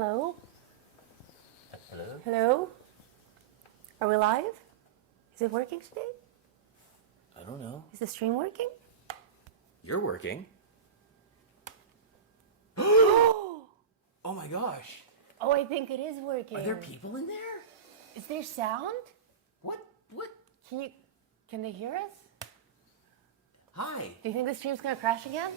Hello? Hello? Hello? Are we live? Is it working today? I don't know. Is the stream working? You're working. Oh my gosh. Oh, I think it is working. Are there people in there? Is there sound? What? Can they hear us? Hi. Do you think the stream's gonna crash again?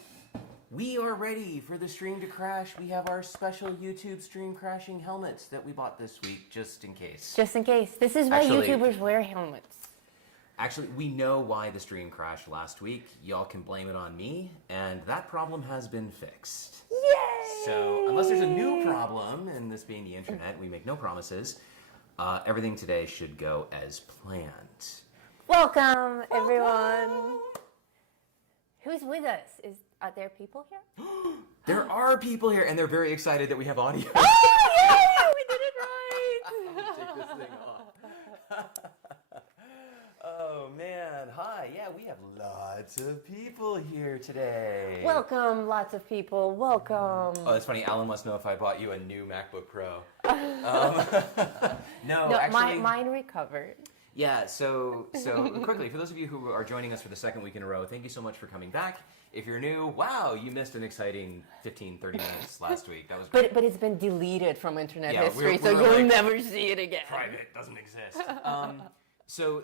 We are ready for the stream to crash. We have our special YouTube stream crashing helmets that we bought this week just in case. Just in case. This is why YouTubers wear helmets. Actually, we know why the stream crashed last week. Y'all can blame it on me, and that problem has been fixed. Yay! So, unless there's a new problem, and this being the internet, we make no promises, everything today should go as planned. Welcome, everyone. Who's with us? Are there people here? There are people here, and they're very excited that we have audio. Oh, yay! We did it right! Take this thing off. Oh, man. Hi. Yeah, we have lots of people here today. Welcome, lots of people. Welcome. Oh, that's funny. Alan wants to know if I bought you a new MacBook Pro. No, actually... Mine recovered. Yeah, so quickly, for those of you who are joining us for the second week in a row, thank you so much for coming back. If you're new, wow, you missed an exciing 15, 30 minutes last week. That was great. But it's been deleted from internet Yeah, history, we're so you'll like, never see it again. Private doesn't exist. So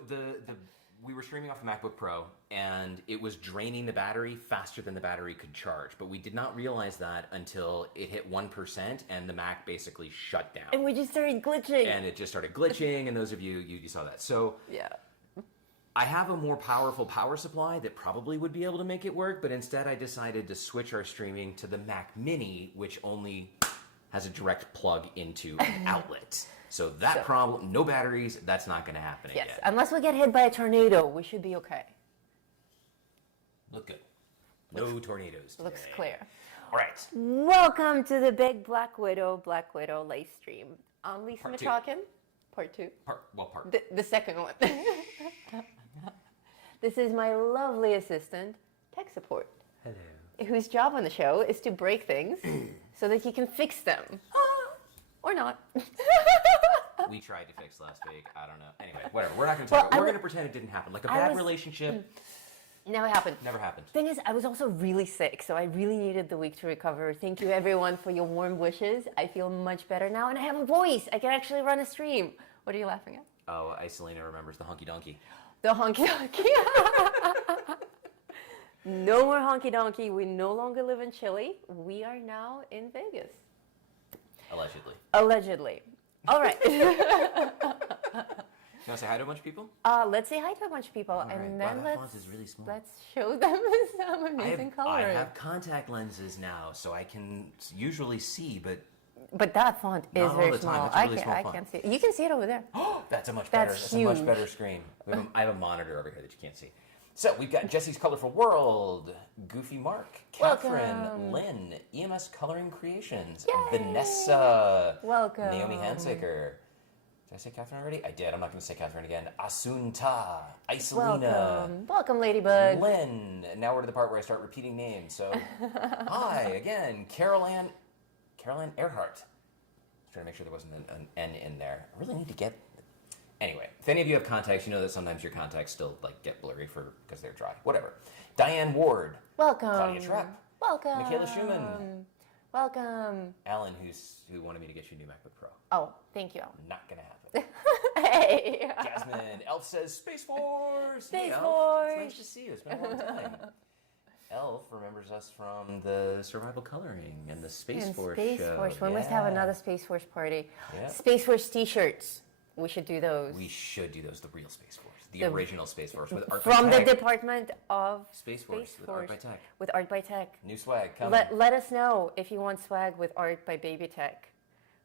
we were streaming off the MacBook Pro, and it was draining the battery faster than the battery could charge. But we did not realize that until it hit 1%, and the Mac basically shut down. And we just started glitching. And it just started glitching, and those of you saw that. So yeah. I have a more powerful power supply that probably would be able to make it work, but instead I decided to switch our streaming to the Mac Mini, which only has a direct plug into an outlet. So problem, no batteries, that's not going to happen again. Yes, unless we get hit by a tornado, we should be okay. Look good. No tornadoes today. Looks clear. All right. Welcome to the big Black Widow live stream. I'm Lisa Part two. Matrakin. Part two. The second one. This is my lovely assistant, Tech Support. Hello. Whose job on the show is to break things so that he can fix them. Or not. We tried to fix last week. I don't know. Anyway, whatever. We're not going to talk about it. We're going to pretend it didn't happen. Like a bad relationship. Never happened. Never happened. Thing is, I was also really sick, so I really needed the week to recover. Thank you, everyone, for your warm wishes. I feel much better now, and I have a voice. I can actually run a stream. What are you laughing at? Oh, Isolina remembers the honky donkey. The honky donkey. No more honky donkey. We no longer live in Chile. We are now in Vegas. Allegedly. All right. You want to say hi to a bunch of people? Let's say hi to a bunch of people, All and right. then That font is really small. let's show them some amazing colors. I have contact lenses now, so I can usually see, but that font is not all very the time. small. It's a really small I font. can't see it. You can see it over there. That's a much better. That's That's a much huge. better screen. I have a monitor over here that you can't see. So we've got Jesse's Colorful World, Goofy Mark, Catherine, Welcome. Lynn, EMS Coloring Creations, Yay. Vanessa, Welcome. Naomi Handsaker. Did I say Catherine already? I did. I'm not going to say Catherine again. Asunta, Isolina, Welcome, Ladybug. Lynn. Now we're to the part where I start repeating names. So, hi again, Carol Ann Earhart. Just trying to make sure there wasn't an N in there. I really need to get. Anyway, if any of you have contacts, you know that sometimes your contacts still get blurry because they're dry. Whatever. Diane Ward. Welcome. Claudia Trepp. Welcome. Michaela Schumann. Welcome. Alan, who wanted me to get you a new MacBook Pro. Oh, thank you. Not gonna happen. Hey. Jasmine. Elf says Space Force. Space Hey, Elf. Force. It's nice to see you. It's been a long time. Elf remembers us from the Survival Coloring and the Space Force Space show. Force. We must have another Space Force party. Yeah. Space Force t-shirts. We should do those. We should do those. The real Space Force. The original Space Force with Art From by the Tech. Department of Space Force with Art by Tech. With Art by Tech. New swag coming. Let us know if you want swag with Art by Baby Tech.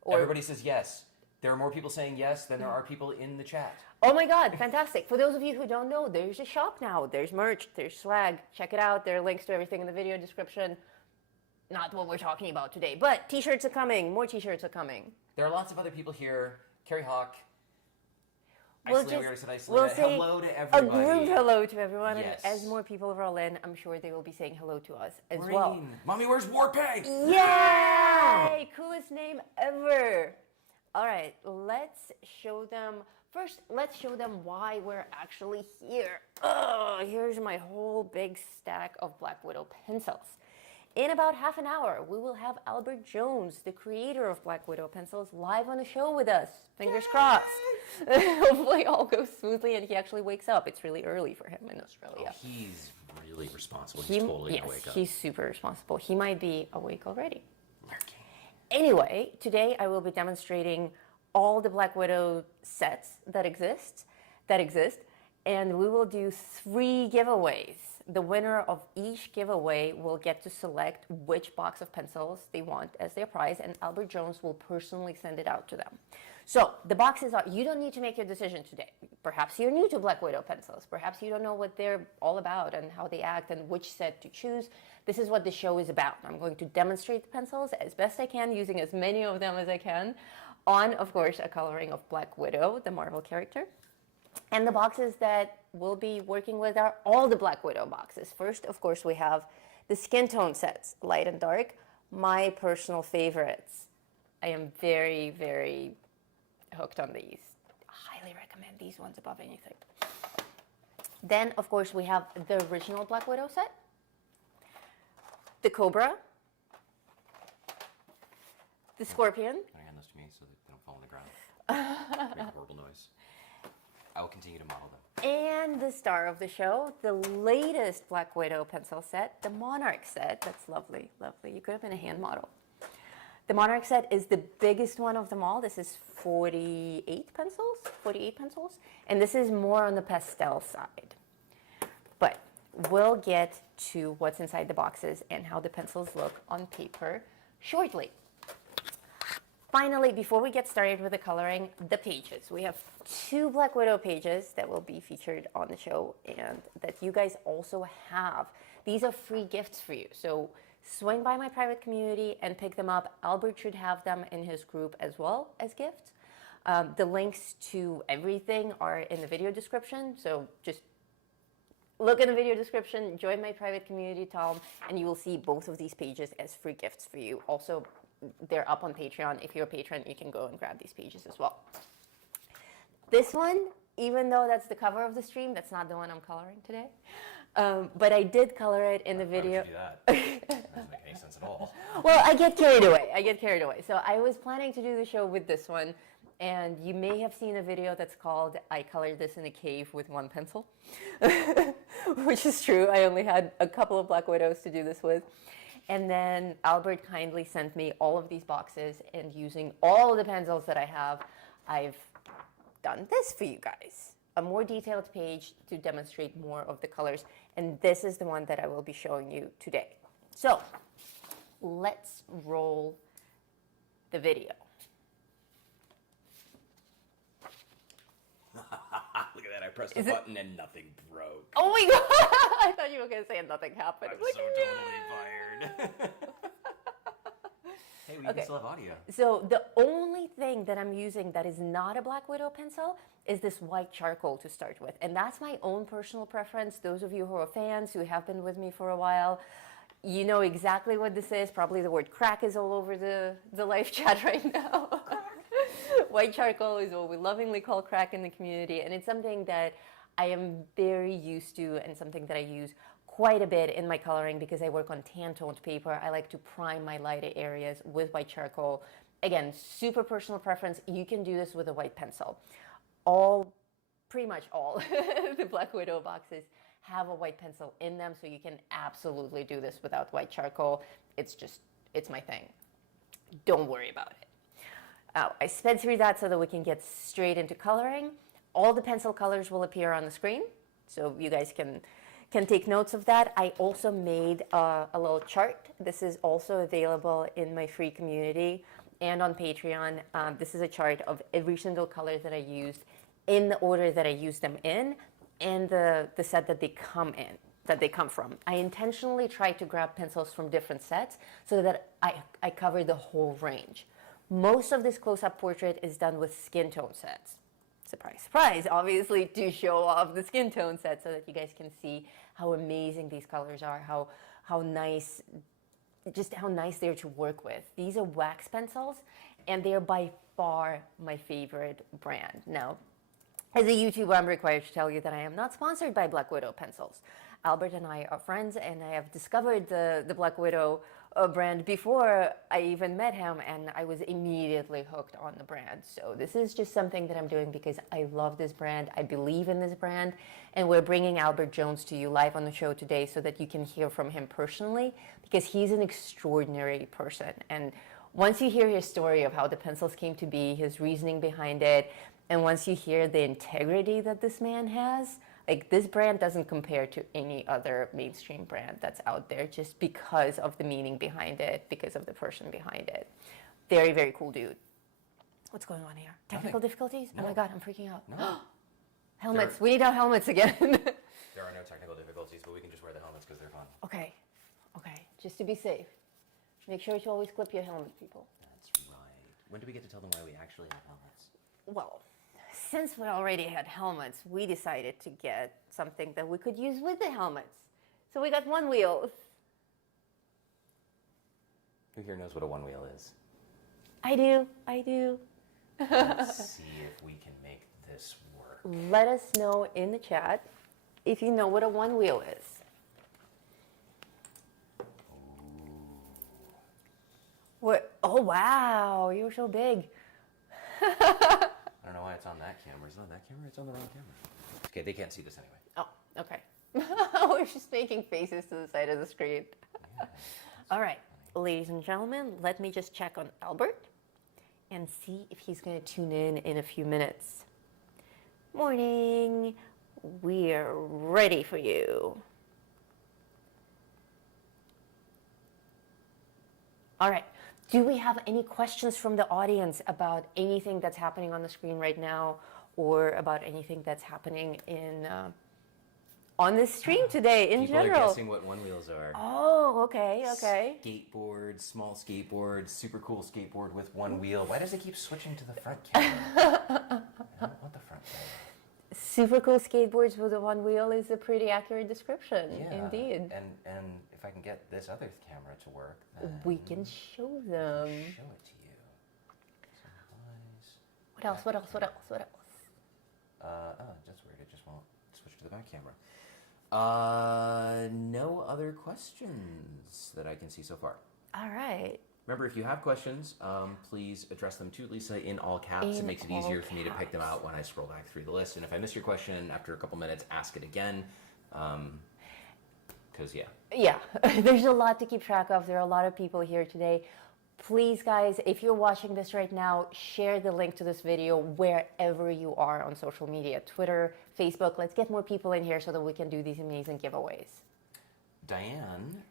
Or, Everybody says yes. There are more people saying yes than there are people in the chat. oh my God, fantastic. For those of you who don't know, there's a shop now. There's merch, there's swag. Check it out. There are links to everything in the video description. Not what we're talking about today, but t-shirts are coming. More t-shirts are coming. There are lots of other people here. Carrie Hawk. Isolate, we already said isolate. we'll say Hello to a everybody. group hello to everyone. Yes. And as more people roll in, I'm sure they will be saying hello to us as Maureen, well. Mommy, where's Warpay? Yay! Coolest name ever. All right, let's show them. First, let's show them why we're actually here. Here's my whole big stack of Black Widow pencils. In about half an hour, we will have Albert Jones, the creator of Black Widow pencils, live on the show with us. Fingers crossed. Hopefully all goes smoothly and he actually wakes up. It's really early for him in Australia. Oh, he's really responsible. He's totally gonna wake up. He's super responsible. He might be awake already. Lurking. Anyway, today I will be demonstrating all the Black Widow sets that exist, and we will do 3 giveaways. The winner of each giveaway will get to select which box of pencils they want as their prize, and Albert Jones will personally send it out to them. So the boxes are, you don't need to make your decision today. Perhaps you're new to Black Widow pencils. Perhaps you don't know what they're all about and how they act and which set to choose. This is what the show is about. I'm going to demonstrate the pencils as best I can, using as many of them as I can, on, of course, a coloring of Black Widow, the Marvel character. And the boxes that we'll be working with are all the Black Widow boxes. First, of course, we have the skin tone sets, light and dark, my personal favorites. I am very, very hooked on these. I highly recommend these ones above anything. Then, of course, we have the original Black Widow set, the Cobra, the Scorpion. Can I hand those to me so that they don't fall on the ground? Make a horrible noise. I will continue to model them. And the star of the show, the latest Black Widow pencil set, the Monarch set. That's lovely, lovely. You could have been a hand model. The Monarch set is the biggest one of them all. This is 48 pencils. And this is more on the pastel side. But we'll get to what's inside the boxes and how the pencils look on paper shortly. Finally, before we get started with the coloring, the pages. We have 2 Black Widow pages that will be featured on the show and that you guys also have. These are free gifts for you. So swing by my private community and pick them up. Albert should have them in his group as well as gifts. The links to everything are in the video description. So just look in the video description, join my private community, Tom, and you will see both of these pages as free gifts for you. Also, they're up on Patreon. If you're a patron, you can go and grab these pages as well. This one, even though that's the cover of the stream, that's not the one I'm coloring today. But I did color it in the video. Why would you do that? That doesn't make any sense at all. Well, I get carried away. So I was planning to do the show with this one, and you may have seen a video that's called I Colored This in a Cave with 1 pencil, which is true. I only had a couple of Black Widows to do this with. And then Albert kindly sent me all of these boxes, and using all the pencils that I have, I've done this for you guys. A more detailed page to demonstrate more of the colors, and this is the one that I will be showing you today. So let's roll the video. Look at that, I pressed a button and nothing broke. Oh my god! I thought you were going to say nothing happened. I'm so totally fired. Hey, we can still have audio. So the only thing that I'm using that is not a Black Widow pencil is this white charcoal to start with. And that's my own personal preference. Those of you who are fans, who have been with me for a while, you know exactly what this is. Probably the word crack is all over the live chat right now. White charcoal is what we lovingly call crack in the community. And it's something that I am very used to and something that I use quite a bit in my coloring because I work on tan-toned paper. I like to prime my lighter areas with white charcoal. Again, super personal preference. You can do this with a white pencil. Pretty much all the Black Widow boxes have a white pencil in them, so you can absolutely do this without white charcoal. It's my thing. Don't worry about it. I sped through that so that we can get straight into coloring. All the pencil colors will appear on the screen, so you guys can take notes of that. I also made a little chart. This is also available in my free community and on Patreon. This is a chart of every single color that I used in the order that I used them in and the set that they come from. I intentionally tried to grab pencils from different sets so that I cover the whole range. Most of this close-up portrait is done with skin tone sets. surprise, surprise, obviously to show off the skin tone set so that you guys can see how amazing these colors are, how nice, just how nice they're to work with. These are wax pencils, and they're by far my favorite brand. Now, as a YouTuber, I'm required to tell you that I am not sponsored by Black Widow pencils. Albert and I are friends, and I have discovered the Black Widow brand before I even met him, and I was immediately hooked on the brand. So this is just something that I'm doing because I love this brand, I believe in this brand, and we're bringing Albert Jones to you live on the show today so that you can hear from him personally, because he's an extraordinary person. And once you hear his story of how the pencils came to be, his reasoning behind it, and once you hear the integrity that this man has, like, this brand doesn't compare to any other mainstream brand that's out there just because of the meaning behind it, because of the person behind it. Very, very cool dude. What's going on here? Technical difficulties? No. Oh my God, I'm freaking out. No. Helmets. We need our helmets again. There are no technical difficulties, but we can just wear the helmets because they're fun. Okay. Just to be safe. Make sure to always clip your helmet, people. That's right. When do we get to tell them why we actually have helmets? Well, since we already had helmets, we decided to get something that we could use with the helmets. So we got one wheel. Who here knows what a one wheel is? I do. Let's see if we can make this work. Let us know in the chat if you know what a one wheel is. What? Oh, wow, you're so big. I don't know why it's on that camera. It's not that camera, it's on the wrong camera. Okay, they can't see this anyway. Oh, okay. We're just making faces to the side of the screen. Yeah, All right, ladies and gentlemen, let me just check on Albert and see if he's going to tune in a few minutes. Morning. We're ready for you. All right. Do we have any questions from the audience about anything that's happening on the screen right now, or about anything that's happening in on this stream today in People general? are guessing what one wheels are. Oh, okay. Skateboard, small skateboard, super cool skateboard with one wheel. Why does it keep switching to the front camera? I don't want the front camera. Super cool skateboards with a one wheel is a pretty accurate description, indeed. And if I can get this other camera to work, then We can show them. show it to you. What else? Oh, that's weird. It just won't switch to the back camera. No other questions that I can see so far. All right. Remember, if you have questions, please address them to Lisa in all caps. It makes it easier for me to pick them out when I scroll back through the list. And if I miss your question after a couple minutes, ask it again. Because, Yeah, there's a lot to keep track of. There are a lot of people here today. Please, guys, if you're watching this right now, share the link to this video wherever you are on social media, Twitter, Facebook. Let's get more people in here so that we can do these amazing giveaways. Diane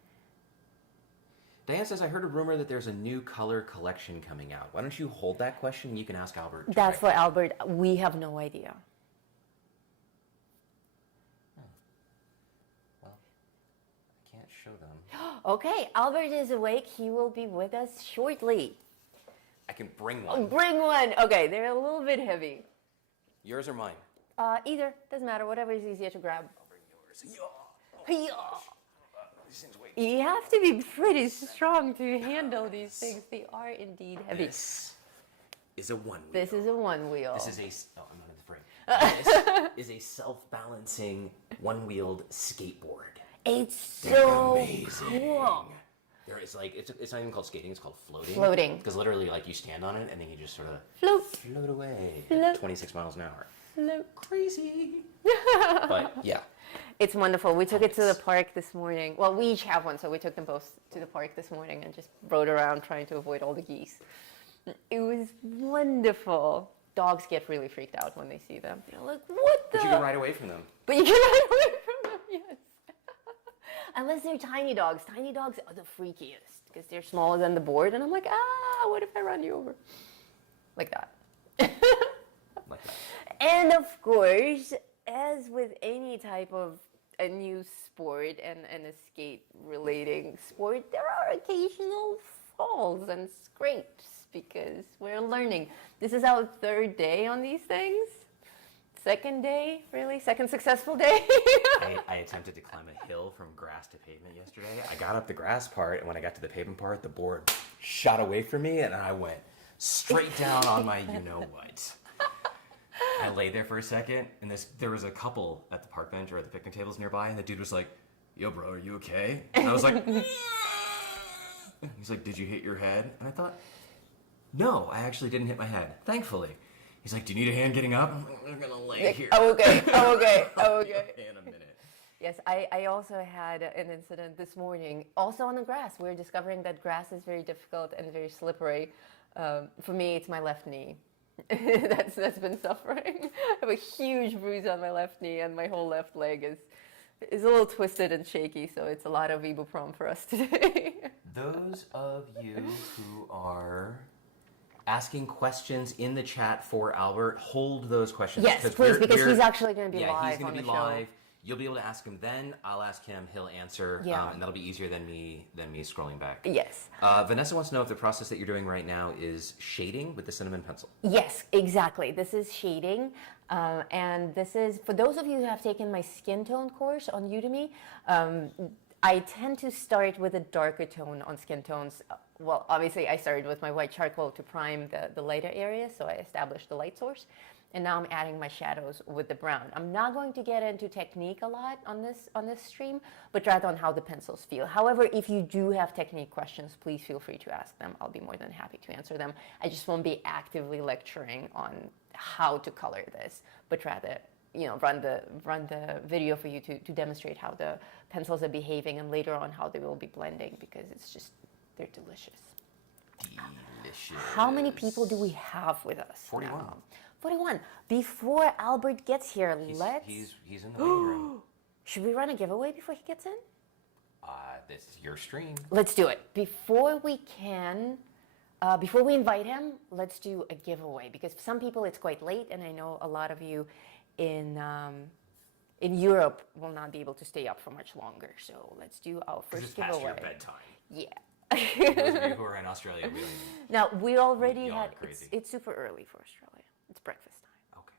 says, I heard a rumor that there's a new color collection coming out. Why don't you hold that question? You can ask Albert. That's for Albert. We have no idea. Well, I can't show them. Okay, Albert is awake. He will be with us shortly. I can bring one. Bring one. Okay, they're a little bit heavy. Yours or mine? Either. Doesn't matter. Whatever is easier to grab. I'll bring yours. Yeah. These things weigh. You have to be pretty strong to handle these things. They are indeed heavy. This is a one wheel. This is a one wheel. This is a. Oh, I'm not in the frame. This is a self-balancing one-wheeled skateboard. It's They're so amazing. cool. There is like it's not even called skating. It's called floating. Floating. Because literally, like you stand on it and then you just sort of Float. away. Float. At 26 miles an hour. Float. Crazy. But yeah. It's wonderful. We took it to the park this morning. Well, we each have one, so we took them both to the park this morning and just rode around trying to avoid all the geese. It was wonderful. Dogs get really freaked out when they see them. They're like, what the? But you can ride away from them. But you can ride away from them, yes. Unless they're tiny dogs. Tiny dogs are the freakiest because they're smaller than the board. And I'm like, what if I run you over? Like that. Like that. And of course, as with any type of a new sport and a skate relating sport, there are occasional falls and scrapes because we're learning. This is our third day on these things. second day, really? Second successful day? I attempted to climb a hill from grass to pavement yesterday. I got up the grass part, and when I got to the pavement part, the board shot away from me, and I went straight down on my you-know-what. I lay there for a second, and there was a couple at the park bench or at the picnic tables nearby, and the dude was like, "Yo, bro, are you okay?" And I was like, he's like, "Did you hit your head?" And I thought, no, I actually didn't hit my head, thankfully. He's like, "Do you need a hand getting up?" I'm like, "I'm gonna lay here." Oh, okay. Oh, okay. Oh, okay. In a minute. Yes, I also had an incident this morning, also on the grass. We're discovering that grass is very difficult and very slippery. For me, it's my left knee. that's been suffering. I have a huge bruise on my left knee, and my whole left leg is a little twisted and shaky, so it's a lot of ibuprofen for us today. Those of you who are asking questions in the chat for Albert, hold those questions. Yes, please, because he's actually going to be he's live going on to the be show. live. You'll be able to ask him then. I'll ask him. He'll answer. Yeah. And that'll be easier than me scrolling back. Yes. Vanessa wants to know if the process that you're doing right now is shading with the cinnamon pencil. Yes, exactly. This is shading. And this is, for those of you who have taken my skin tone course on Udemy, I tend to start with a darker tone on skin tones. Well, obviously, I started with my white charcoal to prime the lighter areas, so I established the light source. And now I'm adding my shadows with the brown. I'm not going to get into technique a lot on this stream, but rather on how the pencils feel. However, if you do have technique questions, please feel free to ask them. I'll be more than happy to answer them. I just won't be actively lecturing on how to color this, but rather, run the video for you to demonstrate how the pencils are behaving, and later on how they will be blending, because they're delicious. Delicious. How many people do we have with us 41. now? 41. Before Albert gets here, He's in the waiting room. Should we run a giveaway before he gets in? This is your stream. Let's do it. Before we invite him, let's do a giveaway, because for some people it's quite late, and I know a lot of you in Europe will not be able to stay up for much longer. So let's do our first It's giveaway. past your bedtime. Yeah. Those of you who are in Australia, really. Now, we already Y'all had, are crazy. it's super early for Australia. It's breakfast time. Okay.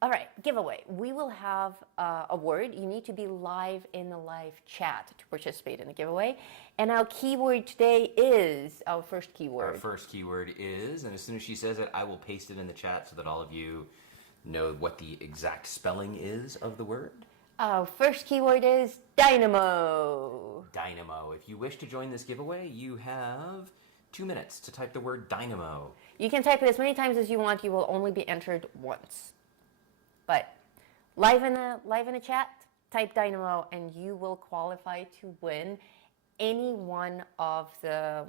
All right, giveaway. We will have a word. You need to be live in the live chat to participate in the giveaway. And our keyword today is, our first keyword. Our first keyword is, and as soon as she says it, I will paste it in the chat so that all of you know what the exact spelling is of the word. Our first keyword is dynamo. Dynamo. If you wish to join this giveaway, you have 2 minutes to type the word dynamo. You can type it as many times as you want. You will only be entered once. But live in the chat, type dynamo, and you will qualify to win any one of the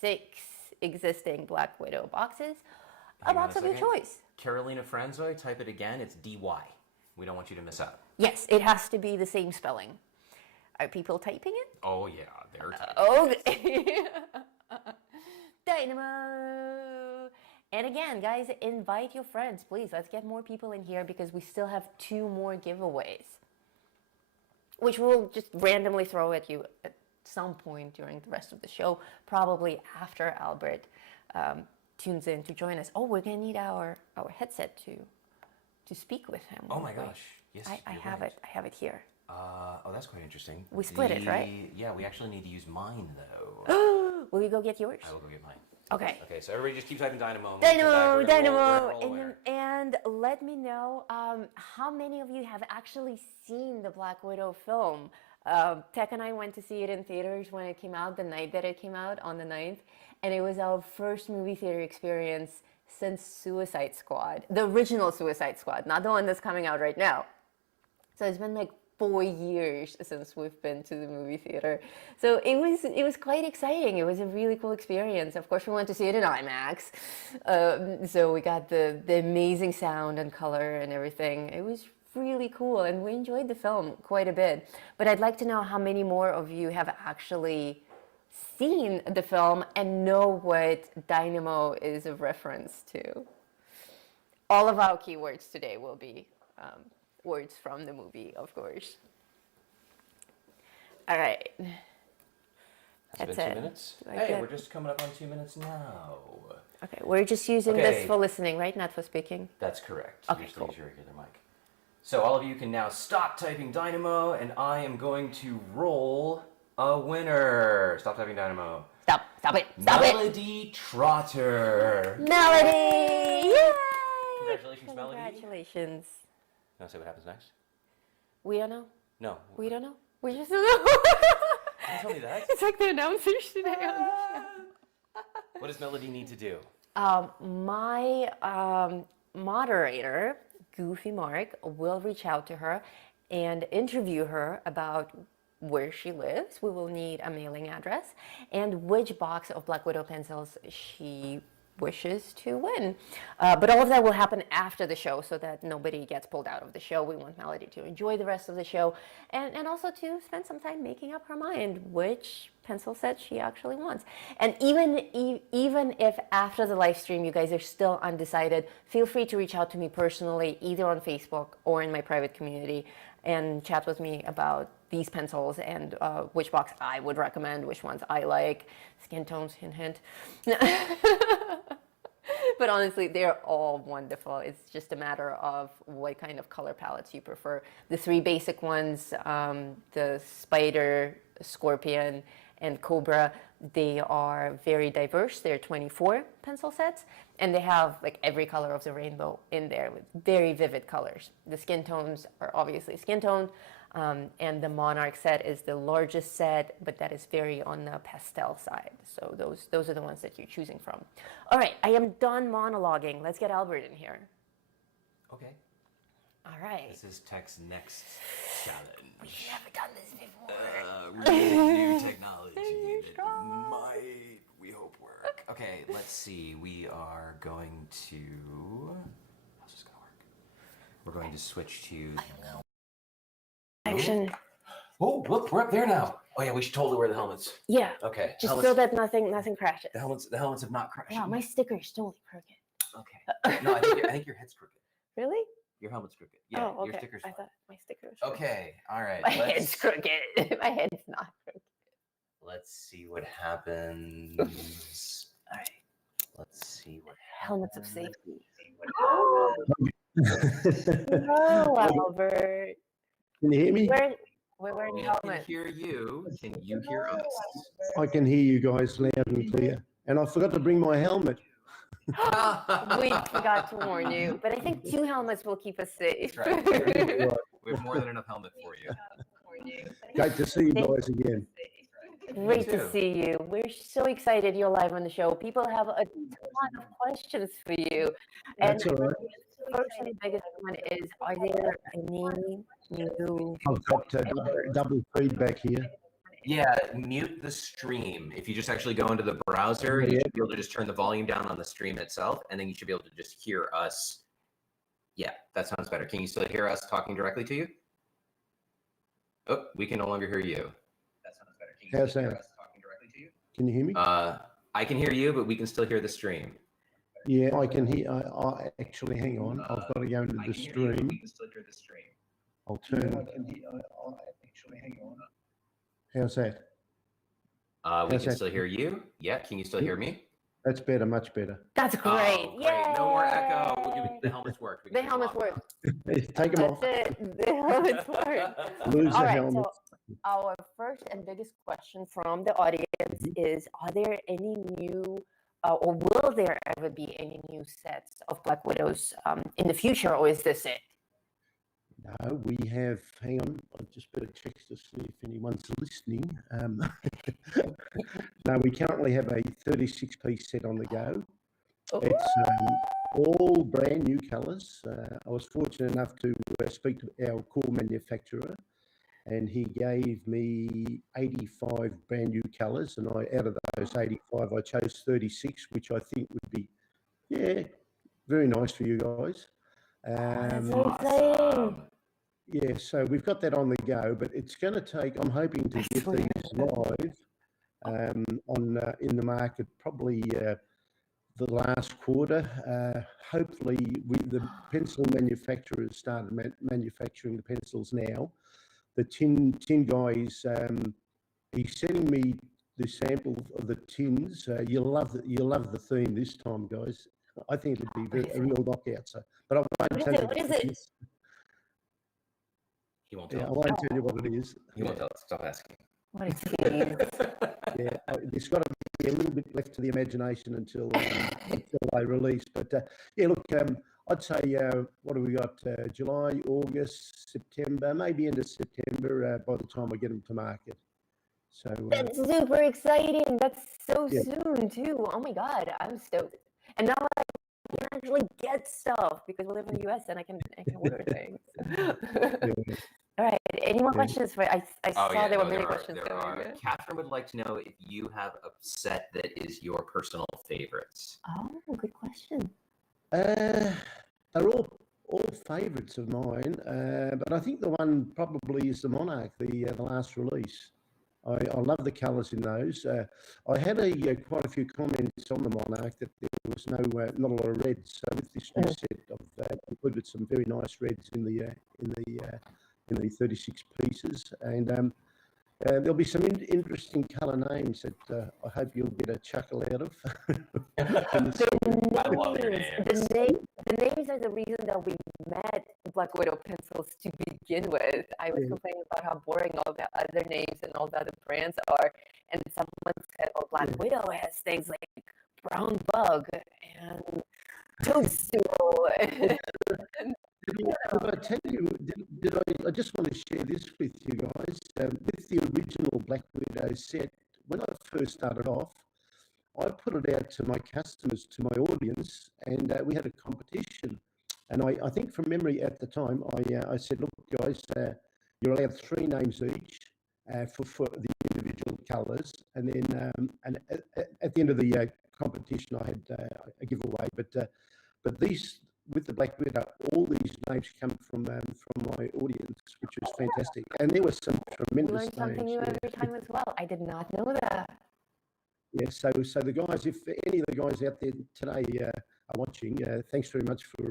6 existing Black Widow boxes. A Hang on box of your second. choice. Carolina Franzoy, type it again. It's DY. We don't want you to miss out. Yes, it has to be the same spelling. Are people typing it? Oh, yeah. They're typing. Okay. Dynamo. And again, guys, invite your friends, please. Let's get more people in here, because we still have 2 more giveaways, which we'll just randomly throw at you at some point during the rest of the show, probably after Albert tunes in to join us. Oh, we're going to need our headset to speak with him. Oh, my gosh. Yes, I you're have right. it. I have it here. Oh, that's quite interesting. We split it, right? Yeah, we actually need to use mine, though. Will you go get yours? I will go get mine. Okay. Okay, so everybody just keep typing dynamo. Dynamo. And let me know how many of you have actually seen the Black Widow film. Tech and I went to see it in theaters when it came out, the night that it came out, on the 9th. And it was our first movie theater experience since Suicide Squad. The original Suicide Squad, not the one that's coming out right now. So it's been like 4 years since we've been to the movie theater. So it was quite exciting. It was a really cool experience. Of course, we went to see it in IMAX. So we got the amazing sound and color and everything. It was really cool, and we enjoyed the film quite a bit. But I'd like to know how many more of you have actually seen the film and know what dynamo is a reference to. All of our keywords today will be words from the movie, of course. All right. Has That's it been it. 2 minutes? Do I Hey, get- we're just coming up on 2 minutes now. Okay, we're just using Okay. this for listening, right? Not for speaking. That's correct. Okay, You're just cool. use your regular mic. So all of you can now stop typing Dynamo, and I am going to roll a winner. Stop typing Dynamo. Stop it, stop it. Melody Trotter. Melody! Yay! Congratulations, Melody. Congratulations. Now say what happens next? We don't know. No. We don't know. We just don't know. Don't tell me that. It's like the announcers today on the show. What does Melody need to do? My moderator, Goofy Mark, will reach out to her and interview her about where she lives. We will need a mailing address and which box of Black Widow pencils she wishes to win. But all of that will happen after the show so that nobody gets pulled out of the show. We want Melody to enjoy the rest of the show and also to spend some time making up her mind which pencil set she actually wants. And even if after the live stream you guys are still undecided, feel free to reach out to me personally, either on Facebook or in my private community, and chat with me about these pencils and which box I would recommend, which ones I like. Skin tones, hint, hint. But honestly, they're all wonderful. It's just a matter of what kind of color palettes you prefer. The three basic ones, the Spider, Scorpion, and Cobra, they are very diverse. They're 24 pencil sets, and they have like every color of the rainbow in there with very vivid colors. The skin tones are obviously skin toned, and the Monarch set is the largest set, but that is very on the pastel side. So those are the ones that you're choosing from. All right, I am done monologuing. Let's get Albert in here. Okay. All right. This is Tech's next challenge. We've never done this before. We're using new technology that might, we hope, work. Okay, let's see. We are going to... How's this going to work? We're going to switch to... Action. Oh, look, we're up there now. Oh yeah, we should totally wear the helmets. Yeah. Okay. Just helmets, so that nothing crashes. the helmets have not crashed. Wow, my sticker is totally crooked. Okay. No, I think your head's crooked. Really? Your helmet's crooked. Yeah, Oh, okay. your sticker's I fine. thought my sticker was crooked. Okay, all right. My head's crooked. My head's not crooked. Let's see what happens. All right. Let's see what Helmets of happens. safety. Hello, Albert. Can you hear me? We're wearing We can helmets. hear you. Can you hear us? I can hear you guys loud and clear. And I forgot to bring my helmet. We forgot to warn you, but I think 2 helmets will keep us safe. That's right. We have more than enough helmet for you. Great to see you guys again. Great too. to see you. We're so excited you're live on the show. People have a ton of questions for you. And That's all right. first and the biggest one is, are there any new... I've got double feedback here. Yeah, mute the stream. If you just actually go into the browser, you should be able to just turn the volume down on the stream itself, and then you should be able to just hear us. Yeah, that sounds better. Can you still hear us talking directly to you? Oh, we can no longer hear you. That sounds better. Can you How's still hear that? us talking directly to you? Can you hear me? I can hear you, but we can still hear the stream. Yeah, I can hear. I actually, hang on. I've got to go into the stream. We can still hear the stream. I'll turn. Actually, hang on. How's that? We How's can that? still hear you. Yeah, can you still hear me? That's better, much better. That's great. Oh, great. No more echo. Yay! The helmets worked. We The can helmets take them work. Take them That's off. it. The helmets work. off. Lose All the right, helmet. so our first and biggest question from the audience is, are there any new, or will there ever be any new sets of Black Widows in the future, or is this it? No, we have. Hang on. I just better check to see if anyone's listening. No, we currently have a 36-piece set on the go. It's all brand new colours. I was fortunate enough to speak to our core manufacturer, and he gave me 85 brand new colours, and out of those 85, I chose 36, which I think would be, very nice for you guys. That's so exciting. Yeah, so we've got that on the go, but it's going to take. I'm hoping to get these live in the market probably the last quarter. Hopefully, the pencil manufacturers started manufacturing the pencils now. The tin guys, he's sending me the sample of the tins. You'll love the theme this time, guys. I think it'll be a real knockout. So, but I won't tell you What is it? He won't Yeah, I tell us. won't tell you what it is. He won't tell us. Stop asking. What a tease. Yeah, there's got to be a little bit left to the imagination until they release. But yeah, look, I'd say what have we got? July, August, September, maybe end of September by the time I get them to market. So That's super exciting. That's so Yeah. soon too. Oh my God, I'm stoked. And now I can actually get stuff because we live in the US and I can order things. yeah. All right. Any more Yeah. questions for I saw there were many questions There coming. are. Catherine would like to know if you have a set that is your personal favorites. Oh, good question. They're all favourites of mine, but I think the one probably is the Monarch, the last release. I love the colours in those. I had quite a few comments on the Monarch that there was not a lot of reds. So with this new set, I've included some very nice reds in the 36 pieces, and there'll be some interesting colour names that I hope you'll get a chuckle out of. I love their names. The names are the reason that we met Black Widow pencils to begin with. I was complaining about how boring all the other names and all the other brands are, and someone said, "Oh, Black Widow has things like brown bug and toadstool." Did I tell you? I just want to share this with you guys. With the original Black Widow set, when I first started off, I put it out to my customers, to my audience, and we had a competition. And I think from memory at the time, I said, "Look, guys, you're allowed 3 names each for the individual colours, and then at the end of the competition, I had a giveaway. But these." With the Black Widow, all these names come from my audience, which was fantastic, and there were some tremendous You learn something names. new every time as well. I did not know that. Yeah, so the guys, if any of the guys out there today are watching, thanks very much for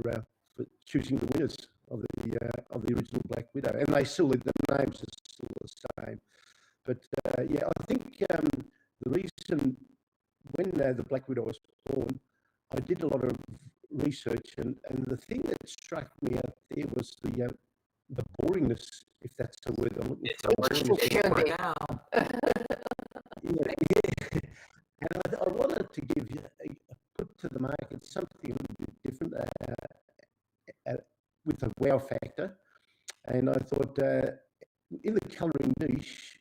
choosing the winners of the original Black Widow, and the names are still the same. But yeah, I think the reason when the Black Widow was born, I did a lot of research, and the thing that struck me out there was the boringness, if that's the word I'm looking for. Yeah. And I wanted to put to the market something a little bit different with a wow factor, and I thought in the colouring niche,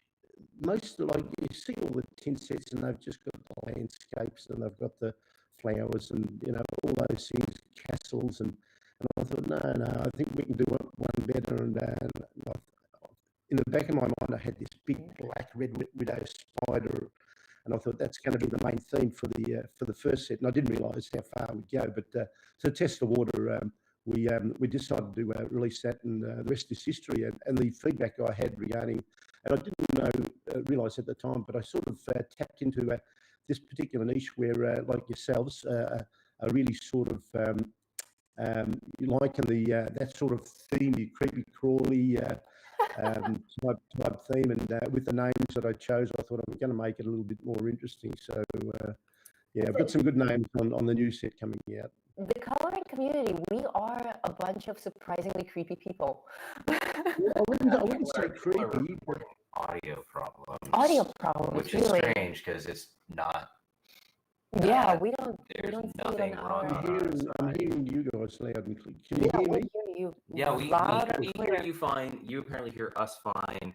most like you see all the tin sets, and they've just got the landscapes, and they've got the flowers, and all those things, castles, and I thought, no, I think we can do one better. And in the back of my mind, I had this big black red widow spider, and I thought that's going to be the main theme for the first set. And I didn't realise how far we'd go, but to test the water, we decided to release that, and the rest is history. And the feedback I had regarding, and I didn't realise at the time, but I sort of tapped into this particular niche where, like yourselves, are really sort of liking that sort of theme, creepy crawly type theme, and with the names that I chose, I thought I'm going to make it a little bit more interesting. So yeah, I've got some good names on the new set coming out. The coloring community, we are a bunch of surprisingly creepy people. I wouldn't say creepy, but Audio problems. Which is really strange because it's not. Yeah, we don't. There's see nothing it on wrong. our- I'm hearing you guys loud and clear. Can you Yeah, hear we me? hear you. Yeah, we loud and hear clear. you fine. You apparently hear us fine.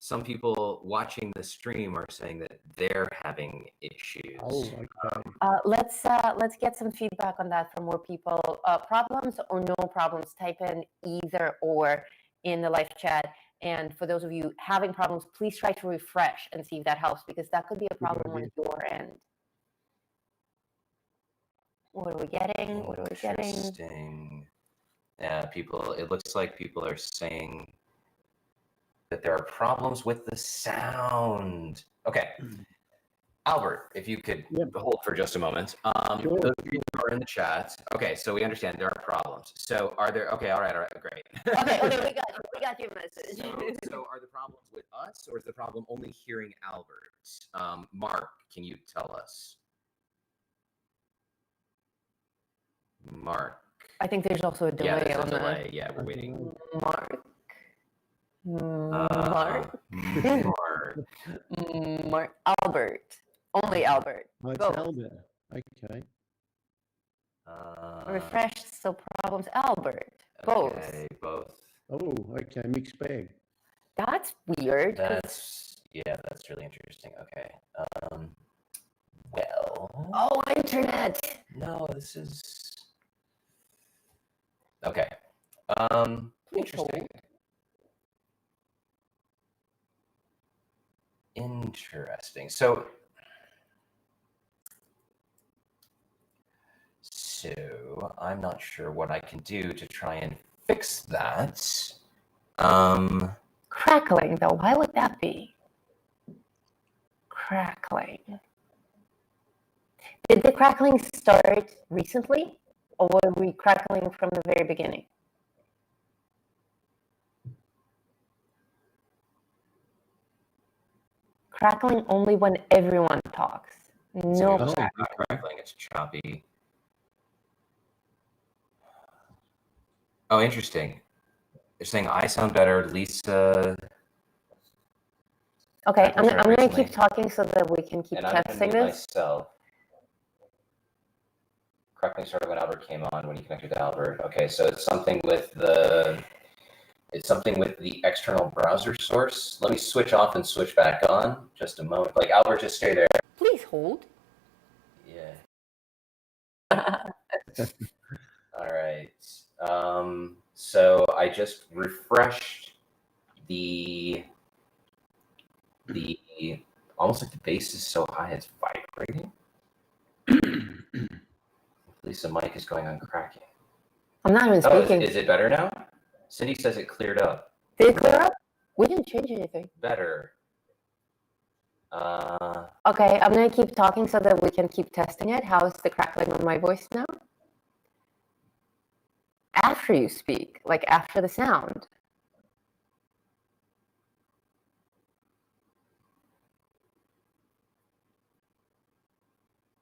Some people watching the stream are saying that they're having issues. Oh, okay. Let's get some feedback on that from more people. Problems or no problems? Type in either or in the live chat. And for those of you having problems, please try to refresh and see if that helps, because that could be a problem on your end. What are we getting? What are we getting? Interesting. Yeah, it looks like people are saying that there are problems with the sound. Okay. Albert, if you could hold for just a moment. Sure. Those of you who are in the chat. Okay, so we understand there are problems. So are there, okay, all right, great. Okay, we got your message. So are the problems with us, or is the problem only hearing Albert? Mark, can you tell us? Mark. I think there's also a delay there's on a delay. Yeah, we're waiting. Mark. Mark. Albert. Only Albert. Oh, it's Both. Albert. Okay. Refreshed, so problems. Albert. Both. Okay, both. Oh, okay. Mixed bag. That's weird. That's really interesting. Okay. Well. Oh, internet. No, this is. Okay. Interesting. Interesting. So I'm not sure what I can do to try and fix that. Crackling, though. Why would that be? Crackling. Did the crackling start recently, or were we crackling from the very beginning? Crackling only when everyone talks. No. It's not crackling, it's choppy. Oh, interesting. They're saying I sound better, Lisa. Okay, I'm going to keep talking so that we can keep testing this. Myself. Crackling started when Albert came on, when you connected to Albert. Okay, so it's something with the external browser source. Let me switch off and switch back on. Just a moment. Like, Albert, just stay there. Please hold. Yeah. All right. So I just refreshed the almost like the bass is so high it's vibrating. At least the mic is going on cracking. I'm not even speaking. Is it better now? Cindy says it cleared up. Did it clear up? We didn't change anything. Better. Okay, I'm going to keep talking so that we can keep testing it. How's the crackling on my voice now? After you speak, like after the sound.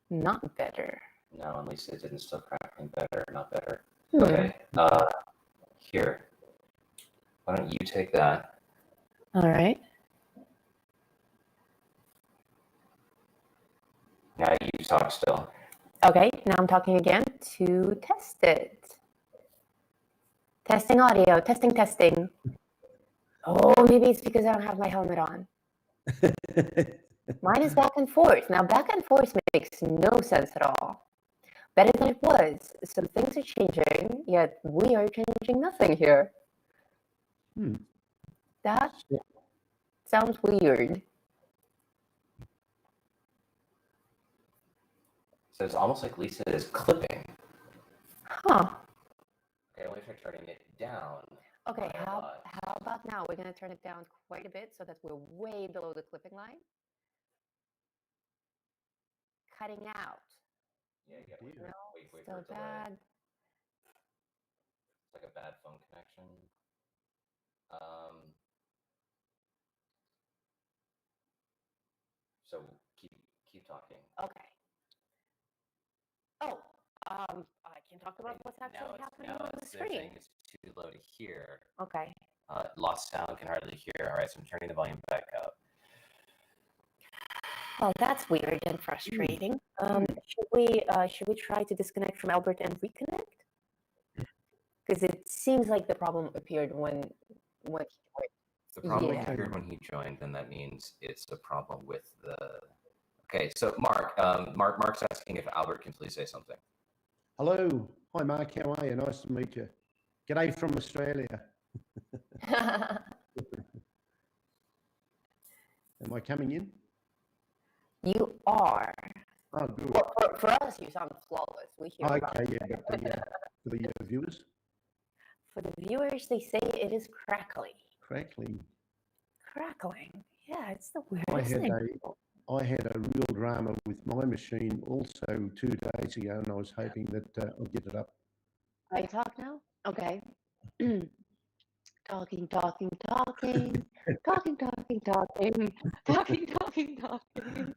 Not better. No, at least it didn't still crackling. Better, not better. Okay. Here. Why don't you take that? All right. Now you talk still. Okay, now I'm talking again to test it. Testing audio, testing. Oh, maybe it's because I don't have my helmet on. Mine is back and forth. Now, back and forth makes no sense at all. Better than it was. Some things are changing, yet we are changing nothing here. That sounds weird. So it's almost like Lisa is clipping. Huh. Okay, let me try turning it down. Okay, how about now? We're going to turn it down quite a bit so that we're way below the clipping line. Cutting out. Yeah, you gotta wait for Still it to delay. bad. It's like a bad phone connection. So keep talking. Okay. Oh, I can talk about what's actually happening on the screen. It's too low to hear. Okay. Lost sound, can hardly hear. All right, so I'm turning the volume back up. Well, that's weird and frustrating. Should we try to disconnect from Albert and reconnect? Because it seems like the problem appeared when he joined. The problem appeared when he joined, then that means it's a problem with the. Okay, so Mark's asking if Albert can please say something. Hello, hi Mark, how are you? Nice to meet you. G'day from Australia. Am I coming in? You are. Oh, good. Well, for us, you sound flawless. We hear about it. Yeah, but for the viewers? For the viewers, they say it is crackly. Crackling. Crackling. Yeah, it's the weirdest thing. I had a real drama with my machine also 2 days ago, and I was hoping that I'll get it up. I talk now? Okay. talking. talking.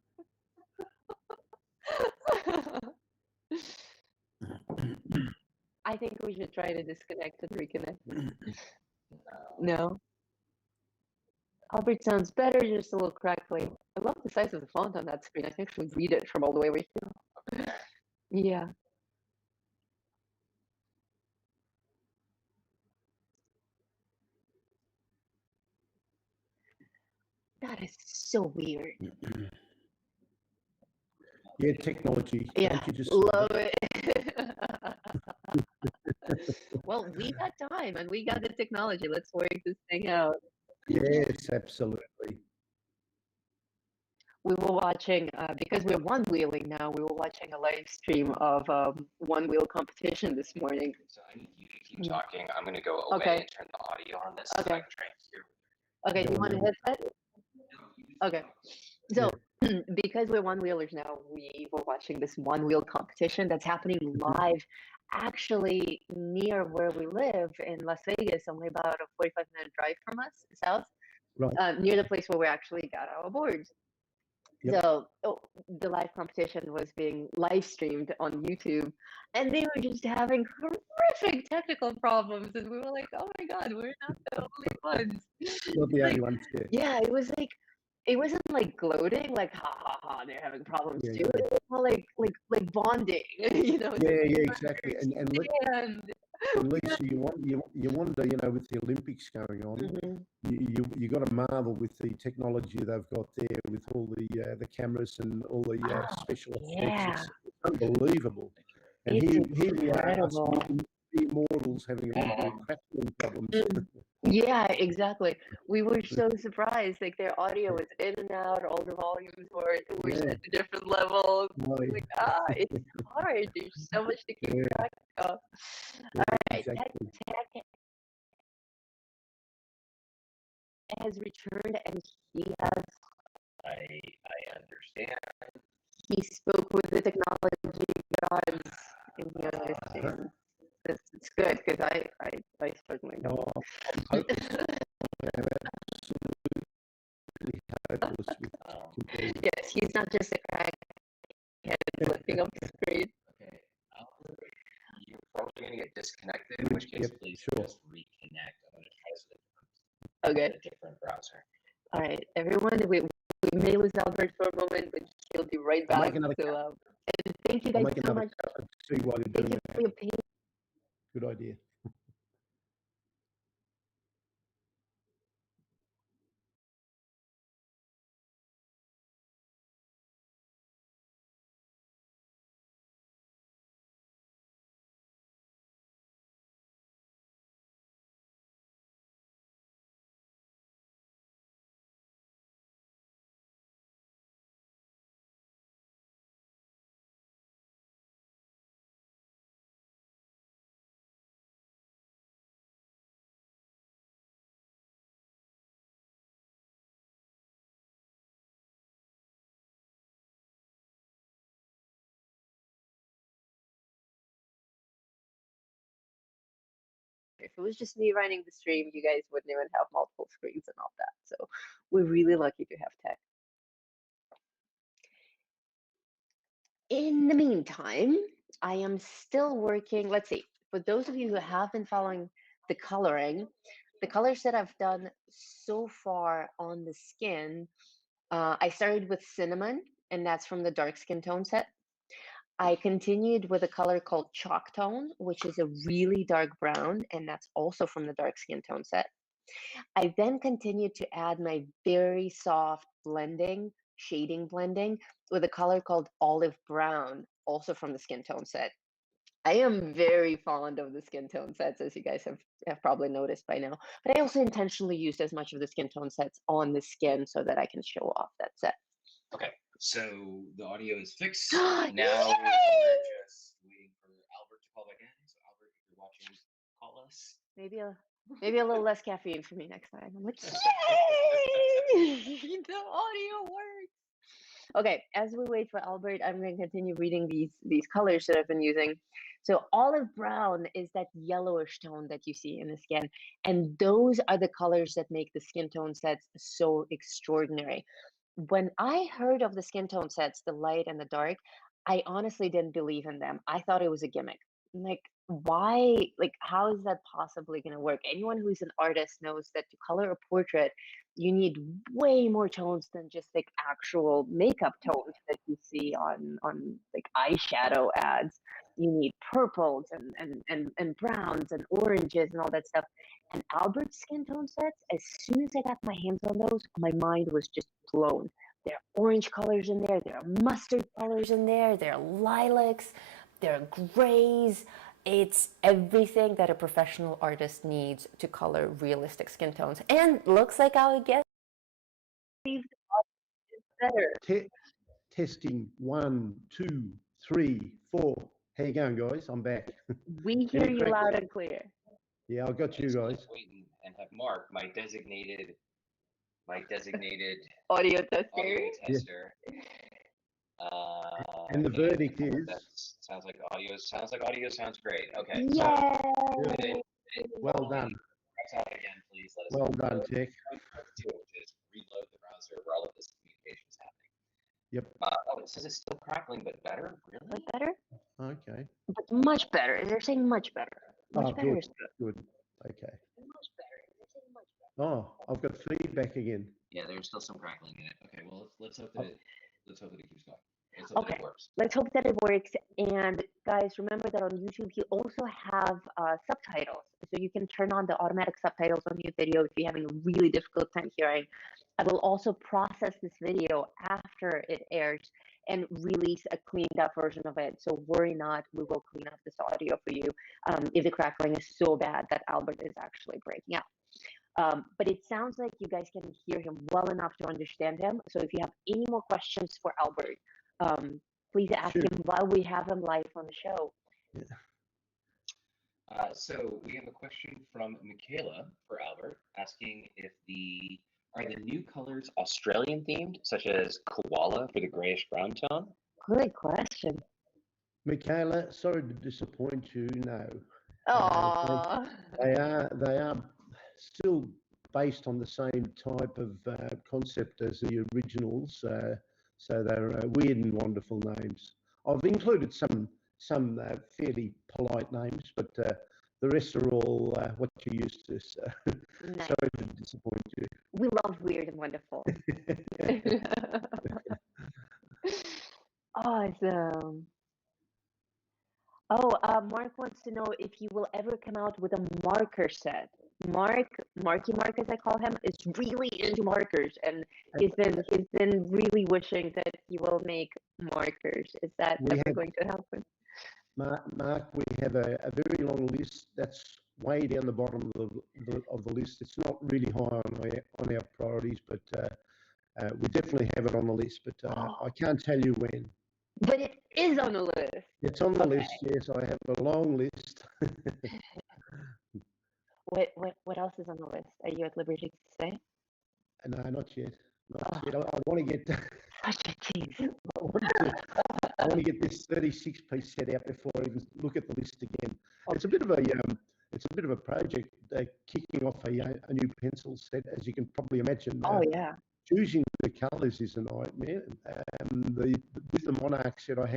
I think we should try to disconnect and reconnect. No. Albert sounds better, just a little crackly. I love the size of the font on that screen. I can actually read it from all the way over here. Yeah. That is so weird. Yeah, technology. Yeah, Don't you just love love it? it. Well, we got time and we got the technology. Let's work this thing out. Yes, absolutely. We were watching, because we're one wheeling now, we were watching a live stream of one wheel competition this morning. So I need you to keep talking. I'm going to go away Okay. and turn the audio on this so Okay. I can try and hear. Okay, do you want a headset? Okay. So, because we're one wheelers now, we were watching this one wheel competition that's happening live, actually near where we live in Las Vegas, only about a 45-minute drive from us, south, Right. near the place where we actually got our boards. Yep. So the live competition was being live streamed on YouTube, and they were just having horrific technical problems, and we were like, "Oh my God, we're not the only ones." Not the Like, only ones. Yeah. yeah, it was like it wasn't like gloating, like ha ha ha, they're having problems Yeah. too. It was more like bonding, you know. It's Yeah. like, Yeah. Exactly. And understand. Lisa, you wonder, with the Olympics going on, Mhm. you got to marvel with the technology they've got there, with all the cameras and all the Oh, special effects. yeah, It's unbelievable. And it's here we are, us incredible. immortals, having all the crafting problems. Yeah, exactly. We were so surprised. Like their audio was in and out, all the volumes were Yeah. set to different levels. Oh, Like, it's hard. There's so much to keep yeah, track of. yeah, All right, exactly. Tech has returned and he has I understand. he spoke with the technology gods and he understands. It's good because I certainly don't. Oh, I'm hopeless. I'm absolutely hopeless with computers. Yes, he's not just a crackhead flipping up the screen. Okay. You're probably going to get disconnected, in which case, Yep, please sure. just reconnect. I'm going to try this Okay. with a different browser. All right, everyone. We may lose Albert for a moment, but he'll be right I'll back. make another So, and thank you I'll guys make so another much. cut and see why you're Thank doing you that. for your patience. Good idea. If it was just me running the stream, you guys wouldn't even have multiple screens and all that. So, we're really lucky to have tech. In the meantime, I am still working. Let's see. For those of you who have been following the coloring, the colors that I've done so far on the skin, I started with cinnamon, and that's from the dark skin tone set. I continued with a color called chalk tone, which is a really dark brown, and that's also from the dark skin tone set. I then continued to add my very soft blending, shading blending with a color called olive brown, also from the skin tone set. I am very fond of the skin tone sets, as you guys have probably noticed by now. But I also intentionally used as much of the skin tone sets on the skin so that I can show off that set. Okay, so the audio is fixed. Yay! Now we're just waiting for Albert to call back in. So Albert, if you're watching, call us. Maybe a little less caffeine for me next time. I'm like, yay! The audio works. Okay, as we wait for Albert, I'm going to continue reading these colors that I've been using. So olive brown is that yellowish tone that you see in the skin, and those are the colors that make the skin tone sets so extraordinary. when I heard of the skin tone sets, the light and the dark, I honestly didn't believe in them. I thought it was a gimmick. Like, why? Like, how is that possibly going to work? Anyone who's an artist knows that to color a portrait, you need way more tones than just like actual makeup tones that you see on like eyeshadow ads. You need purples and browns and oranges and all that stuff. And Albert's skin tone sets, as soon as I got my hands on those, my mind was just blown. There are orange colors in there, there are mustard colors in there, there are lilacs, there are grays. It's everything that a professional artist needs to color realistic skin tones. And looks like I'll get better. Testing 1, 2, 3, 4. How you going, guys? I'm back. We hear you loud and clear. Yeah, I got you guys. Wait and have Mark, my designated Audio audio tester. tester. And the verdict is sounds like audio sounds great. Okay. Yay! So, well done. press out again, please. Let us Well know. done, Tech. Let's do it, which is reload the browser where all of this communication is happening. Yep. Oh, it says it's still crackling, but better. Really? But better? Okay. But much better. They're saying much better. Much better good. is good. Good. Okay. Much better. They're saying much better. Oh, I've got feedback again. Yeah, there's still some crackling in it. Okay, well let's hope that it keeps going. Let's hope Okay. that it works. Let's hope that it works. And guys, remember that on YouTube, you also have subtitles. So you can turn on the automatic subtitles on your video if you're having a really difficult time hearing. I will also process this video after it airs and release a cleaned up version of it. So worry not, we will clean up this audio for you if the crackling is so bad that Albert is actually breaking out. But it sounds like you guys can hear him well enough to understand him. So if you have any more questions for Albert, please ask him while we have him live on the show. Yeah. So we have a question from Michaela for Albert, asking if are the new colors Australian themed, such as koala for the grayish brown tone? Good question. Michaela, sorry to disappoint you. No. Oh. They are still based on the same type of concept as the originals. So they're weird and wonderful names. I've included some fairly polite names, but the rest are all what you're used to. So Nice. sorry to disappoint you. We love weird and wonderful. Awesome. Oh, Mark wants to know if you will ever come out with a marker set. Marky Mark, as I call him, is really into markers, and he's been really wishing that he will make markers. Is that ever going to happen? Mark, we have a very long list that's way down the bottom of the list. It's not really high on our priorities, but we definitely have it on the list. But I can't tell you when. But it is on the list. It's on the list. Yes, I have a long list. What else is on the list? Are you at liberty to say? No, not yet. Not yet. I want to get. Such a tease. I want to get this 36-piece set out before I even look at the list again. It's a bit of a project kicking off a new pencil set, as you can probably imagine. Oh yeah. Choosing the colours is a nightmare. With the Monarch set, I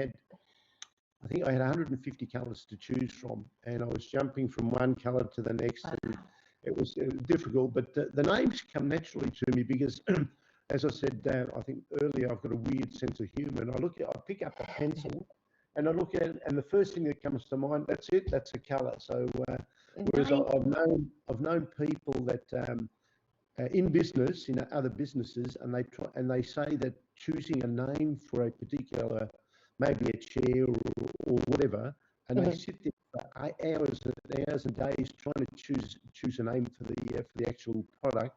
think I had 150 colours to choose from, and I was jumping from one colour to the next, and it was difficult. But the names come naturally to me because, as I said, I think earlier, I've got a weird sense of humour. And I pick up a pencil, and I look at it, and the first thing that comes to mind, that's it, that's a colour. So whereas I've known people that in business, in other businesses, and they say that choosing a name for a particular, maybe a chair or whatever, and they sit there for hours and days trying to choose a name for the actual product.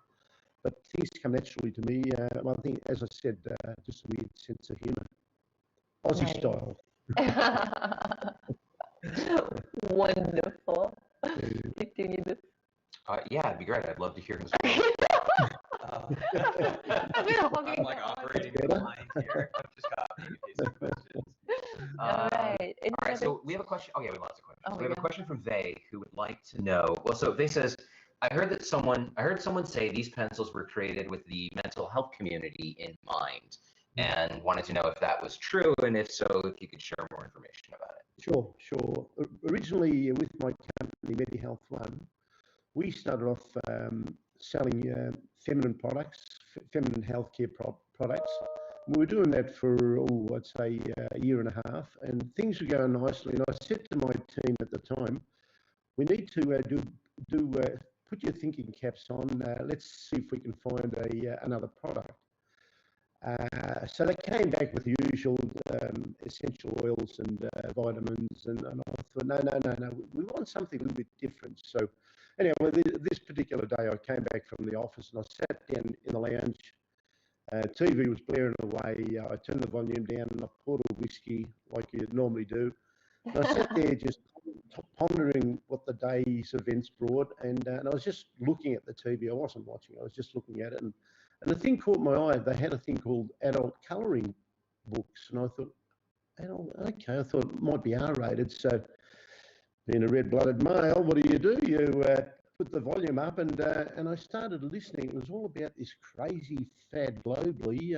But things come naturally to me. I think, as I said, just a weird sense of humour, Aussie style. Wonderful. Yeah, it'd be great. I'd love to hear him. I'm like operating the line here. I'm just copying these questions. All right. All right. So we have a question. Oh yeah, we have lots of questions. Oh, we have a question from Vay, who would like to know. Well, so Vay says, I heard someone say these pencils were created with the mental health community in mind, and wanted to know if that was true, and if so, if you could share more information about it. Sure, sure. Originally, with my company, MediHealth One, we started off selling feminine products, feminine healthcare products. We were doing that for, I'd say a year and a half, and things were going nicely. And I said to my team at the time, we need to put your thinking caps on. Let's see if we can find another product. So they came back with the usual essential oils and vitamins, and I thought, no, we want something a little bit different. So anyway, this particular day I came back from the office and I sat down in the lounge. TV was blaring away. I turned the volume down and I poured a whiskey like you normally do. And I sat there just pondering what the day's events brought, and I was just looking at the TV. I wasn't watching. I was just looking at it, and the thing caught my eye. They had a thing called adult colouring books, and I thought, okay, I thought it might be R-rated. So, being a red-blooded male, what do? You put the volume up, and I started listening. It was all about this crazy fad globally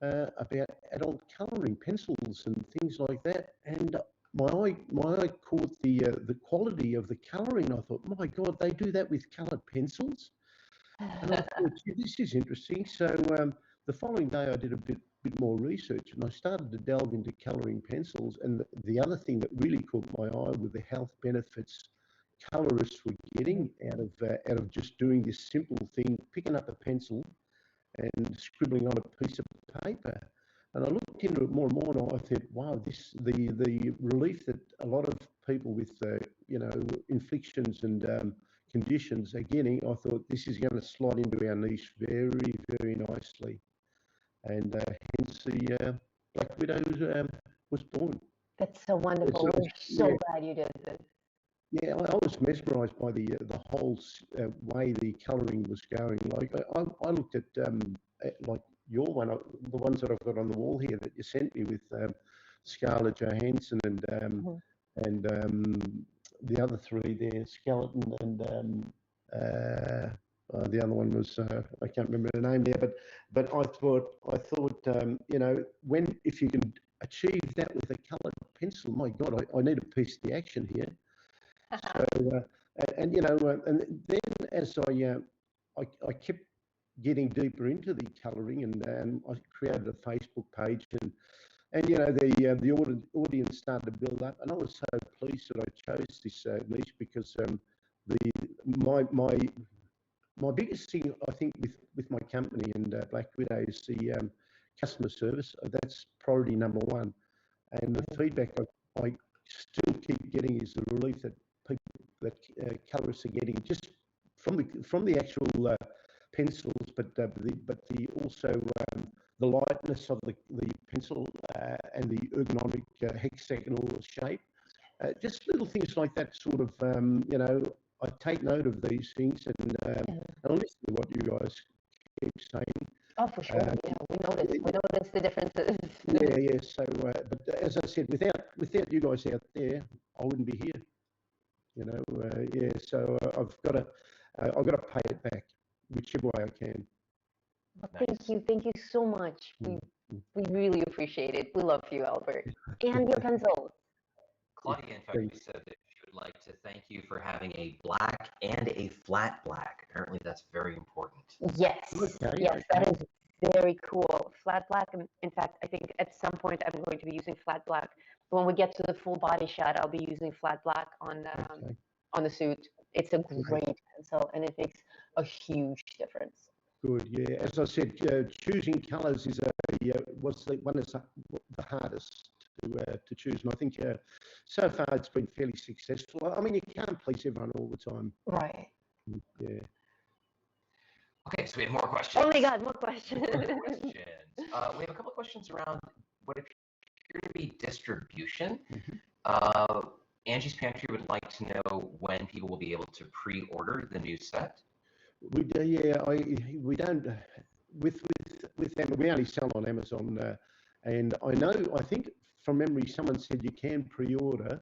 about adult colouring pencils and things like that, and my eye caught the quality of the colouring. I thought, my God, they do that with coloured pencils. And I thought, gee, this is interesting. So the following day, I did a bit more research, and I started to delve into colouring pencils. And the other thing that really caught my eye were the health benefits colourists were getting out of just doing this simple thing, picking up a pencil and scribbling on a piece of paper. And I looked into it more and more, and I thought, wow, the relief that a lot of people with inflictions and conditions are getting, I thought this is going to slot into our niche very, very nicely, and hence the Black Widow was born. That's so wonderful. We're so glad you did this. Yeah, I was mesmerised by the whole way the colouring was going. Like I looked at like your one, the ones that I've got on the wall here that you sent me with Scarlett Johansson and the other three there, Skeleton and the other one was I can't remember the name there, but I thought if you can achieve that with a coloured pencil, my God, I need a piece of the action here. So and then as I kept getting deeper into the colouring, and I created a Facebook page, and the audience started to build up, and I was so pleased that I chose this niche because my biggest thing, I think, with my company and Black Widow is the customer service. That's priority number one, and the feedback I still keep getting is the relief that colourists are getting just from the actual pencils, but also the lightness of the pencil and the ergonomic hexagonal shape. Just little things like that, sort of. I take note of these things, and I listen to what you guys keep saying. Oh, for sure. We notice the differences. Yeah. So, but as I said, without you guys out there, I wouldn't be here. So I've got to pay it back whichever way I can. Well, thank you so much. We really appreciate it. We love you, Albert, and your pencils. Claudia, in fact, said that she would like to thank you for having a black and a flat black. Apparently, that's very important. Yes, yes, that is very cool. Flat black. In fact, I think at some point I'm going to be using flat black. When we get to the full body shot, I'll be using flat black on the suit. It's a great pencil, and it makes a huge difference. Good, yeah. As I said, choosing colours is one is the hardest to choose, and I think so far it's been fairly successful. I mean, you can't please everyone all the time. Right. Yeah. Okay, so we have more questions. Oh my God, more questions. We have a couple of questions around what appear to be distribution. Angie's Pantry would like to know when people will be able to pre-order the new set. We don't with them. We only sell on Amazon, and I think from memory someone said you can pre-order,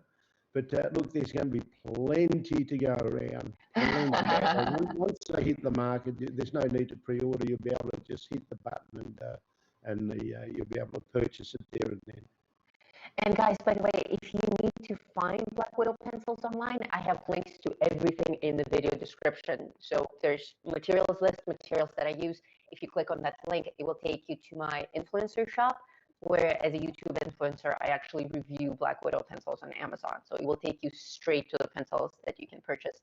But look, there's going to be plenty to go around. Plenty. So once they hit the market, there's no need to pre-order. You'll be able to just hit the button and you'll be able to purchase it there and then. And guys, by the way, if you need to find Black Widow pencils online, I have links to everything in the video description. So there's materials list, materials that I use. If you click on that link, it will take you to my influencer shop, where as a YouTube influencer, I actually review Black Widow pencils on Amazon. So it will take you straight to the pencils that you can purchase.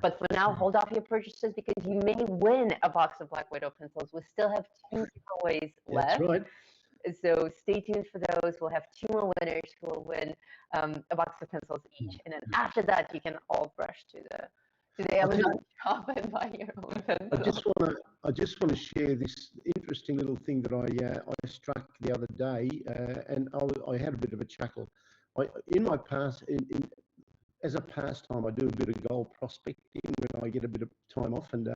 But for now, hold off your purchases because you may win a box of Black Widow pencils. We still have 2 giveaways left. That's right. So stay tuned for those. We'll have 2 more winners who will win a box of pencils each. And then after that, you can all rush to the Amazon shop and buy your own pencil. I just want to share this interesting little thing that I struck the other day, and I had a bit of a chuckle. In my past, as a pastime, I do a bit of gold prospecting when I get a bit of time off, and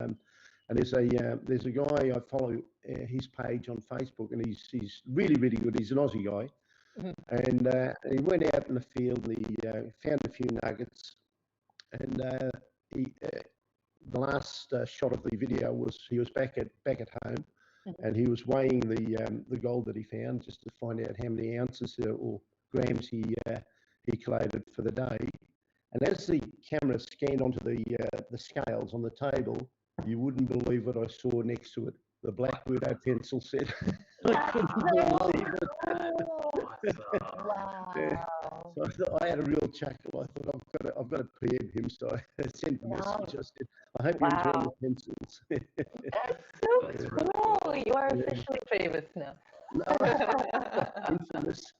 there's a guy I follow his page on Facebook, and he's really good. He's an Aussie guy, and he went out in the field and he found a few nuggets, and the last shot of the video was he was back at home, and he was weighing the gold that he found just to find out how many ounces or grams he collated for the day. And as the camera scanned onto the scales on the table, you wouldn't believe what I saw next to it. The Black Widow pencil set. I couldn't believe it. Wow. Yeah. So I had a real chuckle. I thought I've got to PM him, so I sent a message. I said, I hope you enjoy the pencils. That's so cool. You are officially famous now. Infamous.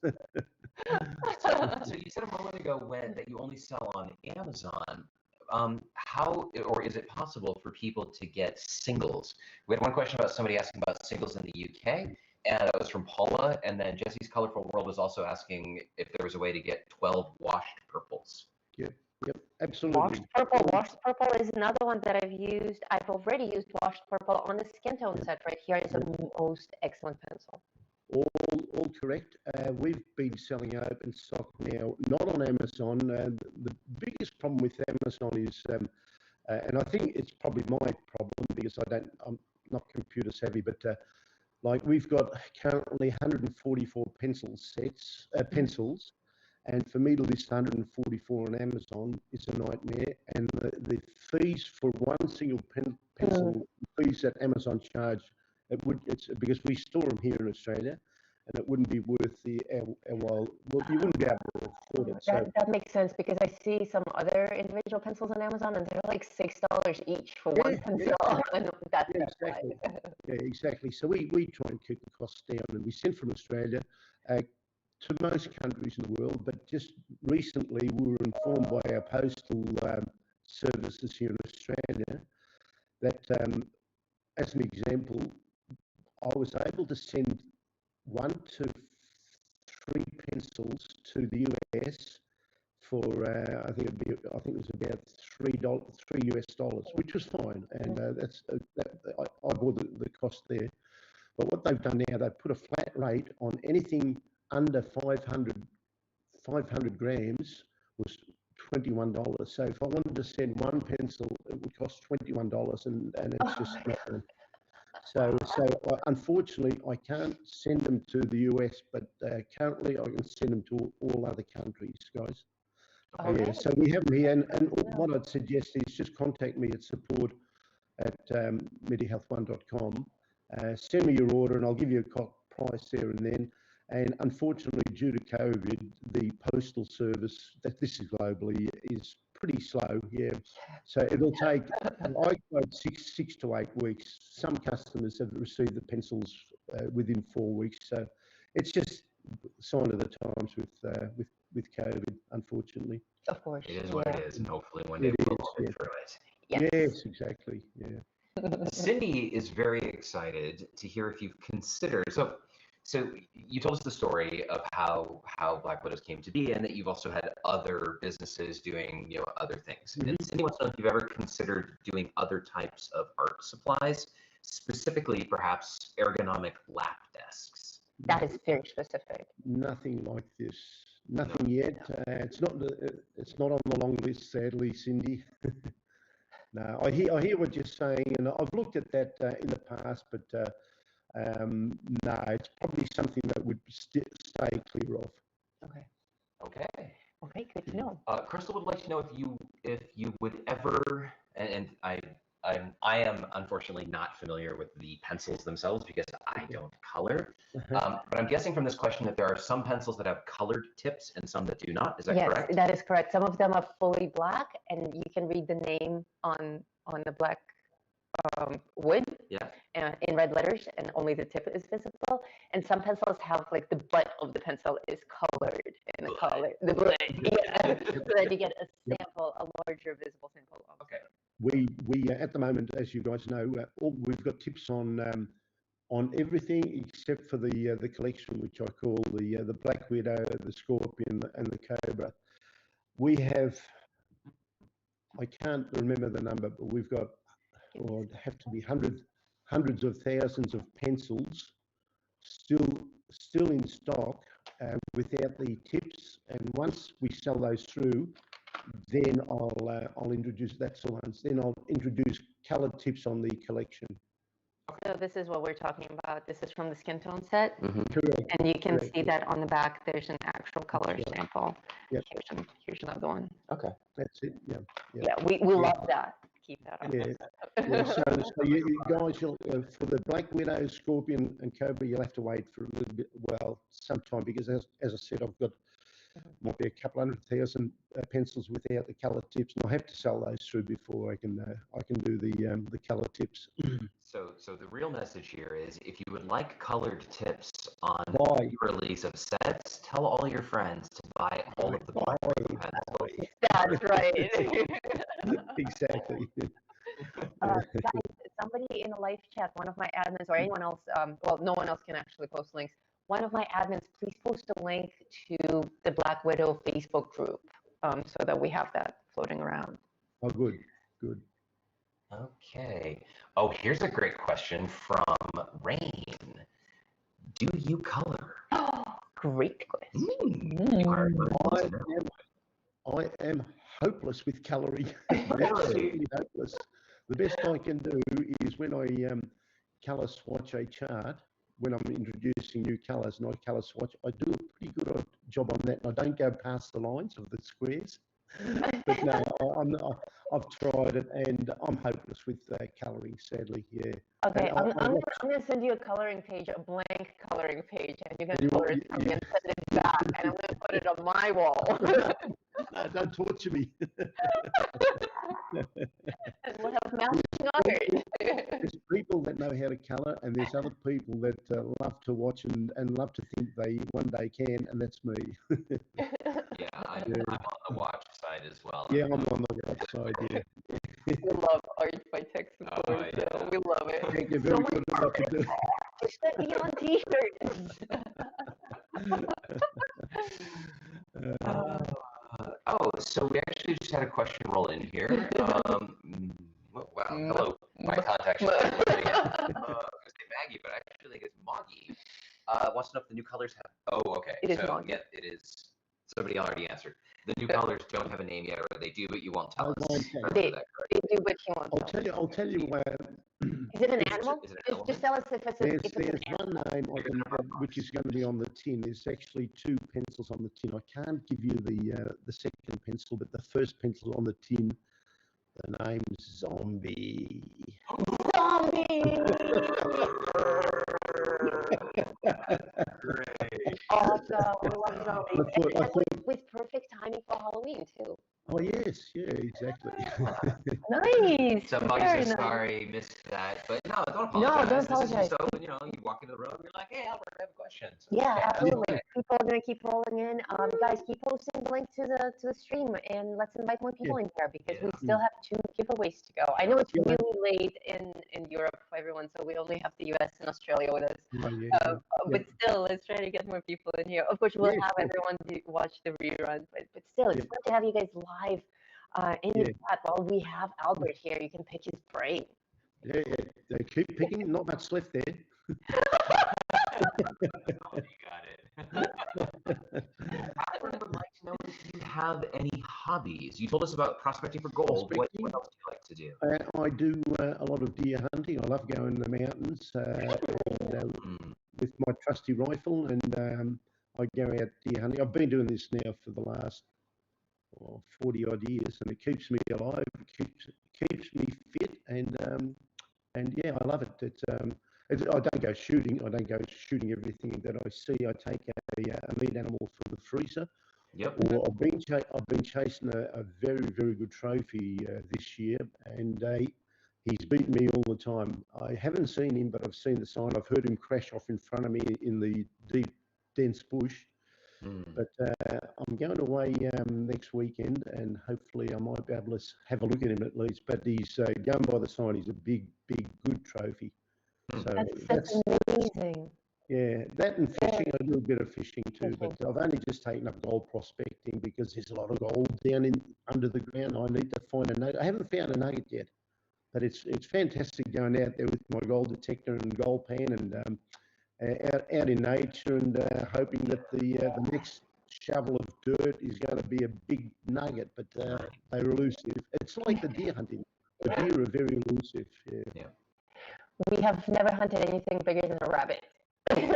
So you said a moment ago that you only sell on Amazon. How, or is it possible for people to get singles? We had one question about somebody asking about singles in the UK, and that was from Paula. And then Jesse's Colorful World was also asking if there was a way to get 12 washed purples. Yep, absolutely. Washed purple is another one that I've used. I've already used washed purple on the skin tone set right here. It's a most excellent pencil. All correct. We've been selling open stock now, not on Amazon. The biggest problem with Amazon is, and I think it's probably my problem because I'm not computer savvy, but like we've got currently 144 pencils, and for me to list 144 on Amazon is a nightmare. And the fees for one single pencil, fees that Amazon charge, it's because we store them here in Australia, and it wouldn't be worth our while. Well, you wouldn't be able to afford it. That makes sense because I see some other individual pencils on Amazon, and they're like $6 each for one pencil. And that's exactly. Yeah, exactly. So we try and keep the costs down, and we send from Australia to most countries in the world. But just recently, we were informed by our postal services here in Australia that, as an example, I was able to send 1 to 3 pencils to the US for I think it was about $3 US, which was fine, and I bore the cost there. But what they've done now, they've put a flat rate on anything under 500 grams was $21. So if I wanted to send 1 pencil, it would cost $21, and it's just nothing. So unfortunately, I can't send them to the US, but currently I can send them to all other countries, guys. Okay. Yeah, so we have them here, and what I'd suggest is just contact me at support@medihealth1.com. Send me your order, and I'll give you a price there and then. And unfortunately, due to COVID, the postal service, that this is globally, is pretty slow. Yeah, so it'll take I quote 6 to 8 weeks. Some customers have received the pencils within 4 weeks. So it's just a sign of the times with COVID, unfortunately. Of course. It is what it is, and hopefully one day we'll get through it. Yes, exactly. Yeah. Cindy is very excited to hear if you've considered. So you told us the story of how Black Widows came to be, and that you've also had other businesses doing other things. And Cindy wants to know if you've ever considered doing other types of art supplies, specifically perhaps ergonomic lap desks. That is very specific. Nothing like this. Nothing yet. It's not. It's not on the long list, sadly, Cindy. No, I hear what you're saying, and I've looked at that in the past, but no, it's probably something that would stay clear of. Okay. Okay. Okay, good to know. Crystal would like to know if you would ever, and I am unfortunately not familiar with the pencils themselves because I don't color. But I'm guessing from this question that there are some pencils that have colored tips and some that do not. Is that correct? Yes, that is correct. Some of them are fully black, and you can read the name on the black wood in red letters, and only the tip is visible. And some pencils have like the butt of the pencil is colored in the color, the blood, so that you get a sample, a larger visible sample. Okay. We at the moment, as you guys know, we've got tips on everything except for the collection, which I call the Black Widow, the Scorpion, and the Cobra. We have, I can't remember the number, but we've got, well, it'd have to be hundreds of thousands of pencils still in stock without the tips. And once we sell those through, then I'll introduce, that's the ones. Then I'll introduce coloured tips on the collection. So this is what we're talking about. This is from the skin tone set. Correct. And you can see that on the back, there's an actual color sample. Yep. Here's another one. Okay. That's it. Yeah, we love that. Keep that up. Yeah. So you guys, for the Black Widow, Scorpion, and Cobra, you'll have to wait for a little bit, some time, because as I said, I've got might be a couple 100,000 pencils without the colour tips, and I have to sell those through before I can do the colour tips. So the real message here is, if you would like colored tips on Buy. the release of sets, tell all your friends to buy all of the Black Widow pencils. That's right. Exactly. Guys, somebody in the live chat, one of my admins or anyone else, well, no one else can actually post links. One of my admins, please post a link to the Black Widow Facebook group so that we have that floating around. Oh, good. Okay. Oh, here's a great question from Rain. Do you color? Great question. I am hopeless with colouring. Really? Absolutely hopeless. The best I can do is when I colour swatch a chart, when I'm introducing new colours and I colour swatch, I do a pretty good job on that, and I don't go past the lines of the squares. But no, I've tried it, and I'm hopeless with colouring, sadly. Yeah. Okay, I'm gonna send you a coloring page, a blank coloring page, and you can color it for me and send it back, and I'm gonna put it on my wall. No, don't torture me. And we'll have matching art. There's people that know how to colour, and there's other people that love to watch and love to think they one day can, and that's me. Yeah, I'm on the watch side as well. Yeah, I'm on the right side. Yeah. We love art by text and color, so we love it. Thank you. Very good at what you do. Just let me on t-shirts. So we actually just had a question roll in here. Wow, hello, my contact. I was going to say Maggie, but I actually think it's Moggy. Wants to know if the new colors have. Oh, okay. It is Moggy. Yeah, it is. Somebody already answered. The new colors don't have a name yet, or they do, but you won't tell us. They do, but you won't. I'll tell you. Is it an animal? Just tell us if it's There's one name which is going to be on the tin. There's actually two pencils on the tin. I can't give you the second pencil, but the first pencil on the tin, the name's Zombie. Zombie! Awesome. We love Zombie. And with perfect timing for Halloween, too. Oh, yes. Yeah, exactly. Nice. So Moggy says, sorry, missed that. But no, don't apologize. No, don't apologize. So, you walk into the room, you're like, hey, Albert, I have a question. So, yeah, absolutely. People are going to keep rolling in. Guys, keep posting the link to the stream, and let's invite more people in here, because we still have 2 giveaways to go. I know it's really late in Europe for everyone, so we only have the US and Australia with us. But still, let's try to get more people in here. Of course, we'll have everyone watch the rerun, but still, it's good to have you guys live in the chat while we have Albert here. You can pick his brain. Yeah, they keep picking. Not much left there. You got it. Albert, you have any hobbies? You told us about prospecting for gold. Prospecting. What else do you like to do? I do a lot of deer hunting. I love going in the mountains with my trusty rifle, and I go out deer hunting. I've been doing this now for the last 40 odd years, and it keeps me alive, keeps me fit, and yeah, I love it. I don't go shooting. I don't go shooting everything that I see. I take a meat animal from the freezer. Yep. Or I've been chasing a very, very good trophy this year, and he's beaten me all the time. I haven't seen him, but I've seen the sign. I've heard him crash off in front of me in the deep, dense bush. But I'm going away next weekend, and hopefully I might be able to have a look at him at least. But he's going by the sign. He's a big, big, good trophy. So That's amazing. yeah, that and fishing. I do a bit of fishing too, but I've only just taken up gold prospecting because there's a lot of gold down in under the ground. I need to find a nugget. I haven't found a nugget yet, but it's fantastic going out there with my gold detector and gold pan and out in nature and hoping that the next shovel of dirt is going to be a big nugget. But they're elusive. It's like the deer hunting. The deer are very elusive. Yeah. We have never hunted anything bigger than a rabbit. They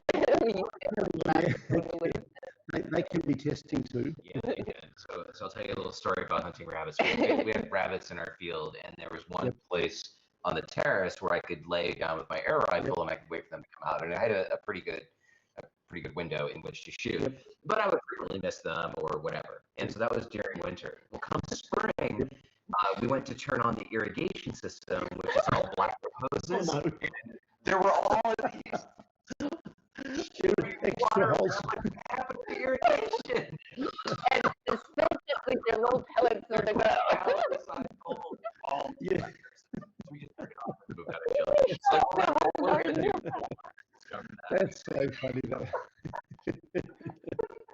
can be testing too. Yeah, they can. So I'll tell you a little story about hunting rabbits. We had rabbits in our field, and there was one place on the terrace where I could lay down with my air rifle and I could wait for them to come out. And I had a pretty good window in which to shoot. But I would frequently miss them or whatever. And so that was during winter. Well, come spring, we went to turn on the irrigation system, which is all black hoses. Oh, no. And there were all of these extra holes. what happened to irrigation? And especially their little pellets on the ground. Yeah. We just took it off and moved out of Chile. That's so funny though.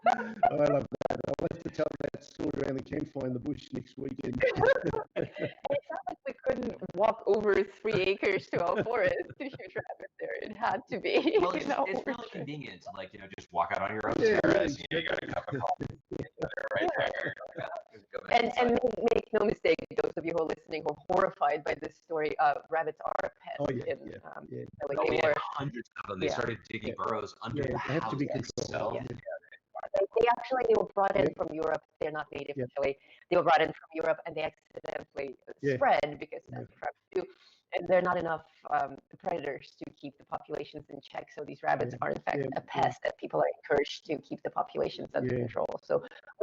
I love that. I'll have to tell that story around the campfire in the bush next weekend. And it's not like we couldn't walk over 3 acres to our forest to shoot rabbits there. It had to be. Well, it's really convenient to just walk out on your own terrace. You got a cup of coffee right there. And make no mistake, those of you who are listening who are horrified by this story, rabbits are a pest. Oh yeah, We had hundreds of them. They started digging burrows under the they have to be houses. controlled. They were brought in from Europe. They're not native to Chile. They were brought in from Europe and they accidentally spread because that's crap too. And there are not enough predators to keep the populations in check. So these rabbits are in fact a pest that people are encouraged to keep the populations under control. So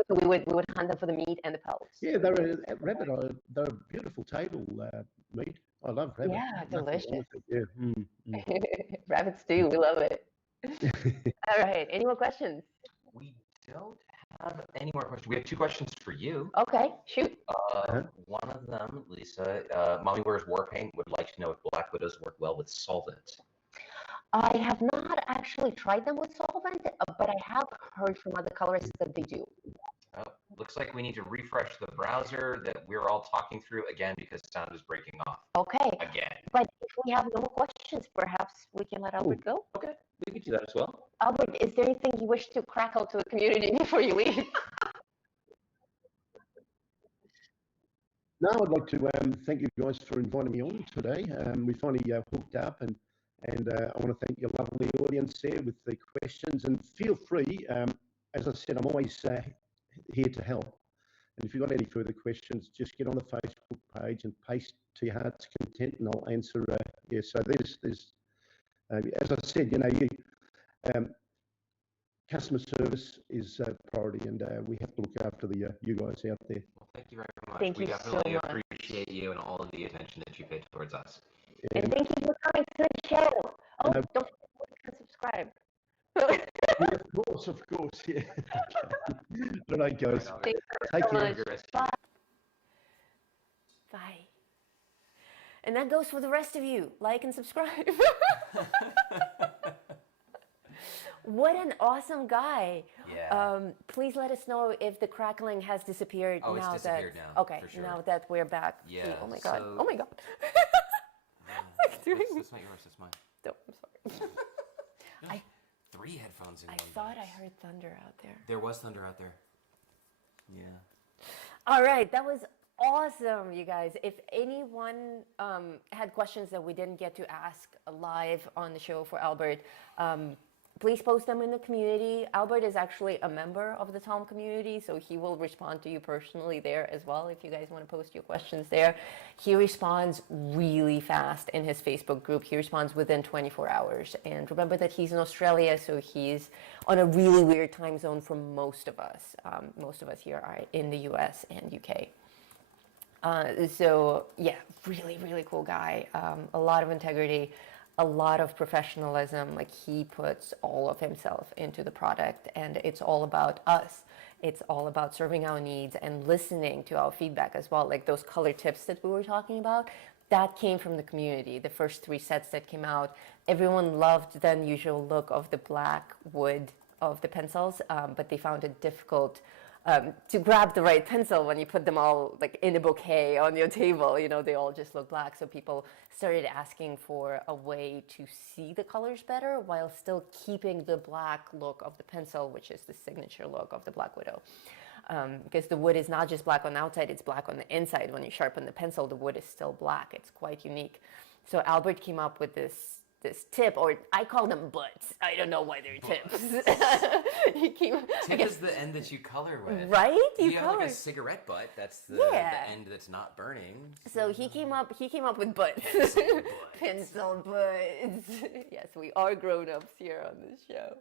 we would hunt them for the meat and the pelts. Yeah, they're a beautiful table meat. I love rabbit. Yeah, delicious. Yeah. Rabbits too. We love it. All right. Any more questions? We don't have any more questions. We have 2 questions for you. Okay, shoot. One of them, Lisa, Mommy Wears War Paint would like to know if black widows work well with solvent. I have not actually tried them with solvent, but I have heard from other colorists that they do. Looks like we need to refresh the browser that we're all talking through again because sound is breaking off. Okay. Again. But if we have no more questions, perhaps we can let Albert go. Okay, we can do that as well. Albert, is there anything you wish to crackle to the community before you leave? No, I'd like to thank you guys for inviting me on today. We finally hooked up, and I want to thank your lovely audience there with the questions. And feel free, as I said, I'm always here to help. And if you've got any further questions, just get on the Facebook page and paste to your heart's content, and I'll answer. So there's as I said, customer service is a priority, and we have to look after you guys out there. Well, thank you very much. Thank we you definitely so much. appreciate you and all of the attention that you pay towards us. And thank you for coming to the channel. Oh, don't forget to subscribe. Of course, yeah. All right, guys. Thank you Take so care. much. Bye. Bye. And that goes for the rest of you. Like and subscribe. What an awesome guy. Yeah. Please let us know if the crackling has disappeared now. now it's disappeared now. Okay, for sure. now that we're back. Yeah. Oh my god. So, oh my god. That's not yours, that's mine. No, I'm sorry. There's 3 headphones in I one thought box. I heard thunder out there. There was thunder out there. Yeah. All right, that was awesome, you guys. If anyone had questions that we didn't get to ask live on the show for Albert, please post them in the community. Albert is actually a member of the Tom community, so he will respond to you personally there as well if you guys want to post your questions there. He responds really fast in his Facebook group. He responds within 24 hours. And remember that he's in Australia, so he's on a really weird time zone for most of us. Most of us here are in the US and UK. So yeah, really, really cool guy. A lot of integrity, a lot of professionalism. Like, he puts all of himself into the product, and it's all about us. It's all about serving our needs and listening to our feedback as well. Like those color tips that we were talking about, that came from the community. The first 3 sets that came out, everyone loved the unusual look of the black wood of the pencils, but they found it difficult to grab the right pencil when you put them all like in a bouquet on your table. You know, they all just look black. So people started asking for a way to see the colors better while still keeping the black look of the pencil, which is the signature look of the Black Widow. Because the wood is not just black on the outside, it's black on the inside. When you sharpen the pencil, the wood is still black. It's quite unique. So Albert came up with this tip, or I call them butts. I don't know why they're tips. Tip is the end that you color with. Right? You have like a cigarette butt. That's the end that's not burning. So he came up with butts. Pencil butts. Yes, we are grown-ups here on this show.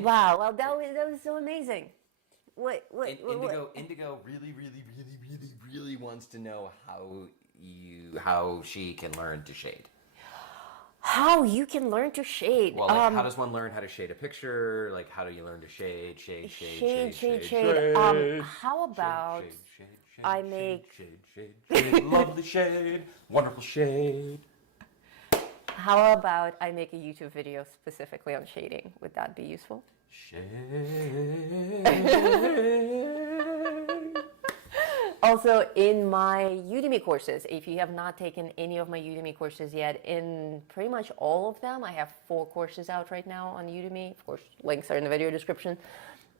Wow, well that was so amazing. Indigo really wants to know how she can learn to shade. How you can learn to shade? Well, how does one learn how to shade a picture? Like, how do you learn to shade? How about I make shade, lovely shade, wonderful shade. How about I make a YouTube video specifically on shading? Would that be useful? Shade. Also, in my Udemy courses, if you have not taken any of my Udemy courses yet, in pretty much all of them, I have 4 courses out right now on Udemy. Of course, links are in the video description.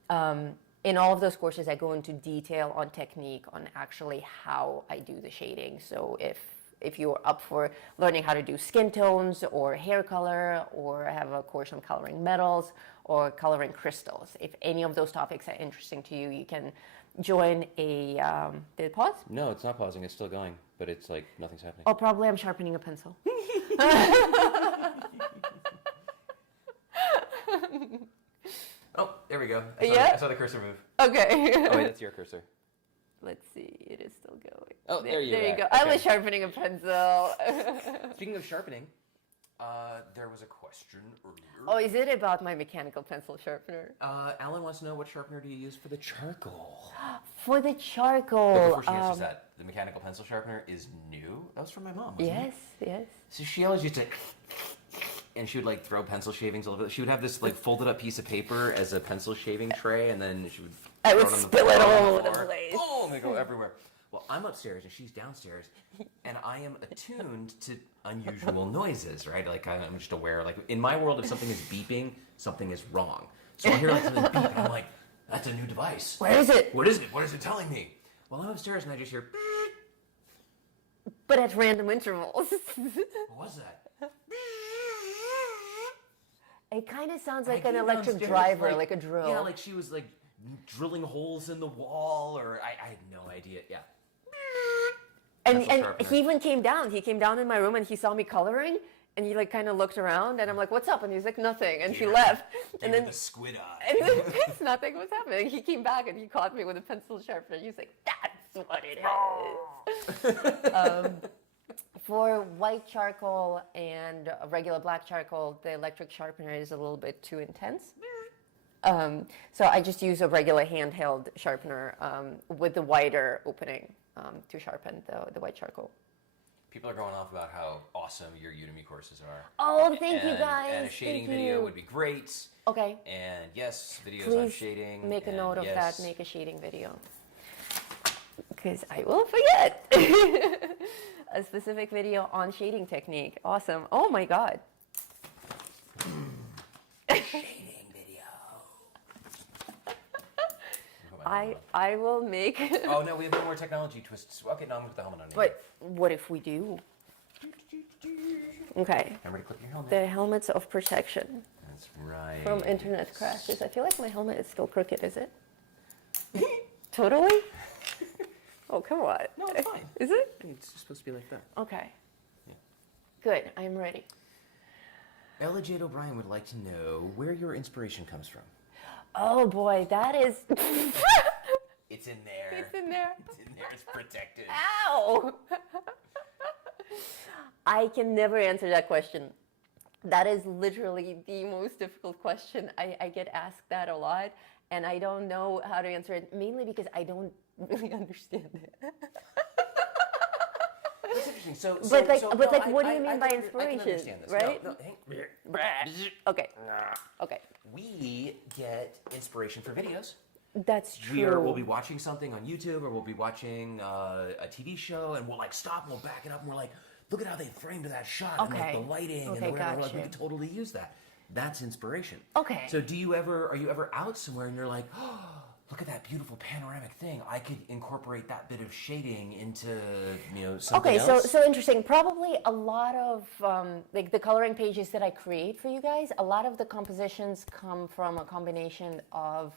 In all of those courses, I go into detail on technique, on actually how I do the shading. So if you're up for learning how to do skin tones or hair color, or have a course on coloring metals or coloring crystals, if any of those topics are interesting to you, you can join a... did it pause? No, it's not pausing. It's still going, but it's like nothing's happening. Oh, probably I'm sharpening a pencil. Oh, there we go. Yeah? I saw the cursor move. Okay. Oh, wait, that's your cursor. Let's see. It is still going. Oh, there you go. Okay. I was sharpening a pencil. Speaking of sharpening, there was a question earlier. Oh, is it about my mechanical pencil sharpener? Alan wants to know, what sharpener do you use for the charcoal? For the charcoal. But before she answers that, the mechanical pencil sharpener is new. That was from my mom, wasn't it? Yes. So she always used to... And she would like throw pencil shavings all over. She would have this like folded up piece of paper as a pencil shaving tray, and then she would... I would spill it all over the place. Oh, and they go everywhere. Well, I'm upstairs and she's downstairs, and I am attuned to unusual noises, right? Like, I'm just aware. Like, in my world, if something is beeping, something is wrong. So I hear like something beep, and I'm like, that's a new device. Where is it? What is it? What is it telling me? Well, I'm upstairs and I just hear... But at random intervals. What was that? It kind of sounds like an electric driver, like a drill. Yeah, like she was like drilling holes in the wall, or I had no idea. Yeah. And he even came down. He came down in my room and he saw me coloring, and he like kind of looked around, and I'm like, "What's up?" And he's like, "Nothing." And he left. And then the squid eye. And then nothing was happening. He came back and he caught me with a pencil sharpener. He's like, "That's what it is." For white charcoal and regular black charcoal, the electric sharpener is a little bit too intense. So I just use a regular handheld sharpener with the wider opening to sharpen the white charcoal. People are going off about how awesome your Udemy courses are. Oh, thank you guys. And a shading video would be great. Okay. And yes, videos Please on shading. make a note of yes. that. Make a shading video. Because I will forget. A specific video on shading technique. Awesome. Oh my God. Shading video. my helmet I will make. on. Oh no, we have no more technology twists. Okay, no, I'm with the helmet on. But what if we do? Okay. Remember to clip your helmet. The helmets of protection That's right. from internet crashes. I feel like my helmet is still crooked, is it? Totally? Oh, come on. No, it's fine. Is it? It's just supposed to be like that. Okay. Yeah. Good. I'm ready. Ella Jade O'Brien would like to know where your inspiration comes from. Oh boy, that is. It's in there. It's in there. It's in there. It's protected. Ow! I can never answer that question. That is literally the most difficult question. I get asked that a lot, and I don't know how to answer it, mainly because I don't really understand it. That's interesting. So, What do you mean by I inspiration, can understand this. right? No, Okay. Okay. We get inspiration for videos. That's true. We'll be watching something on YouTube, or we'll be watching a TV show, and we'll like stop and we'll back it up, and we're like, look at how they framed that shot, and like the lighting, and whatever. We're like, we could totally use that. That's inspiration. Okay. So are you ever out somewhere and you're like, oh, look at that beautiful panoramic thing. I could incorporate that bit of shading into, something else. Okay, so interesting. Probably a lot of like the coloring pages that I create for you guys, a lot of the compositions come from a combination of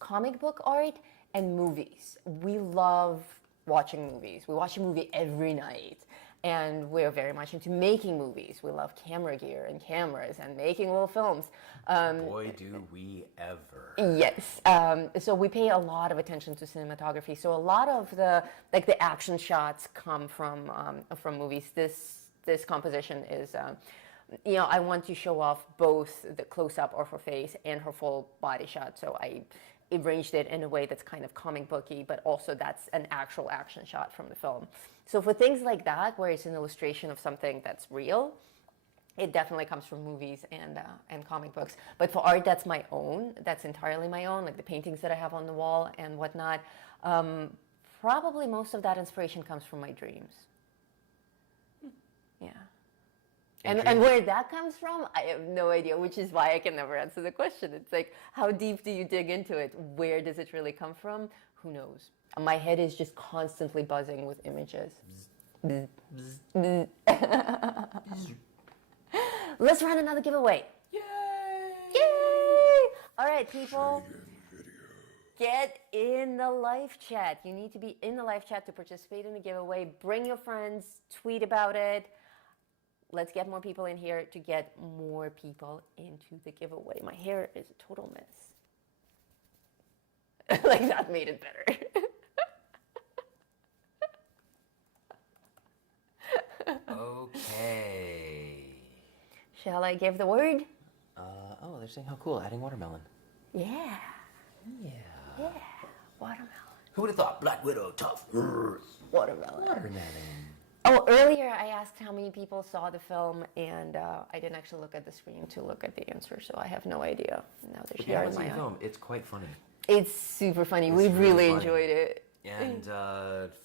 comic book art and movies. We love watching movies. We watch a movie every night. And we're very much into making movies. We love camera gear and cameras and making little films. Boy, do we ever. Yes. So we pay a lot of attention to cinematography. So a lot of the action shots come from movies. This composition is, I want to show off both the close-up of her face and her full body shot. So I arranged it in a way that's kind of comic booky, but also that's an actual action shot from the film. So for things like that, where it's an illustration of something that's real, it definitely comes from movies and comic books. But for art that's my own, that's entirely my own, like the paintings that I have on the wall and whatnot, probably most of that inspiration comes from my dreams. Yeah. And where that comes from, I have no idea, which is why I can never answer the question. It's like, how deep do you dig into it? Where does it really come from? Who knows? My head is just constantly buzzing with images. Let's run another giveaway. Yay! Yay! All right, people. Get in the live chat. You need to be in the live chat to participate in the giveaway. Bring your friends, tweet about it. Let's get more people in here to get more people into the giveaway. My hair is a total mess. Like that made it better. Okay. Shall I give the word? They're saying how cool, adding watermelon. Yeah. Yeah. Yeah. Watermelon. Who would have thought? Black Widow, tough. Watermelon. Watermelon. Oh, earlier I asked how many people saw the film, and I didn't actually look at the screen to look at the answer, so I have no idea. Now there's If you hair haven't in seen my the eye. film, it's quite funny. It's super funny. It's We really funny. enjoyed it. And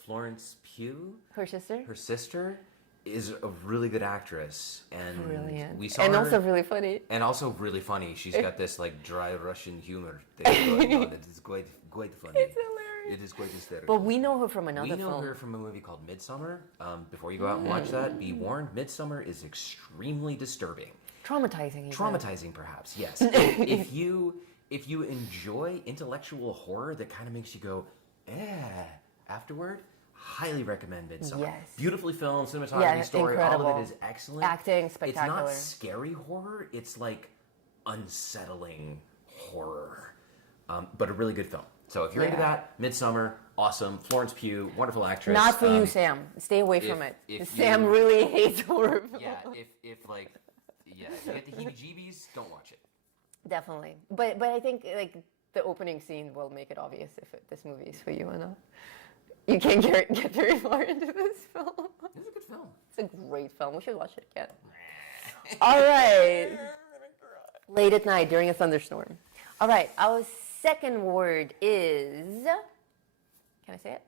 Florence Pugh, Her sister? her sister, is a really good actress, and Brilliant. we saw and her, also really funny. and also really funny. She's got this like dry Russian humor thing going on. It is quite funny. It's hilarious. It is quite hysterical. But we know her from another We know film. her from a movie called Midsummer. Before you go out and watch that, be warned: Midsummer is extremely disturbing, Traumatizing. Even. traumatizing, perhaps. Yes. if you enjoy intellectual horror that kind of makes you go, afterward. Highly recommend Midsummer. Yes. Beautifully filmed, cinematography, Yeah, story, incredible. all of it is excellent. Acting, spectacular. It's not scary horror, it's like unsettling horror. But a really good film. So if you're into that, Midsummer, awesome. Florence Pugh, wonderful actress. Not for you, Sam. Stay away from it. Sam really hates horror films. Yeah, if you get the heebie-jeebies, don't watch it. Definitely. But I think like the opening scene will make it obvious if this movie is for you or not. You can't get very far into this film. It's a good film. It's a great film. We should watch it again. All right. Late at night during a thunderstorm. All right. Our second word is. Can I say it?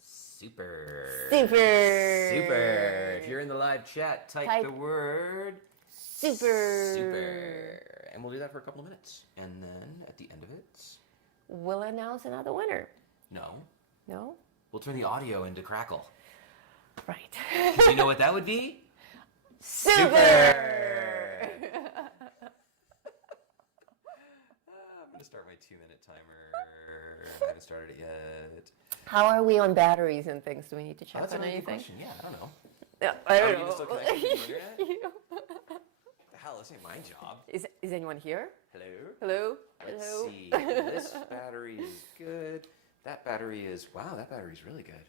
Super. Super. If you're in the live chat, type the word super. Super. And we'll do that for a couple of minutes. And then at the end of it, we'll announce another winner. No. No? We'll turn the audio into Crackle. Right. Do you know what that would be? Super! I'm going to start my 2-minute timer. I haven't started it yet. How are we on batteries and things? Do we need to check That's on a really good anything? question. Yeah, I don't know. Yeah, I don't Are you know. still connected to the internet? The hell, this ain't my job. Is anyone here? Hello? Hello? Let's Hello? see. This battery is good. That battery is, wow, that battery's really good.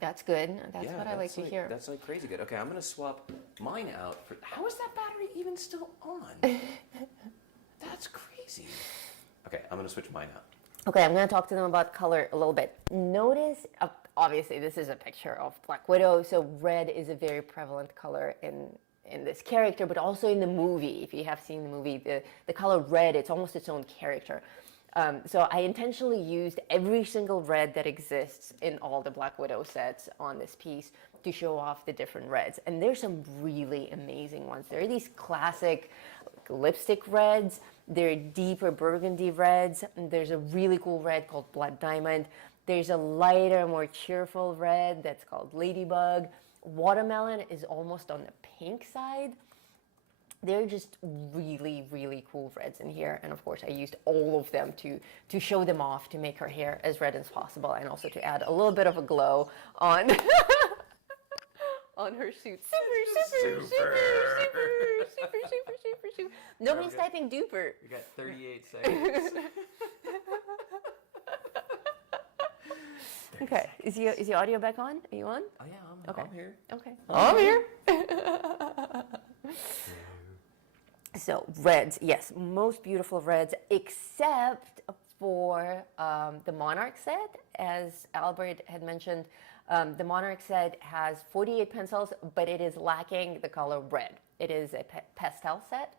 That's good. That's Yeah, what I like to hear. That's like crazy good. Okay, I'm going to swap mine out for, how is that battery even still on? That's crazy. Okay, I'm going to switch mine out. Okay, I'm going to talk to them about color a little bit. Notice, obviously, this is a picture of Black Widow, so red is a very prevalent color in this character, but also in the movie. If you have seen the movie, the color red, it's almost its own character. So I intentionally used every single red that exists in all the Black Widow sets on this piece to show off the different reds. And there's some really amazing ones. There are these classic lipstick reds. There are deeper burgundy reds. There's a really cool red called Blood Diamond. There's a lighter, more cheerful red that's called Ladybug. Watermelon is almost on the pink side. They're just really, really cool reds in here. And of course, I used all of them to show them off, to make her hair as red as possible, and also to add a little bit of a glow on on her suit. Super. Nobody's typing duper. We got 38 seconds. Okay, is the audio back on? Are you on? Oh yeah, Okay. I'm here. Okay. I'm here. So reds, yes, most beautiful reds, except for the Monarch set. As Albert had mentioned, the Monarch set has 48 pencils, but it is lacking the color red. It is a pastel set.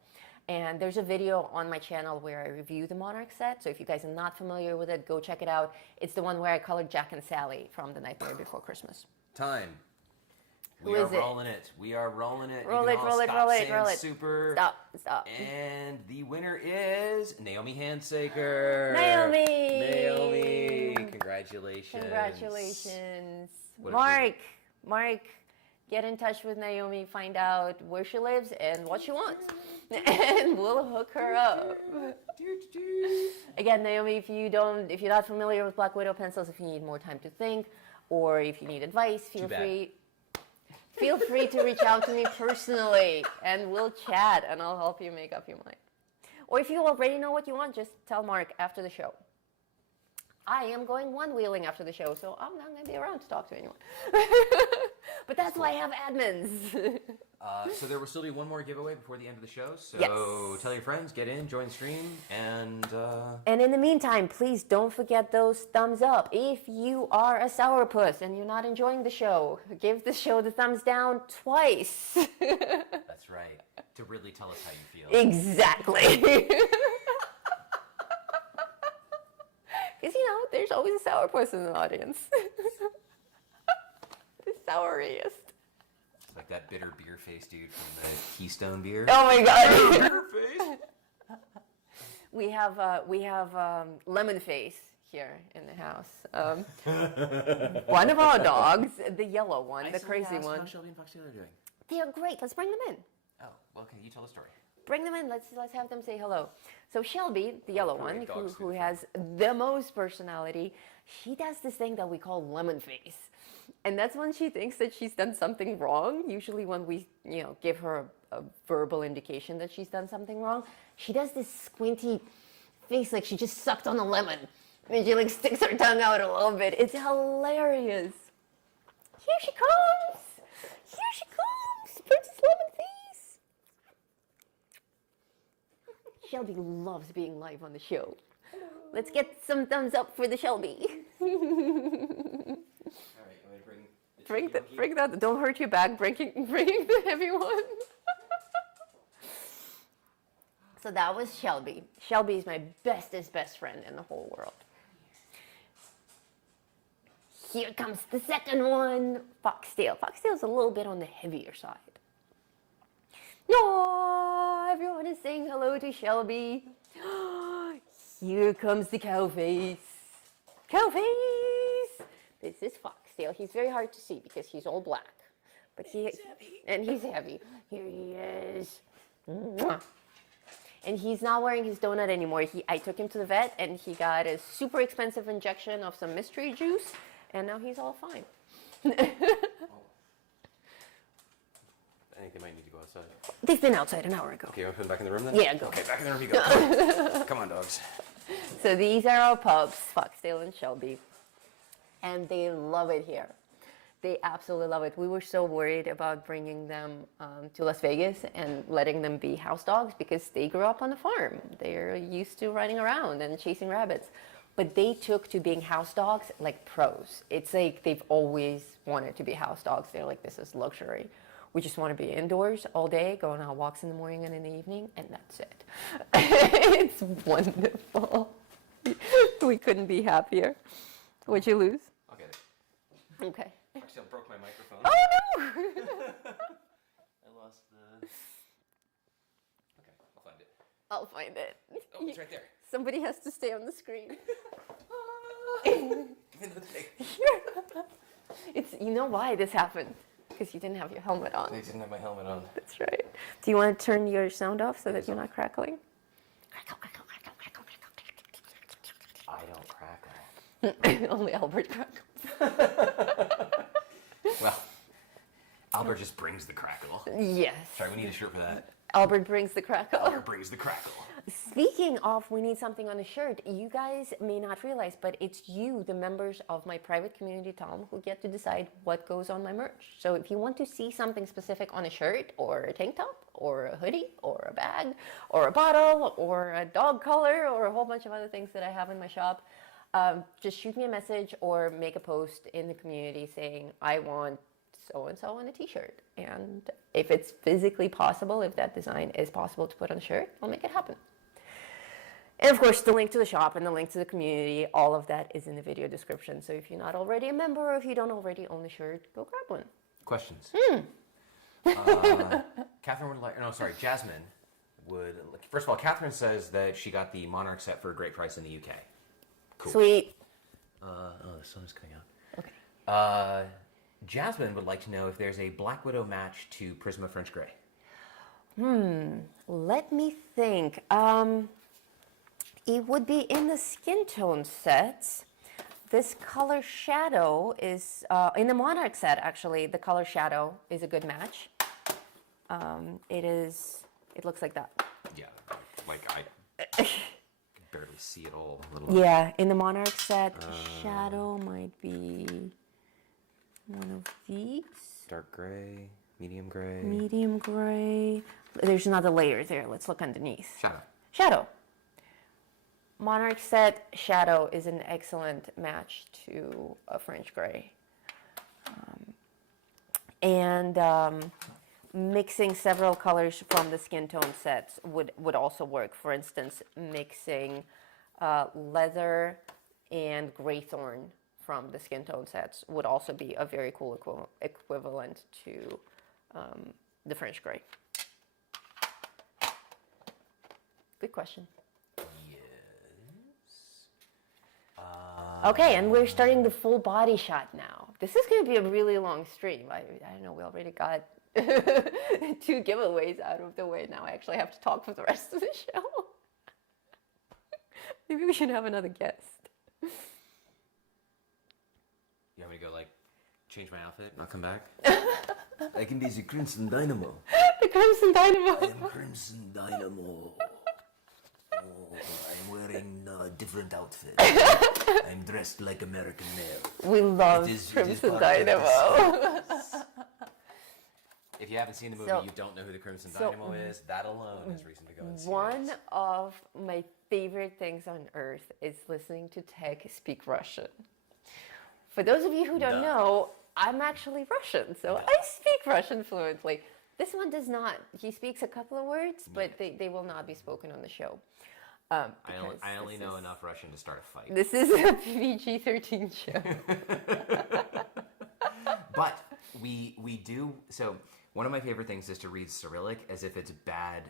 And there's a video on my channel where I review the Monarch set. So if you guys are not familiar with it, go check it out. It's the one where I colored Jack and Sally from The Nightmare Before Christmas. Time. Who We is are it? rolling it. We are rolling it. Roll You it, can all roll it, stop roll it, saying roll it. Super. Stop. And the winner is Naomi Handsaker. Naomi! Congratulations. Congratulations. What a Mark, get in touch with Naomi, find out where she lives and what she wants. And we'll hook her up. Again, Naomi, if you're not familiar with Black Widow pencils, if you need more time to think, or if you need advice, feel free to reach out to me personally, and we'll chat, and I'll help you make up your mind. Or if you already know what you want, just tell Mark after the show. I am going one-wheeling after the show, so I'm not going to be around to talk to anyone. But that's why I have admins. So there will still be one more giveaway before the end of the show. So Yes. Tell your friends, get in, join the stream, and And in the meantime, please don't forget those thumbs up. If you are a sourpuss and you're not enjoying the show, give the show the thumbs down twice. that's right, to really tell us how you feel. Exactly. Because, there's always a sourpuss in the audience. The souriest. It's like that bitter beer face dude from the Keystone beer. Oh my God. Bitter face. We have lemon face here in the house. One of our dogs, the yellow one, the crazy one. How Shelby and Fox Taylor are doing? They are great. Let's bring them in. Oh, well, okay, you tell the story. Bring them in. Let's have them say hello. So Shelby, the yellow probably one, dogs who do. has the most personality, she does this thing that we call lemon face. And that's when she thinks that she's done something wrong. Usually when we, give her a verbal indication that she's done something wrong, she does this squinty face like she just sucked on a lemon. And she sticks her tongue out a little bit. It's hilarious. Here she comes. Here she comes. Princess Lemon Face. Shelby loves being live on the show. Hello. Let's get some thumbs up for the Shelby. All right, you want to Bring that. Don't hurt your back. Bringing the heavy one. So that was Shelby. Shelby is my bestest best friend in the whole world. Here comes the second one, Foxtail. Foxtail's a little bit on the heavier side. No, everyone is saying hello to Shelby. Here comes the cow face. Cow face! This is Foxtail. He's very hard to see because he's all black. But he's heavy. Here he is. Mwah. And he's not wearing his donut anymore. I took him to the vet and he got a super expensive injection of some mystery juice, and now he's all fine. I think they might need to go outside. They've been outside an hour ago. Okay, you want to put them back in the room then? Yeah, go. Okay, back in the room you go. Come on, dogs. So these are our pups, Foxtail and Shelby, and they love it here. They absolutely love it. We were so worried about bringing them to Las Vegas and letting them be house dogs because they grew up on the farm. They're used to running around and chasing rabbits. But they took to being house dogs like pros. It's like they've always wanted to be house dogs. They're like, this is luxury. We just want to be indoors all day, going on walks in the morning and in the evening, and that's it. It's wonderful. We couldn't be happier. What'd you lose? I'll get it. Okay. Actually, I broke my microphone. Oh no! I lost the... Okay, I'll find it. I'll find it. Oh, it's right there. Somebody has to stay on the screen. Give me the thing. It's, you know why this happened? Because you didn't have your helmet on. I didn't have my helmet on. That's right. Do you want to turn your sound off so that you're not crackling? I don't crackle. Only Albert crackles. Well, Albert just brings the crackle. Yes. Sorry, we need a shirt for that. Albert brings the crackle. Albert brings the crackle. Speaking of, we need something on the shirt. You guys may not realize, but it's you, the members of my private community, Tom, who get to decide what goes on my merch. So if you want to see something specific on a shirt or a tank top or a hoodie or a bag or a bottle or a dog collar or a whole bunch of other things that I have in my shop, just shoot me a message or make a post in the community saying, I want so-and-so on a t-shirt. And if it's physically possible, if that design is possible to put on a shirt, I'll make it happen. And of course, the link to the shop and the link to the community, all of that is in the video description. So if you're not already a member or if you don't already own a shirt, go grab one. Questions? Catherine would like, no, sorry, Jasmine would, first of all, Catherine says that she got the Monarch set for a great price in the UK. Cool. Sweet. Oh, the sun is coming out. Okay. Jasmine would like to know if there's a Black Widow match to Prisma French Grey. Let me think. It would be in the skin tone sets. This color shadow is, in the Monarch set actually, the color shadow is a good match. It looks like that. Yeah, like I can barely see it all. A little Yeah, in the Monarch set, shadow might be one of these. dark gray, medium gray. Medium gray. There's another layer there. Let's look underneath. Shadow. Shadow. Monarch set shadow is an excellent match to a French gray. Mixing several colors from the skin tone sets would also work. For instance, mixing leather and graythorn from the skin tone sets would also be a very cool equivalent to the French gray. Good question. Okay, and we're starting the full body shot now. This is going to be a really long stream. I don't know, we already got 2 giveaways out of the way. Now I actually have to talk for the rest of the show. Maybe we should have another guest. You want me to go, like, change my outfit and I'll come back? I can be the Crimson Dynamo. The Crimson Dynamo. I am Crimson Dynamo. Oh, I'm wearing a different outfit. I'm dressed like American male. We love Crimson Dynamo. If you haven't seen the movie, you don't know who the Crimson Dynamo is, that alone is reason to go and see One it. of my favorite things on earth is listening to Tech speak Russian. For those of you who don't know, I'm actually Russian, so I speak Russian fluently. This one does not. He speaks a couple of words, but they will not be spoken on the show. I only know enough Russian to start a fight. This is a PG-13 show. But we do, so one of my favorite things is to read Cyrillic as if it's bad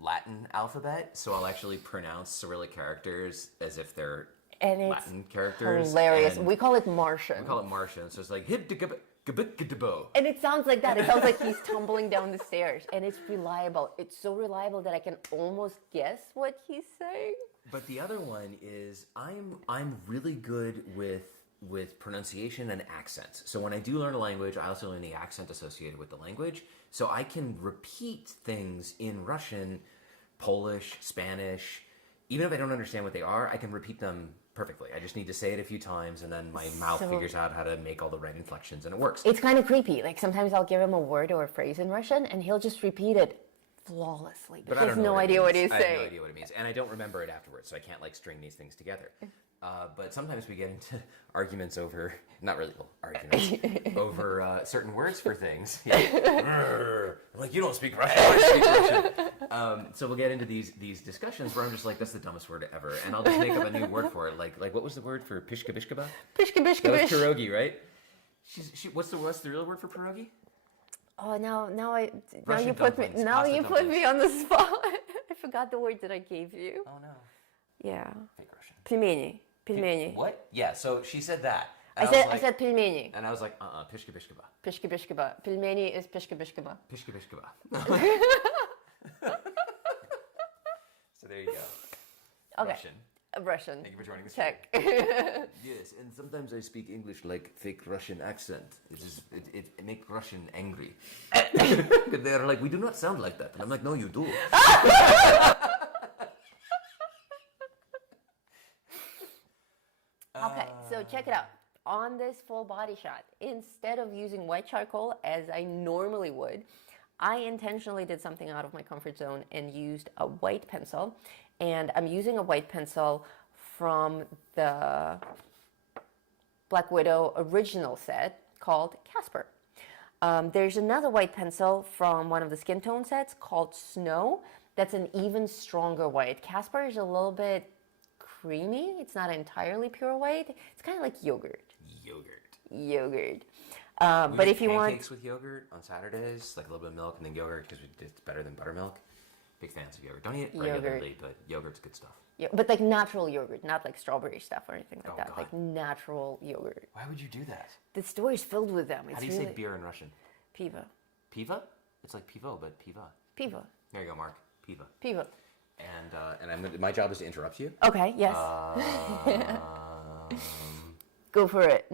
Latin alphabet, so I'll actually pronounce Cyrillic characters as if they're And it's Latin characters. hilarious. and We call it Martian. we call it Martian, so it's like hip-de-gib-gib-gib-bo. And it sounds like that. It sounds like he's tumbling down the stairs. And it's reliable. It's so reliable that I can almost guess what he's saying. But the other one is I'm really good with pronunciation and accents. So when I do learn a language, I also learn the accent associated with the language. So I can repeat things in Russian, Polish, Spanish. Even if I don't understand what they are, I can repeat them perfectly. I just need to say it a few times, and then my mouth So- figures out how to make all the right inflections, and it works. It's kind of creepy. Like sometimes I'll give him a word or a phrase in Russian and he'll just repeat it flawlessly. But I he don't has know no idea what means. he's I have saying. no idea what it means, and I don't remember it afterwards, so I can't like string these things together. But sometimes we get into arguments over, not really arguments, over certain words for things. I'm like, you don't speak Russian, I speak Russian. So we'll get into these discussions where I'm just like, that's the dumbest word ever, and I'll just make up a new word for it. Like what was the word for pishka bishkaba? Pishka bishka That was bish. pierogi, right? What's the real word for pierogi? Oh, now you Russian put me dumplings, now pasta you put dumplings. me on the spot. I forgot the word that I gave you. Oh no, Yeah. fake Russian. Пельмени. Пельмени. What? Yeah. So she said that. I And said was I said пельмени. and I was like, pishka bishkaba. Pishka bishkaba. Пельмени is pishka bishkaba. Pishka bishkaba. So there you go. Okay. Russian. Russian. Thank you for joining us. Check. Yes, and sometimes I speak English like fake Russian accent. It makes Russian angry. They're like, we do not sound like that. And I'm like, no, you do. Okay, so check it out. On this full body shot, instead of using white charcoal as I normally would, I intentionally did something out of my comfort zone and used a white pencil. And I'm using a white pencil from the Black Widow original set called Casper. There's another white pencil from one of the skin tone sets called Snow. That's an even stronger white. Casper is a little bit creamy. It's not entirely pure white. It's kind of like yogurt. Yogurt. But if you want, pancakes with yogurt on Saturdays, like a little bit of milk and then yogurt because it's better than buttermilk. Big fans of yogurt. Don't eat it regularly, but yogurt's good stuff. yeah, but like natural yogurt, not like strawberry stuff or anything like Oh, that. God. Like natural yogurt. Why would you do that? The store is filled with them. It's How do you really say beer in Russian? piva, Piva? It's like pivo, but piva. piva, There you go, Mark. Piva. piva. And my job is to interrupt you. Okay, yes. Go for it.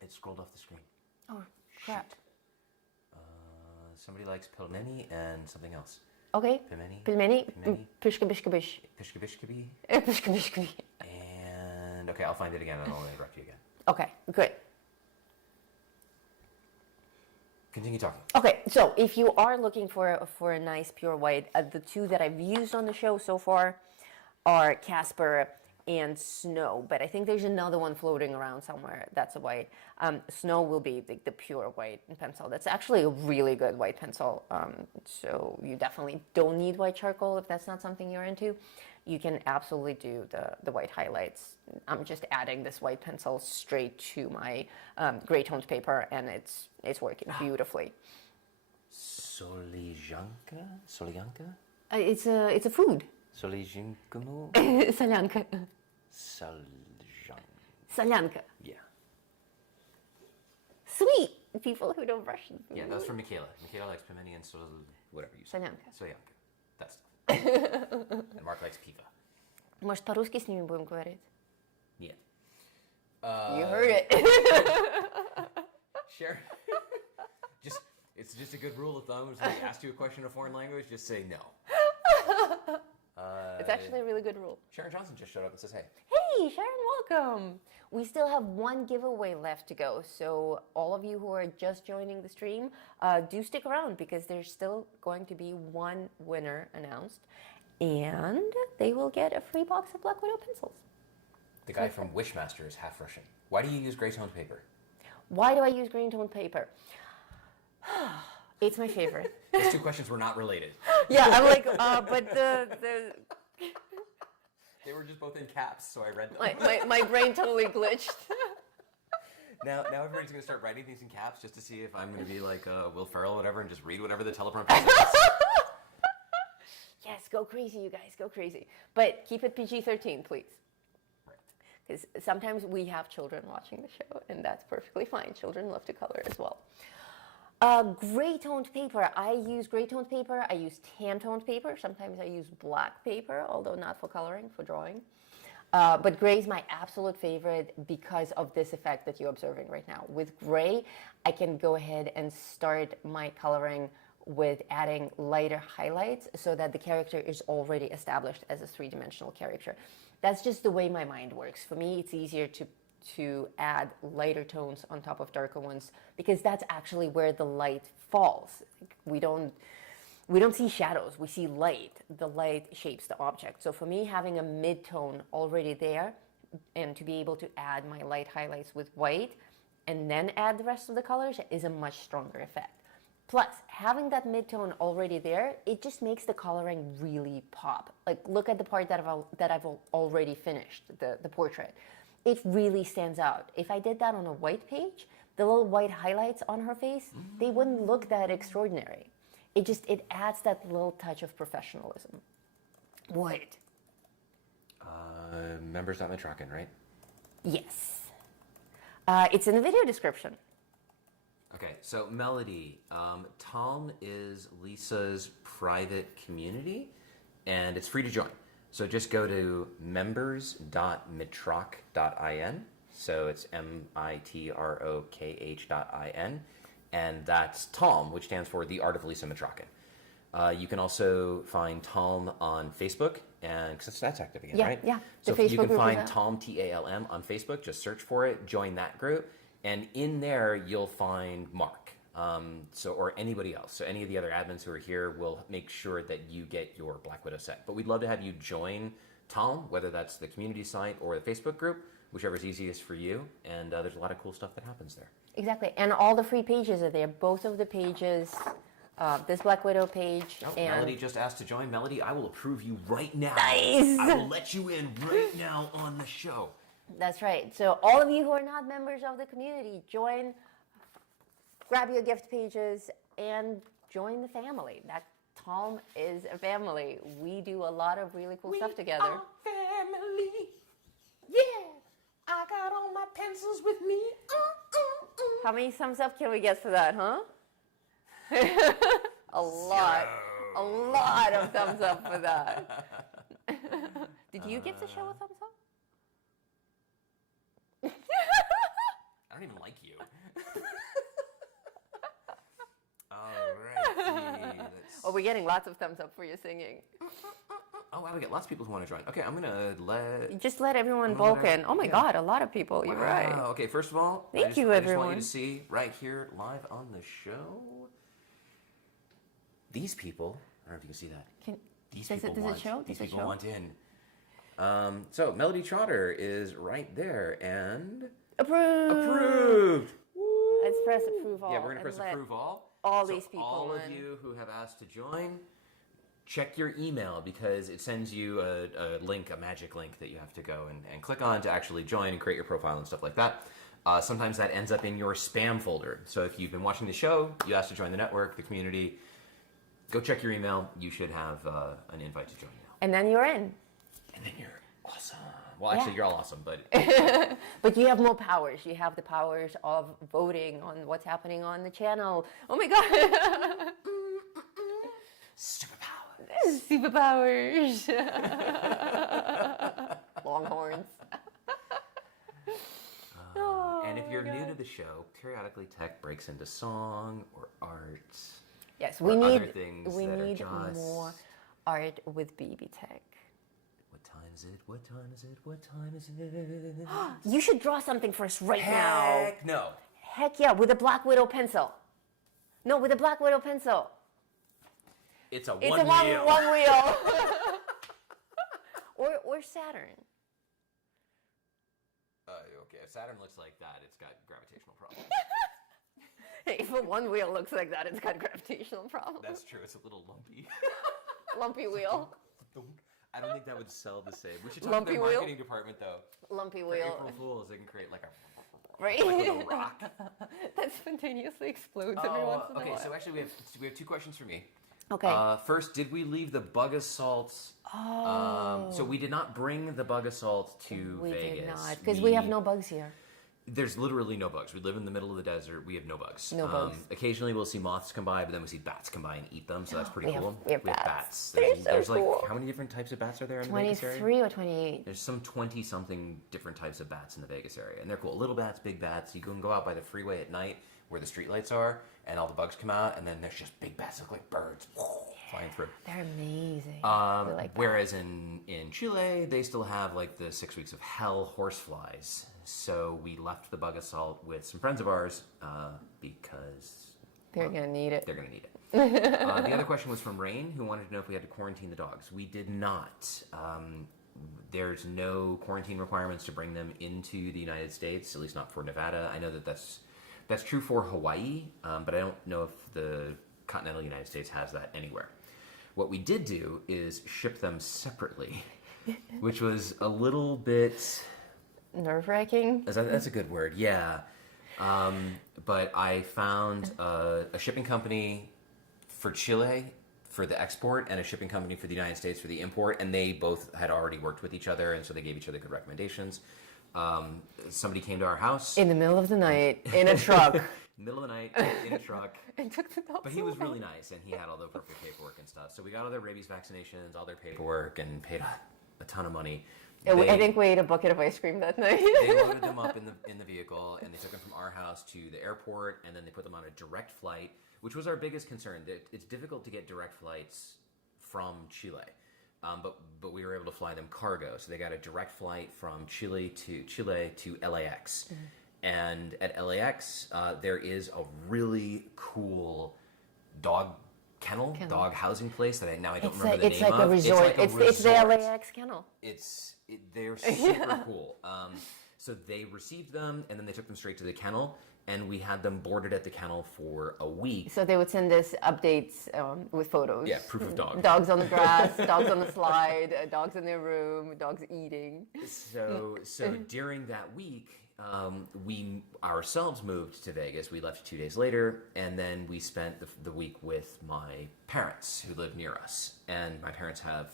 It scrolled off the screen. Oh crap. Somebody likes pilmeni and something else. Okay. Pilmeni, Пельмени. Пельмени. Pishka bishka bish. pishka bishkabi, Pishka bishka bish. and okay, I'll find it again and I'll interrupt you again. Okay, good. Continue talking. Okay, so if you are looking for a nice pure white, the two that I've used on the show so far are Casper and Snow, but I think there's another one floating around somewhere that's a white. Snow will be the pure white pencil. That's actually a really good white pencil, so you definitely don't need white charcoal if that's not something you're into. You can absolutely do the white highlights. I'm just adding this white pencil straight to my gray toned paper, and it's working beautifully. Solyanka? Solyanka? It's a food. Solyankamu? Солянка. Saljan. Солянка. Yeah. Sweet. People who know Russian. Yeah, that's from Michaela. Michaela likes pilmeni and whatever you say. Солянка. Solyanka. That stuff. And Mark likes piva. Может, по-русски с ними будем говорить? Yeah. You heard it. Sure. It's just a good rule of thumb. If they ask you a question in a foreign language, just say no. It's actually a really good rule. Sharon Johnson just showed up and says, hey. Hey, Sharon, welcome. We still have one giveaway left to go. So all of you who are just joining the stream, do stick around because there's still going to be one winner announced. And they will get a free box of Black Widow pencils. The guy from Wishmaster is half Russian. Why do you use gray toned paper? Why do I use green toned paper? It's my favorite. Those two questions were not related. Yeah, I'm like, but the They were just both in caps, so I read them. my brain totally glitched. Now everybody's going to start writing things in caps just to see if I'm going to be like Will Ferrell or whatever and just read whatever the teleprompter says. go crazy, you guys, go crazy. But keep it PG-13, please. Because sometimes we have children watching the show, and that's perfectly fine. Children love to color as well. Gray toned paper. I use gray toned paper. I use tan toned paper. Sometimes I use black paper, although not for coloring, for drawing. But gray is my absolute favorite because of this effect that you're observing right now. With gray, I can go ahead and start my coloring with adding lighter highlights so that the character is already established as a three-dimensional character. That's just the way my mind works. For me, it's easier to add lighter tones on top of darker ones because that's actually where the light falls. We don't see shadows, we see light. The light shapes the object. So for me, having a mid-tone already there and to be able to add my light highlights with white and then add the rest of the colors is a much stronger effect. Plus, having that mid-tone already there, it just makes the coloring really pop. Like, look at the part that I've already finished, the portrait. It really stands out. If I did that on a white page, the little white highlights on her face, they wouldn't look that extraordinary. It adds that little touch of professionalism. What? Members.metrokin, right? Yes. It's in the video description. Okay, so Melody, Talm is Lisa's private community, and it's free to join. So just go to members.mitrok.in. So it's mitrokh.in, and that's Talm, which stands for The Art of Lisa Mitrokin. You can also find Talm on Facebook, and because that's active again, right? Yeah. So The Facebook you can group find is Talm TALM on Facebook. Just search for it, join that group, and in there you'll find Mark. Or anybody else. So any of the other admins who are here will make sure that you get your Black Widow set. But we'd love to have you join Talm, whether that's the community site or the Facebook group, whichever is easiest for you. And there's a lot of cool stuff that happens there. Exactly. And all the free pages are there. Both of the pages, this Black Widow page. Oh, and Melody just asked to join. Melody, I will approve you right now. Nice. I will let you in right now on the show. That's right. So all of you who are not members of the community, join, grab your gift pages, and join the family. That Talm is a family. We do a lot of really cool stuff together. Are family. Yeah, I got all my pencils with me. How many thumbs up can we get for that, huh? A lot of thumbs up for that. Did you give the show a thumbs up? I don't even like you. Alrighty. Oh, we're getting lots of thumbs up for your singing. Oh, wow, we got lots of people who want to join. Okay, I'm gonna let. Just let everyone bulk in. Oh my God, a lot of people. You're right. Okay, first of all, Thank you, I just everyone. want you to see right here live on the show. These people. I don't know if you can see that. These people does want. it show? These Does it people show? want in. So Melody Trotter is right there and approved. Woo! Let's press approve all. Yeah, we're gonna and press let approve all. all So these people all of in. you who have asked to join, check your email because it sends you a link, a magic link that you have to go and click on to actually join and create your profile and stuff like that. Sometimes that ends up in your spam folder. So if you've been watching the show, you asked to join the network, the community, go check your email. You should have an invite to join now. And then you're in. And then you're awesome. Well, actually, you're all awesome, but... But you have more powers. You have the powers of voting on what's happening on the channel. Oh my God. Superpowers. Superpowers. Longhorns. And if you're new to the show, periodically tech breaks into song or art. Yes, or we other need things we that are need just... more art with BB Tech. What time is it? What time is it? What time is it? You should draw something for us right now. Heck no. Heck yeah, with a Black Widow pencil. No, with a Black Widow pencil. It's a It's one a wheel. one wheel. or Saturn. Okay, if Saturn looks like that, it's got gravitational problems. Hey, if a one wheel looks like that, it's got gravitational problems. That's true. It's a little lumpy. Lumpy wheel. I don't think that would sell the same. We should talk Lumpy to the wheel? marketing department though. Lumpy For wheel. April Fools, they can create like a Right? like with a rock. That spontaneously explodes every once in a Okay, while. so actually we have two questions for me. Okay. First, did we leave the bug assault? So we did not bring the bug assault to we Vegas. did not, because we have no bugs here. There's literally no bugs. We live in the middle of the desert. We have no bugs. No bugs. Occasionally we'll see moths come by, but then we see bats come by and eat them, so that's pretty cool. We have bats. There's, They're so cool. like, how many different types of bats are there in the Vegas area? 23 or 28. There's some 20-something different types of bats in the Vegas area, and they're cool. Little bats, big bats. You can go out by the freeway at night where the streetlights are, and all the bugs come out, and then there's just big bats that look like birds flying through. They're amazing. We like that. Whereas in Chile, they still have like the 6 weeks of hell horseflies. So we left the bug assault with some friends of ours because They're going to need it. they're going to need it. The other question was from Rain, who wanted to know if we had to quarantine the dogs. We did not. There's no quarantine requirements to bring them into the United States, at least not for Nevada. I know that that's true for Hawaii, but I don't know if the continental United States has that anywhere. What we did do is ship them separately, which was a little bit... Nerve-wracking. That's a good word, yeah. But I found a shipping company for Chile for the export and a shipping company for the United States for the import, and they both had already worked with each other, and so they gave each other good recommendations. Somebody came to our house. In the middle of the night, in a truck. Middle of the night, in a truck. And took the dogs But he was away. really nice, and he had all the appropriate paperwork and stuff. So we got all their rabies vaccinations, all their paperwork, and paid a ton of money. I think we ate a bucket of ice cream that night. They loaded them up in the vehicle, and they took them from our house to the airport, and then they put them on a direct flight, which was our biggest concern. It's difficult to get direct flights from Chile, but we were able to fly them cargo. So they got a direct flight from Chile to LAX, and at LAX there is a really cool dog dog housing place that I don't remember the name of. It's like a resort. It's the LAX kennel. They're super cool. So they received them, and then they took them straight to the kennel, and we had them boarded at the kennel for a week. So they would send us updates with photos. Yeah, proof of dog. Dogs on the grass, dogs on the slide, dogs in their room, dogs eating. So during that week, we ourselves moved to Vegas. We left 2 days later, and then we spent the week with my parents who live near us. And my parents have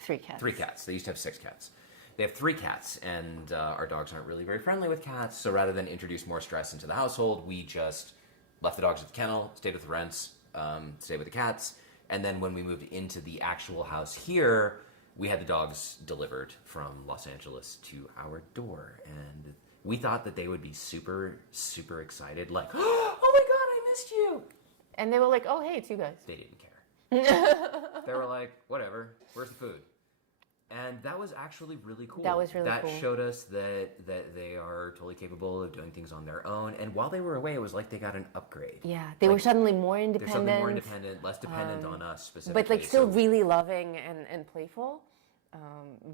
3 cats. 3 cats. They used to have 6 cats. They have 3 cats, and our dogs aren't really very friendly with cats. So rather than introduce more stress into the household, we just left the dogs at the kennel, stayed with the rents, stayed with the cats. And then when we moved into the actual house here, we had the dogs delivered from Los Angeles to our door. And we thought that they would be super, super excited. Like, oh my God, I missed you. And they were like, oh, hey, it's you guys. They didn't care. They were like, whatever, where's the food? And that was actually really cool. That was really cool. That showed us that they are totally capable of doing things on their own. And while they were away, it was like they got an upgrade. Yeah, they were suddenly more independent. They're suddenly more independent, less dependent on us specifically. But like still really loving and playful.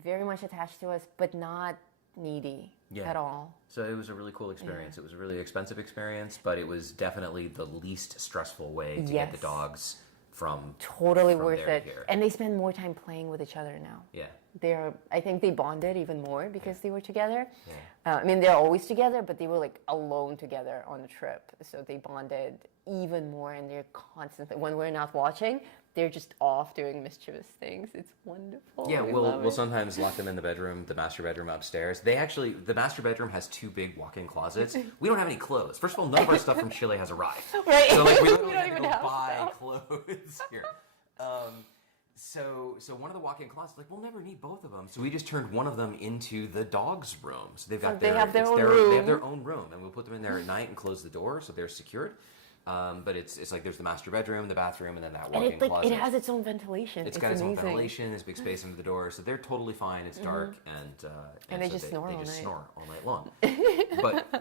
Very much attached to us, but not needy at all. So it was a really cool experience. It was a really expensive experience, but it was definitely the least stressful way to get the dogs from totally from worth there it. to here. And they spend more time playing with each other now. Yeah. I think they bonded even more because they were together. I mean, they're always together, but they were like alone together on the trip. So they bonded even more, and they're constantly, when we're not watching, they're just off doing mischievous things. It's wonderful. Yeah, We we'll love it. sometimes lock them in the bedroom, the master bedroom upstairs. The master bedroom has 2 big walk-in closets. We don't have any clothes. First of all, none of our stuff from Chile has arrived. Right. So like we We literally don't had to even go have buy stuff. clothes here. So one of the walk-in closets, like, we'll never need both of them. So we just turned one of them into the dog's room. So they've got they have their own room. They have their own room, and we'll put them in there at night and close the door so they're secured. But it's like there's the master bedroom, the bathroom, and then that walk-in closet. It has its own ventilation. It's got its own amazing. ventilation. There's a big space under the door, so they're totally fine. It's dark, and they so just snore they all just night. snore all night long.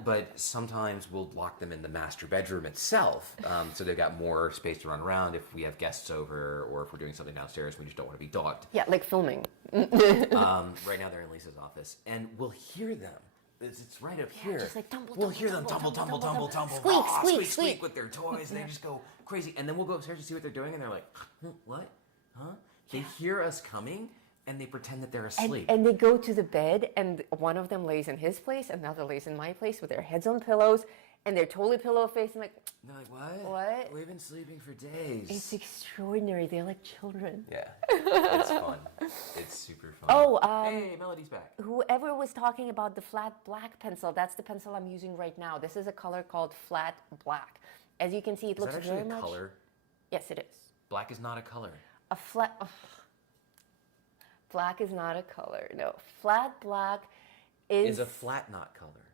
but sometimes we'll lock them in the master bedroom itself, so they've got more space to run around if we have guests over or if we're doing something downstairs. We just don't want to be dogged. Yeah, like filming. Right now they're in Lisa's office, and we'll hear them. It's right up here. just like tumble, we'll tumble, hear them tumble, tumble, tumble, tumble, tumble, tumble. tumble, Squeak, squeak, squeak, squeak with their toys, and they just go crazy. And then we'll go upstairs to see what they're doing, and they're like, what? Huh? They hear us coming, and they pretend that they're asleep. And they go to the bed, and one of them lays in his place, another lays in my place with their heads on pillows, and they're totally pillow face. I'm like, They're like, what? What? We've been sleeping for days. it's extraordinary. They're like children. Yeah, it's fun. It's super fun. Oh, hey, Melody's back. whoever was talking about the flat black pencil, that's the pencil I'm using right now. This is a color called flat black. As you can see, it Is looks that actually very a much. color? Yes, it is. Black is not a color. A flat. Black is not a color. No, flat black Is a flat not color.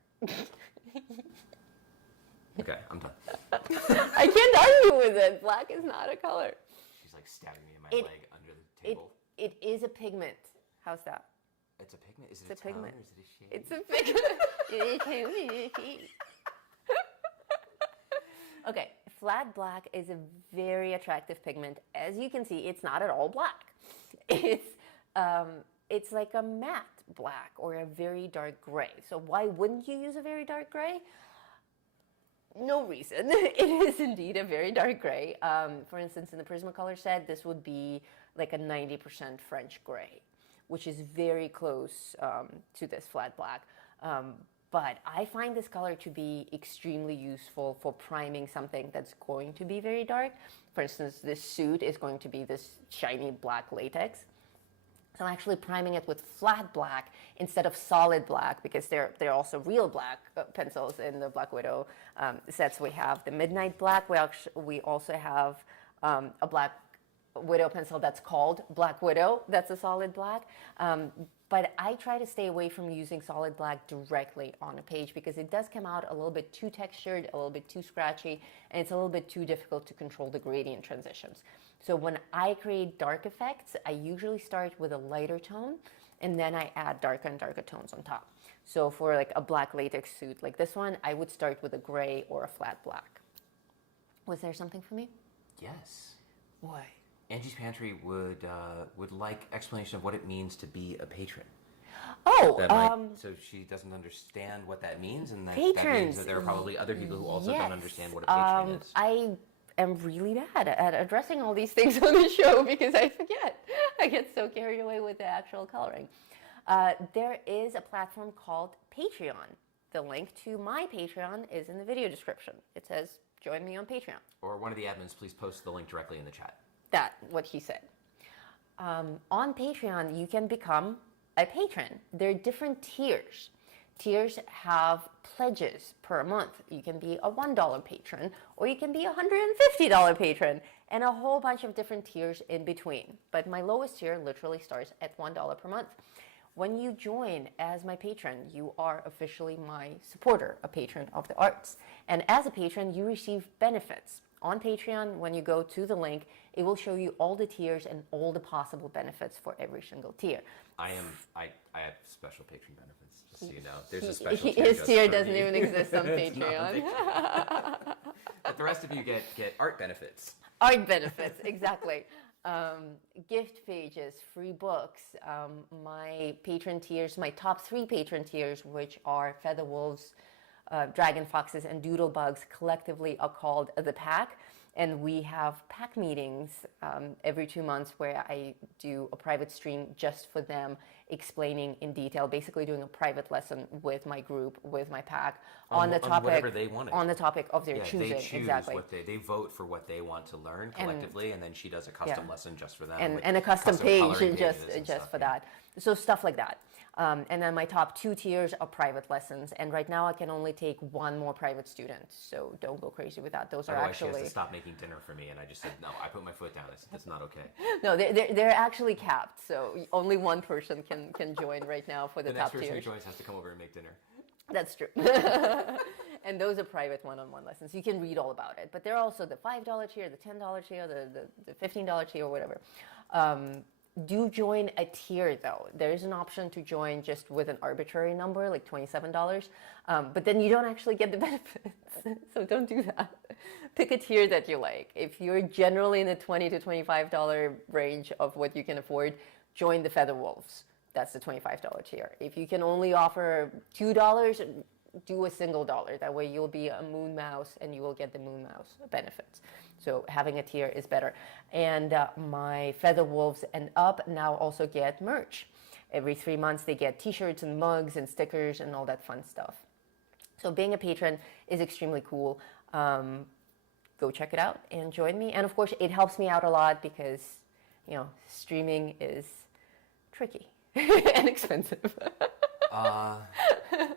Okay, I'm done. I can't argue with it. Black is not a color. She's like stabbing me in my leg under the table. It is a pigment. How's that? It's a pigment? Is it It's a a tone pigment. or is it a shade? It's a pigment. Okay, flat black is a very attractive pigment. As you can see, it's not at all black. It's like a matte black or a very dark gray. So why wouldn't you use a very dark gray? No reason. It is indeed a very dark gray. For instance, in the Prismacolor set, this would be like a 90% French gray, which is very close to this flat black. But I find this color to be extremely useful for priming something that's going to be very dark. For instance, this suit is going to be this shiny black latex. So I'm actually priming it with flat black instead of solid black, because they're also real black pencils in the Black Widow sets. We have the Midnight Black. We also have a Black Widow pencil that's called Black Widow. That's a solid black. But I try to stay away from using solid black directly on a page, because it does come out a little bit too textured, a little bit too scratchy, and it's a little bit too difficult to control the gradient transitions. So when I create dark effects, I usually start with a lighter tone, and then I add darker and darker tones on top. So for like a black latex suit like this one, I would start with a gray or a flat black. Was there something for me? Yes. Why? Angie's Pantry would like explanation of what it means to be a patron. Oh, So she doesn't understand what that means, and that Patrons. means that there are probably other people who also Yes. don't understand what a patron is. I am really bad at addressing all these things on the show, because I forget. I get so carried away with the actual coloring. There is a platform called Patreon. The link to my Patreon is in the video description. It says, join me on Patreon. Or one of the admins, please post the link directly in the chat. That, what he said. On Patreon, you can become a patron. There are different tiers. Tiers have pledges per month. You can be a $1 patron, or you can be a $150 patron, and a whole bunch of different tiers in between. But my lowest tier literally starts at $1 per month. When you join as my patron, you are officially my supporter, a patron of the arts. And as a patron, you receive benefits. On Patreon, when you go to the link, it will show you all the tiers and all the possible benefits for every single tier. I have special patron benefits, just so you know. There's a special tier. His just tier for doesn't me. even exist on It's not on Patreon. Patreon. But the rest of you get art benefits. Art benefits, exactly. Gift pages, free books, my patron tiers, my top 3 patron tiers, which are Feather Wolves, Dragon Foxes, and Doodlebugs, collectively are called The Pack. And we have pack meetings every 2 months where I do a private stream just for them, explaining in detail, basically doing a private lesson with my group, with my pack, on the topic, whatever they wanted. on the topic of their choosing. They choose exactly. what they vote for what they want to learn collectively, and then she does a custom lesson just for them. And a custom page coloring just pages and just stuff, for yeah. that. So stuff like that. And then my top 2 tiers are private lessons, and right now I can only take 1 more private student, so don't go crazy with that. Those are Otherwise, she actually has to stop making dinner for me, and I just said no. I put my foot down. I said that's not okay. no, they're actually capped, so only 1 person can join right now for the The next top person who tiers. joins has to come over and make dinner. That's true. And those are private one-on-one lessons. You can read all about it, but there are also the $5 tier, the $10 tier, the $15 tier, or whatever. Do join a tier, though. There is an option to join just with an arbitrary number, like $27, but then you don't actually get the benefits. So don't do that. Pick a tier that you like. If you're generally in the $20 to $25 range of what you can afford, join the Feather Wolves. That's the $25 tier. If you can only offer $2, do a single dollar. That way you'll be a Moon Mouse and you will get the Moon Mouse benefits. So having a tier is better. And my Feather Wolves and up now also get merch. Every 3 months they get t-shirts and mugs and stickers and all that fun stuff. So being a patron is extremely cool. Go check it out and join me. And of course, it helps me out a lot because, streaming is tricky and expensive.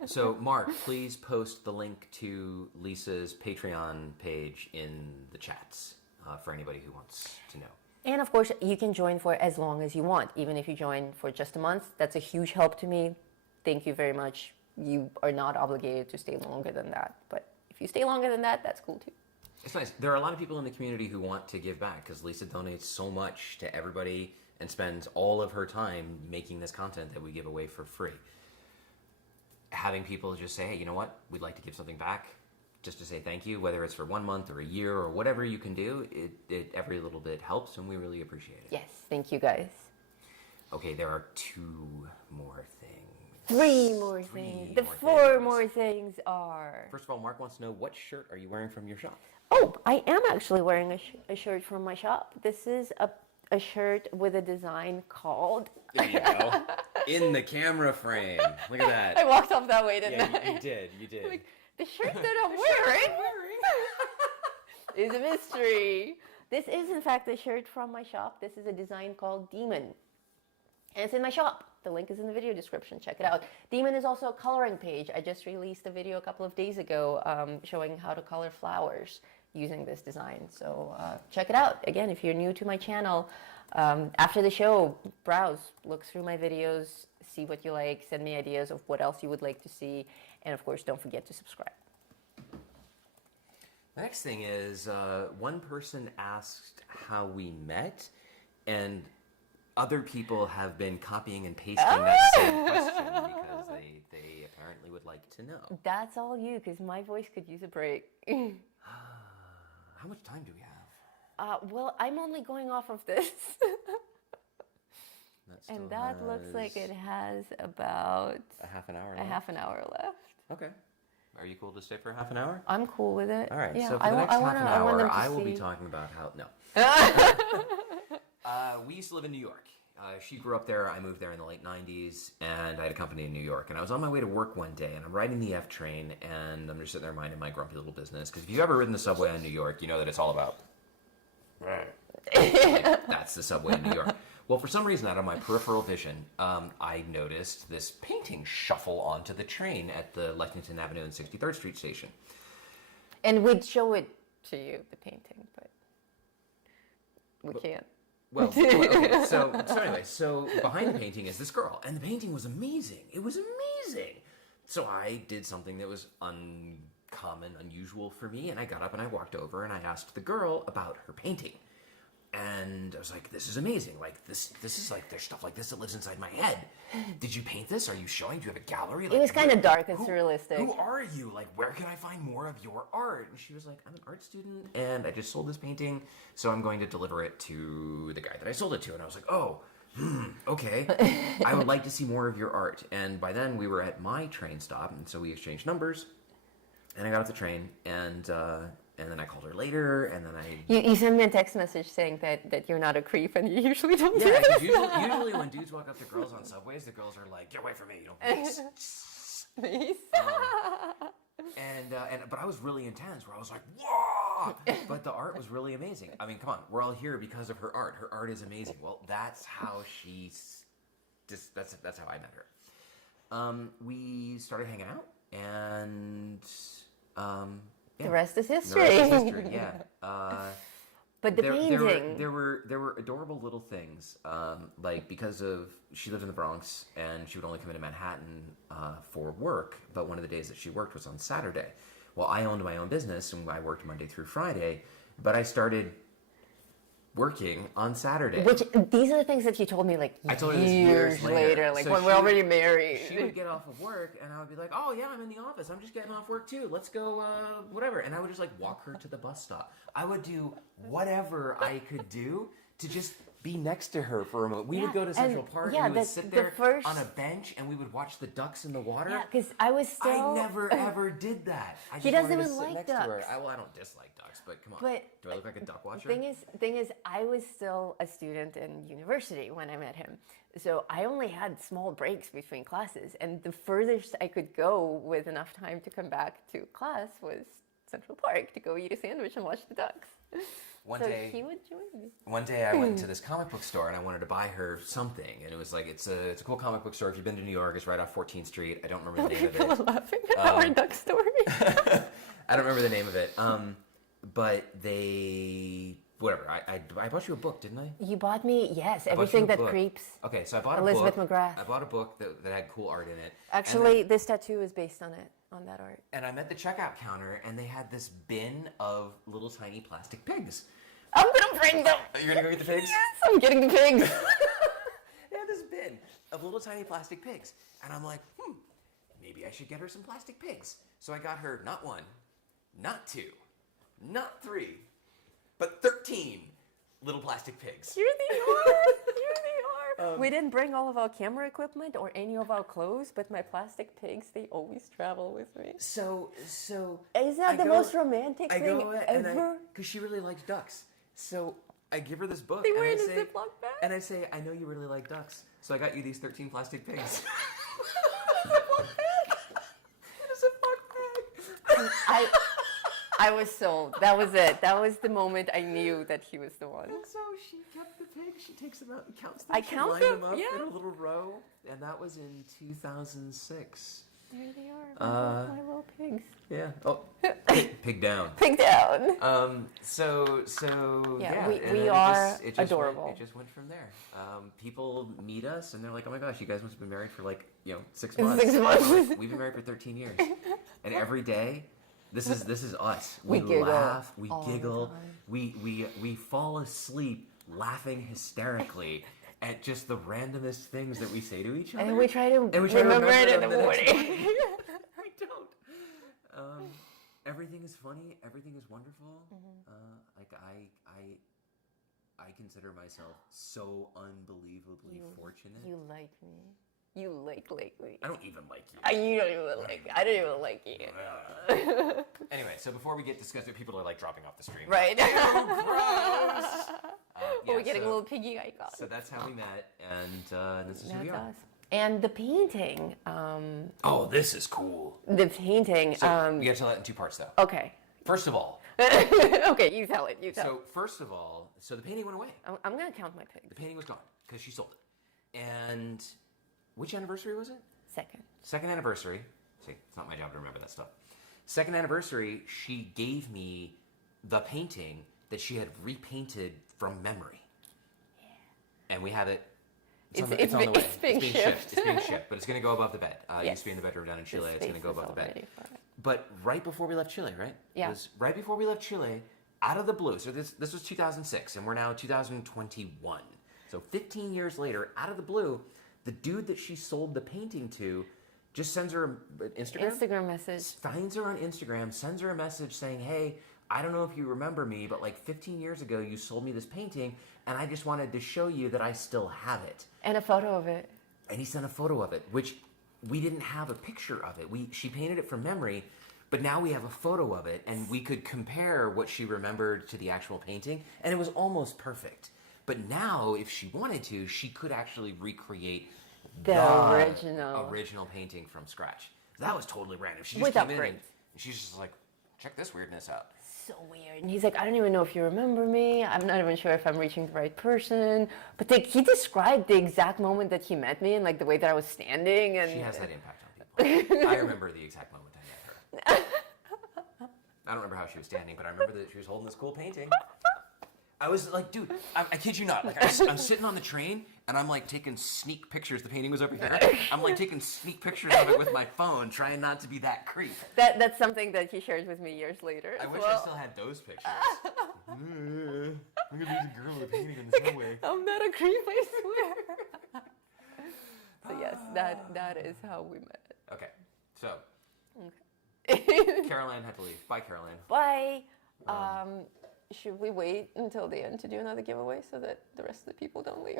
So, Mark, please post the link to Lisa's Patreon page in the chats for anybody who wants to know. And of course, you can join for as long as you want. Even if you join for just a month, that's a huge help to me. Thank you very much. You are not obligated to stay longer than that. But if you stay longer than that, that's cool too. It's nice. There are a lot of people in the community who want to give back because Lisa donates so much to everybody and spends all of her time making this content that we give away for free. Having people just say, hey, you know what? We'd like to give something back just to say thank you, whether it's for 1 month or a year or whatever you can do, it every little bit helps and we really appreciate it. Yes, thank you guys. Okay, there are 2 more things. 3 more things. The 4 more things are... First of all, Mark wants to know, what shirt are you wearing from your shop? Oh, I am actually wearing a shirt from my shop. This is a shirt with a design called... There you go. In the camera frame. Look at that. I walked off that way, didn't I? You did. Like, the shirt that I'm wearing is a mystery. This is, in fact, a shirt from my shop. This is a design called Demon. And it's in my shop. The link is in the video description. Check it out. Demon is also a coloring page. I just released a video a couple of days ago showing how to color flowers using this design. So check it out. Again, if you're new to my channel, after the show, browse, look through my videos, see what you like, send me ideas of what else you would like to see, and of course, don't forget to subscribe. The next thing is, one person asked how we met, and other people have been copying and pasting that same question because they apparently would like to know. That's all you, because my voice could use a break. How much time do we have? Well, I'm only going off of this. And that looks like it has about a half an hour a half an hour left. Okay. Are you cool to stay for a half an hour? I'm cool with it. All right. Yeah, So for the next half an hour, I will be see. talking about how... No. We used to live in New York. She grew up there. I moved there in the late 90s, and I had a company in New York. And I was on my way to work one day, and I'm riding the F train, and I'm just sitting there minding my grumpy little business. Because if you've ever ridden the subway in New York, you know that it's all about... Like, that's the subway in New York. Well, for some reason, out of my peripheral vision, I noticed this painting shuffle onto the train at the Lexington Avenue and 63rd Street station. And we'd show it to you, the painting, but we can't. Well, okay, so anyway, so behind the painting is this girl, and the painting was amazing. It was amazing. So I did something that was uncommon, unusual for me, and I got up and I walked over and I asked the girl about her painting. And I was like, this is amazing. Like, this is like, there's stuff like this that lives inside my head. Did you paint this? Are you showing? Do you have a gallery? Like, It was kind of dark and surrealistic. Who are you? Like, where can I find more of your art? And she was like, I'm an art student, and I just sold this painting, so I'm going to deliver it to the guy that I sold it to. And I was like, oh, okay. I would like to see more of your art. And by then, we were at my train stop, and so we exchanged numbers. And I got off the train, and then I called her later, and then You sent me a text message saying that you're not a creep, and you usually don't do Yeah, this. 'cause usually when dudes walk up to girls on subways, the girls are like, get away from me, you know, please. Please. But I was really intense, where I was like, whoa! But the art was really amazing. I mean, come on, we're all here because of her art. Her art is amazing. Well, that's how that's how I met her. We started hanging out, and The rest is history. The rest is history, yeah. But the painting. There were adorable little things, like because she lived in the Bronx and she would only come into Manhattan for work, but one of the days that she worked was on Saturday. Well, I owned my own business and I worked Monday through Friday, but I started working on Saturday. Which, these are the things that you told me like I told her this years later, like So when we're already married. She would get off of work, and I would be like, oh, yeah, I'm in the office. I'm just getting off work, too. Let's go, whatever. And I would just, like, walk her to the bus stop. I would do whatever I could do to just be next to her for a moment. We would Yeah, go to Central and- Park yeah, and we would the- sit the there first- on a bench and we would watch the ducks in the water. Yeah, because I was still. I never ever did that. I just He doesn't wanted to even sit like next to her. ducks. Well, I don't dislike ducks, but come on. But do I look like a duck watcher? Thing is, I was still a student in university when I met him. So I only had small breaks between classes. And the furthest I could go with enough time to come back to class was Central Park to go eat a sandwich and watch the ducks. One so day, he would join me. One day I went to this comic book store and I wanted to buy her something, and it was like it's a cool comic book store. If you've been to New York, it's right off 14th Street. I don't remember the name of People it. are laughing at our duck story. I don't remember the name of it. But they whatever. I bought you a book, didn't I? You bought me, yes, I bought you everything a that book. creeps. Okay, so I bought Elizabeth a book. McGrath. I bought a book that had cool art in it. Actually, this tattoo is based on it, on that art. And I'm at the checkout counter, and they had this bin of little tiny plastic pigs. I'm gonna bring them. You're gonna go get the pigs? Yes, I'm getting the pigs. They had this bin of little tiny plastic pigs. And I'm like, maybe I should get her some plastic pigs. So I got her not one, not two, not three, but 13 little plastic pigs. You're the art. You're the art. We didn't bring all of our camera equipment or any of our clothes, but my plastic pigs, they always travel with me. So Isn't that the most romantic I thing go ever? because she really likes ducks. So I give her this book. They and were I in a say, Ziploc bag? And I say, I know you really like ducks, so I got you these 13 plastic pigs. I was sold. That was it. That was the moment I knew that he was the one. And so she kept the pigs. She takes them out and counts them. I She count lined them, up yeah. in a little row, and that was in 2006. There they are, my little pigs. Yeah. Oh, pig down. Pig down. So Yeah, yeah. we and then are it just adorable. It just went from there. People meet us and they're like, "Oh my gosh, you guys must have been married for like 6 months." 6 months. We're like, we've been married for 13 years, and every day, this is us. We giggle laugh, we all the giggle, time. we fall asleep laughing hysterically at just the randomest things that we say to each other. And we try to And we try to remember it in them the next morning. We don't. Everything is funny. Everything is wonderful. Like I consider myself so unbelievably fortunate. You like me. You like me. I don't even like you. You don't even like. I don't even like you. Anyway, so before we get disgusted, people are like dropping off the stream. Right. Yeah, We're getting so- a little piggy icon. So that's how we met, and this is who we That's are. us. And the painting. Oh, this is cool. The painting. So we got to tell that in two parts, though. Okay. First of all, Okay, you tell it. You tell. so first of all, so the painting went away. I'm gonna count my The pigs. painting was gone because she sold it. And which anniversary was it? Second. Second anniversary. See, it's not my job to remember that stuff. Second anniversary, she gave me the painting that she had repainted from memory. Yeah. And we have it. It's on the way. It's being shipped. It's being shipped, but it's going to go above the bed. It Yes. used to be in the bedroom down in Chile. The It's going to go space is above the all bed. ready for it. But right before we left Chile, right? Yeah. It was right before we left Chile, out of the blue. So this was 2006, and we're now 2021. So 15 years later, out of the blue, the dude that she sold the painting to just sends her an Instagram. Instagram message. Finds her on Instagram, sends her a message saying, "Hey, I don't know if you remember me, but like 15 years ago, you sold me this painting, and I just wanted to show you that I still have it." And a photo of it. And he sent a photo of it, which we didn't have a picture of it. She painted it from memory, but now we have a photo of it, and we could compare what she remembered to the actual painting, and it was almost perfect. But now, if she wanted to, she could actually recreate The original painting from scratch. That was totally random. She just With came in upgrades. and she's just like, check this weirdness out. So weird. And he's like, I don't even know if you remember me. I'm not even sure if I'm reaching the right person. But like, he described the exact moment that he met me and like the way that I was standing. And She has that impact on people. I remember the exact moment I met her. I don't remember how she was standing, but I remember that she was holding this cool painting. I was like, dude, I kid you not. Like, I'm sitting on the train, and I'm like taking sneak pictures. The painting was over here. I'm like taking sneak pictures of it with my phone, trying not to be that creep. that's something that he shared with me years later. I as wish well. I still had those pictures. Look at this girl with a painting in the subway. I'm not a creep, I swear. So yes, that is how we met. Okay, so Okay. Caroline had to leave. Bye, Caroline. Bye. should we wait until the end to do another giveaway so that the rest of the people don't leave?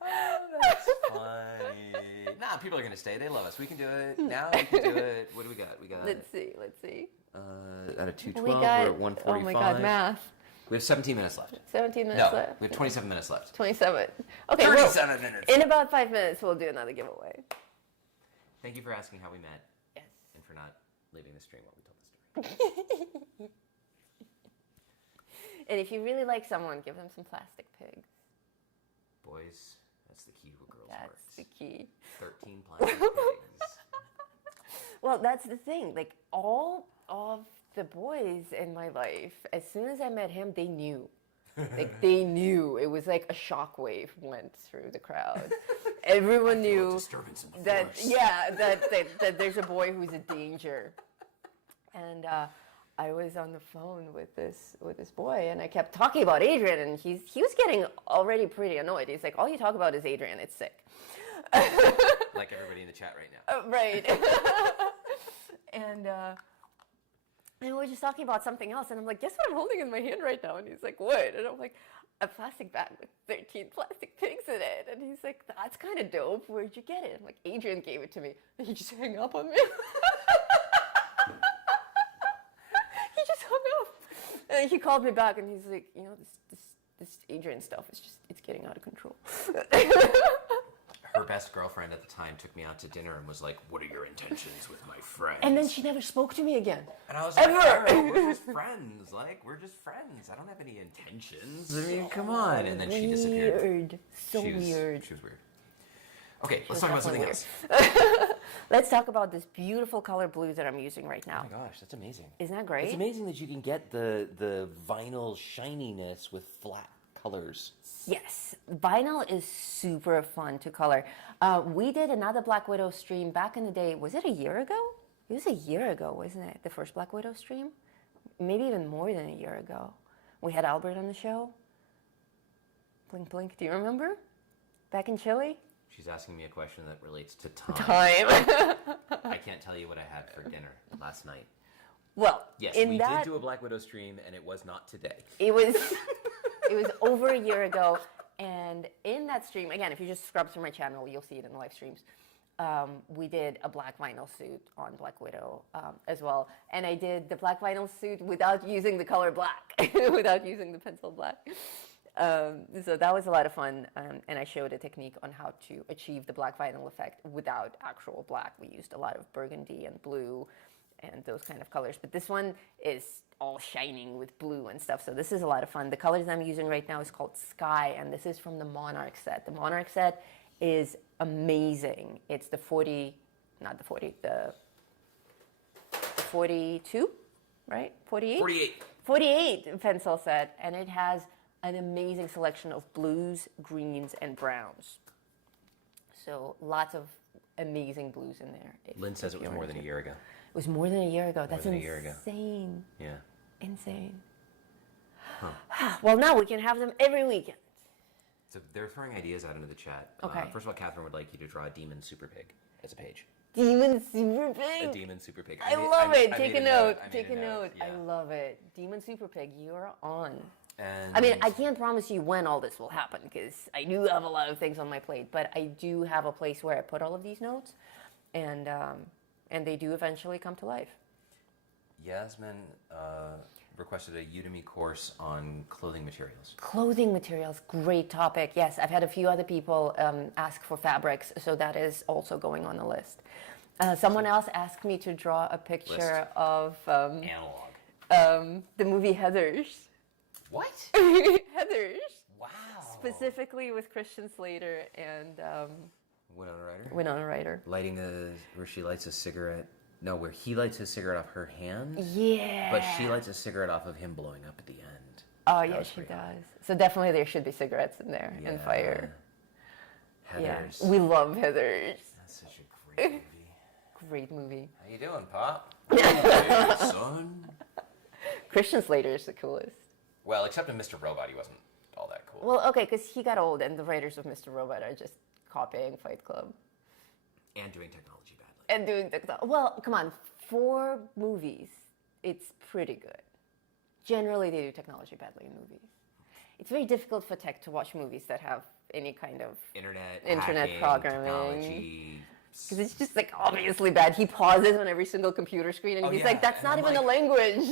That's funny. Nah, people are gonna stay. They love us. We can do it. Now we can do it. What do we got? We got. Let's see. Out of 212, We got, we're at 145. oh my God, math. We have 17 minutes left. 17 minutes No, left. we have 27 minutes left. 27. Okay, 37 minutes. In about 5 minutes, we'll do another giveaway. Thank you for asking how we met. Yes. And for not leaving the stream while we told the story. And if you really like someone, give them some plastic pigs. Boys, that's the key to a girl's That's hearts. the key. 13 plastic pigs. Well, that's the thing. Like, all of the boys in my life, as soon as I met him, they knew. Like, they knew. It was like a shockwave went through the crowd. Everyone knew Disturbance in the that, force. yeah, that there's a boy who's a danger. And I was on the phone with this boy, and I kept talking about Adrian, and he was getting already pretty annoyed. He's like, all you talk about is Adrian. It's sick. Like everybody in the chat right now. Right. And we were just talking about something else, and I'm like, guess what I'm holding in my hand right now? And he's like, what? And I'm like, a plastic bag with 13 plastic pigs in it. And he's like, that's kind of dope. Where'd you get it? I'm like, Adrian gave it to me. And he just hung up on me. He just hung up. And he called me back, and he's like, this Adrian stuff is just, it's getting out of control. Her best girlfriend at the time took me out to dinner and was like, what are your intentions with my friends? And then she never spoke to me again. And I was like, Ever. I don't know, we're just friends. Like, we're just friends. I don't have any intentions. I mean, come on. And then she disappeared. Weird. So She was weird. weird. Okay, let's talk about something else. Let's talk about this beautiful color blue that I'm using right now. Oh my gosh, that's amazing. Isn't that great? It's amazing that you can get the vinyl shininess with flat colors. Yes, vinyl is super fun to color. We did another Black Widow stream back in the day. Was it a year ago? It was a year ago, wasn't it? The first Black Widow stream? Maybe even more than a year ago. We had Albert on the show. Blink, blink. Do you remember? Back in Chile? She's asking me a question that relates to time. Time. I can't tell you what I had for dinner last night. Well, Yes, in we that, did do a Black Widow stream, and it was not today. It was over a year ago, and in that stream, again, if you just scrub through my channel, you'll see it in the live streams. We did a black vinyl suit on Black Widow as well, and I did the black vinyl suit without using the color black, without using the pencil black. So that was a lot of fun, and I showed a technique on how to achieve the black vinyl effect without actual black. We used a lot of burgundy and blue and those kind of colors, but this one is all shining with blue and stuff, so this is a lot of fun. The colors I'm using right now is called Sky, and this is from the Monarch set. The Monarch set is amazing. It's the 42, right? 48? 48. 48 pencil set, and it has an amazing selection of blues, greens, and browns. So lots of amazing blues in there. Lynn says it was more than a year ago. It was more than a year ago. That's than a year ago. insane. Yeah. Insane. Well, now we can have them every weekend. So they're throwing ideas out into the chat. Okay. First of all, Catherine would like you to draw a demon super pig as a page. Demon Super A Pig. demon super pig. I love it. I Take made a note. I made Take a note. Yeah. I love it. Demon Super Pig, you're on. And I mean, I can't promise you when all this will happen because I do have a lot of things on my plate, but I do have a place where I put all of these notes, and they do eventually come to life. Yasmin requested a Udemy course on clothing materials. Clothing materials, great topic. Yes, I've had a few other people ask for fabrics, so that is also going on the list. Someone else asked me to draw a picture of Analog. the movie Heathers. What? Heathers. Wow. Specifically with Christian Slater and Winona Ryder? Winona Ryder. Where she lights a cigarette. No, where he lights his cigarette off her hand. Yeah. But she lights a cigarette off of him blowing up at the end. Oh, That yeah, was she pretty hot. does. So definitely there should be cigarettes in there and fire. Heathers. Yeah, we love Heathers. That's such a great movie. Great movie. How you doing, Pop? Hey, son. Christian Slater is the coolest. Well, except in Mr. Robot, he wasn't all that cool. Well, okay, because he got old, and the writers of Mr. Robot are just copying Fight Club And doing technology badly. and doing the. Well, come on, For movies, it's pretty good. Generally, they do technology badly in movies. It's very difficult for tech to watch movies that have any kind of Internet Internet hacking, programming. technology. because it's just like obviously bad. He pauses on every single computer screen and Oh, he's yeah, like, "That's and not I'm even a like, language."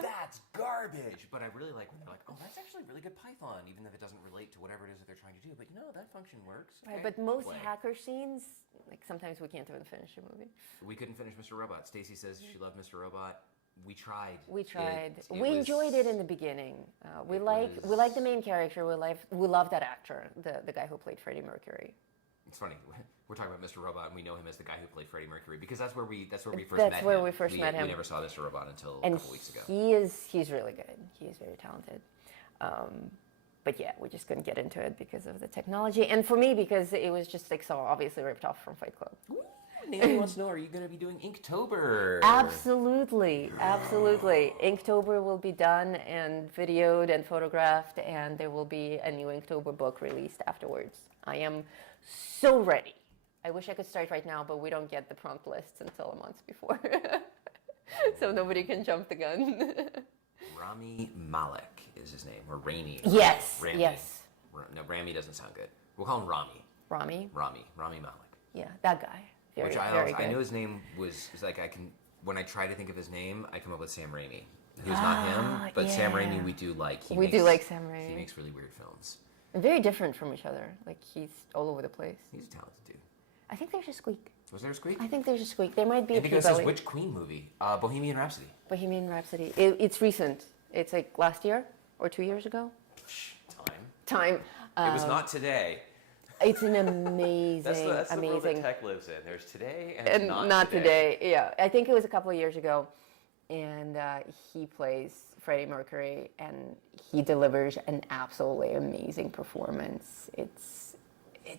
That's garbage. But I really like when they're like, oh, that's actually really good Python, even if it doesn't relate to whatever it is that they're trying to do. But you know, that function works. Right, Okay, but most play. hacker scenes, like sometimes we can't even finish a movie. We couldn't finish Mr. Robot. Stacy says she loved Mr. Robot. We tried. We tried. It We was- enjoyed it in the beginning. We it like was- the main character. We love that actor, the guy who played Freddie Mercury. It's funny. We're talking about Mr. Robot, and we know him as the guy who played Freddie Mercury because that's where we first met him. That's where we first met him. We never saw Mr. Robot until a And couple weeks ago. he's really good. He is very talented. But yeah, we just couldn't get into it because of the technology, and for me because it was just like so obviously ripped off from Fight Club. Naomi wants to know: are you going to be doing Inktober? Absolutely, absolutely. Inktober will be done and videoed and photographed, and there will be a new Inktober book released afterwards. I am so ready. I wish I could start right now, but we don't get the prompt lists until a month before. So nobody can jump the gun. Rami Malek is his name, or Rami. Yes, Rami. yes. No, Rami doesn't sound good. We'll call him Rami. Rami? Rami Malek. Yeah, that guy. Very, Which very good. I knew his name was like when I try to think of his name, I come up with Sam Raimi. Who's not him, but Sam yeah. Raimi we do like. We do like Sam Raimi. He makes really weird films. Very different from each other. Like he's all over the place. He's a talented dude. I think there's a squeak. Was there a squeak? I think there's a squeak. There might be Indigo a says P-belly. which Queen movie? Bohemian Rhapsody. Bohemian Rhapsody. It's recent. It's like last year or 2 years ago. Time. Time. It was not today. It's an amazing, That's the world that amazing. tech lives in. There's today and, And not today. Yeah, I think it was a couple of years ago, and he plays Freddie Mercury, and he delivers an absolutely amazing performance. It's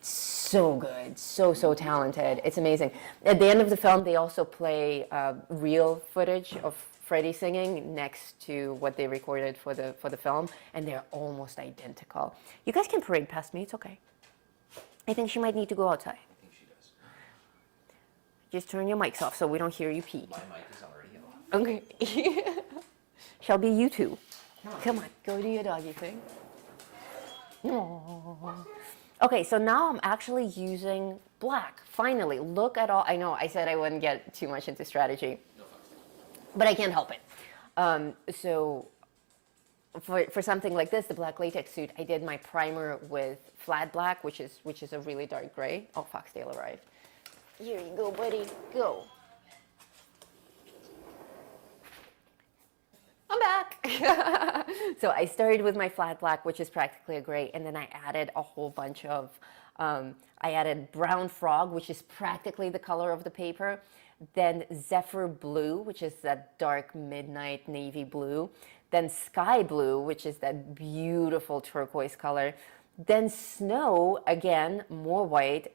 so good, so talented. It's amazing. At the end of the film, they also play real footage of Freddie singing next to what they recorded for the film, and they're almost identical. You guys can parade past me. It's okay. I think she might need to go outside. I think she does. Just turn your mics off so we don't hear you pee. My mic is already off. Okay. Shelby, you too. Come on, go do your doggy thing. Aww. Okay, so now I'm actually using black. Finally, look at all. I know I said I wouldn't get too much into strategy, but I can't help it. So for something like this, the black latex suit, I did my primer with flat black, which is a really dark gray. Oh, Foxtail arrived. Here you go, buddy. Go. I'm back. So I started with my flat black, which is practically a gray, and then I added a whole bunch of, I added brown frog, which is practically the color of the paper, then zephyr blue, which is that dark midnight navy blue, then sky blue, which is that beautiful turquoise color, then snow, again, more white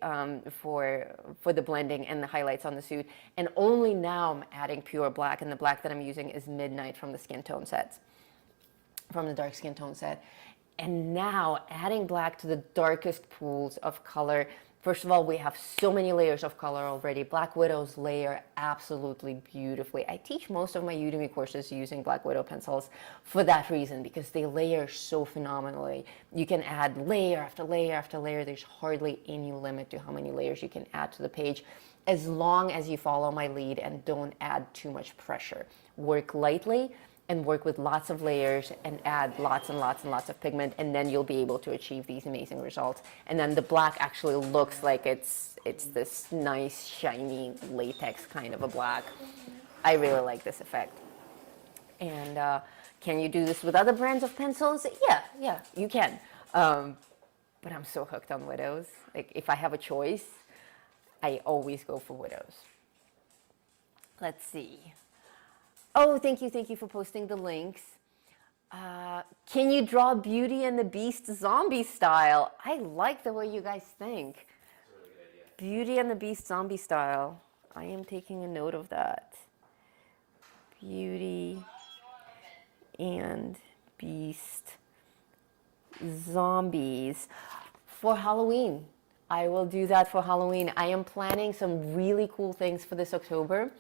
for the blending and the highlights on the suit. And only now I'm adding pure black, and the black that I'm using is midnight from the skin tone sets, from the dark skin tone set. And now adding black to the darkest pools of color. First of all, we have so many layers of color already. Black Widows layer absolutely beautifully. I teach most of my Udemy courses using Black Widow pencils for that reason, because they layer so phenomenally. You can add layer after layer after layer. There's hardly any limit to how many layers you can add to the page, as long as you follow my lead and don't add too much pressure. Work lightly and work with lots of layers and add lots and lots and lots of pigment, and then you'll be able to achieve these amazing results. And then the black actually looks like it's this nice, shiny latex kind of a black. I really like this effect. And can you do this with other brands of pencils? Yeah, you can. But I'm so hooked on Widows. Like, if I have a choice, I always go for Widows. Let's see. Oh, thank you for posting the links. Can you draw Beauty and the Beast zombie style? I like the way you guys think. That's a really good idea. Beauty and the Beast zombie style. I am taking a note of that. Beauty and Beast zombies for Halloween. I will do that for Halloween. I am planning some really cool things for this October.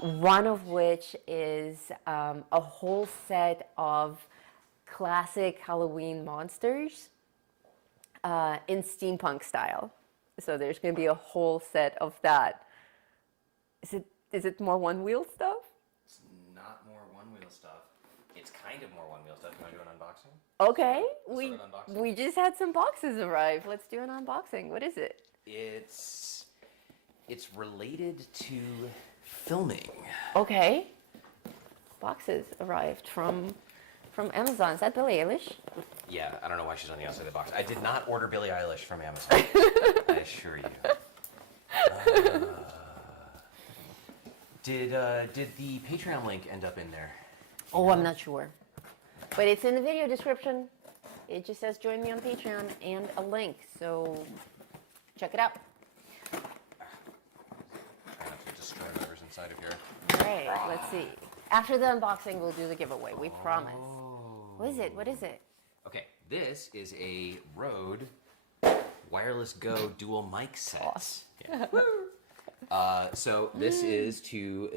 one of which is a whole set of classic Halloween monsters in steampunk style. So there's going to be a whole set of that. Is it more one-wheel stuff? It's not more one-wheel stuff. It's kind of more one-wheel stuff. You want to do an unboxing? Okay, Sort of unboxing? we just had some boxes arrive. Let's do an unboxing. What is it? It's related to filming. Okay, boxes arrived from Amazon. Is that Billie Eilish? Yeah, I don't know why she's on the outside of the box. I did not order Billie Eilish from Amazon. I assure you. Did the Patreon link end up in there? Oh, I'm not sure. But it's in the video description. It just says join me on Patreon and a link. So check it out. Try not to destroy whatever's inside of here. All right, let's see. After the unboxing, we'll do the giveaway. We promise. What is it? What is it? Okay, this is a Rode Wireless Go dual mic set. Awesome. Yeah. So this is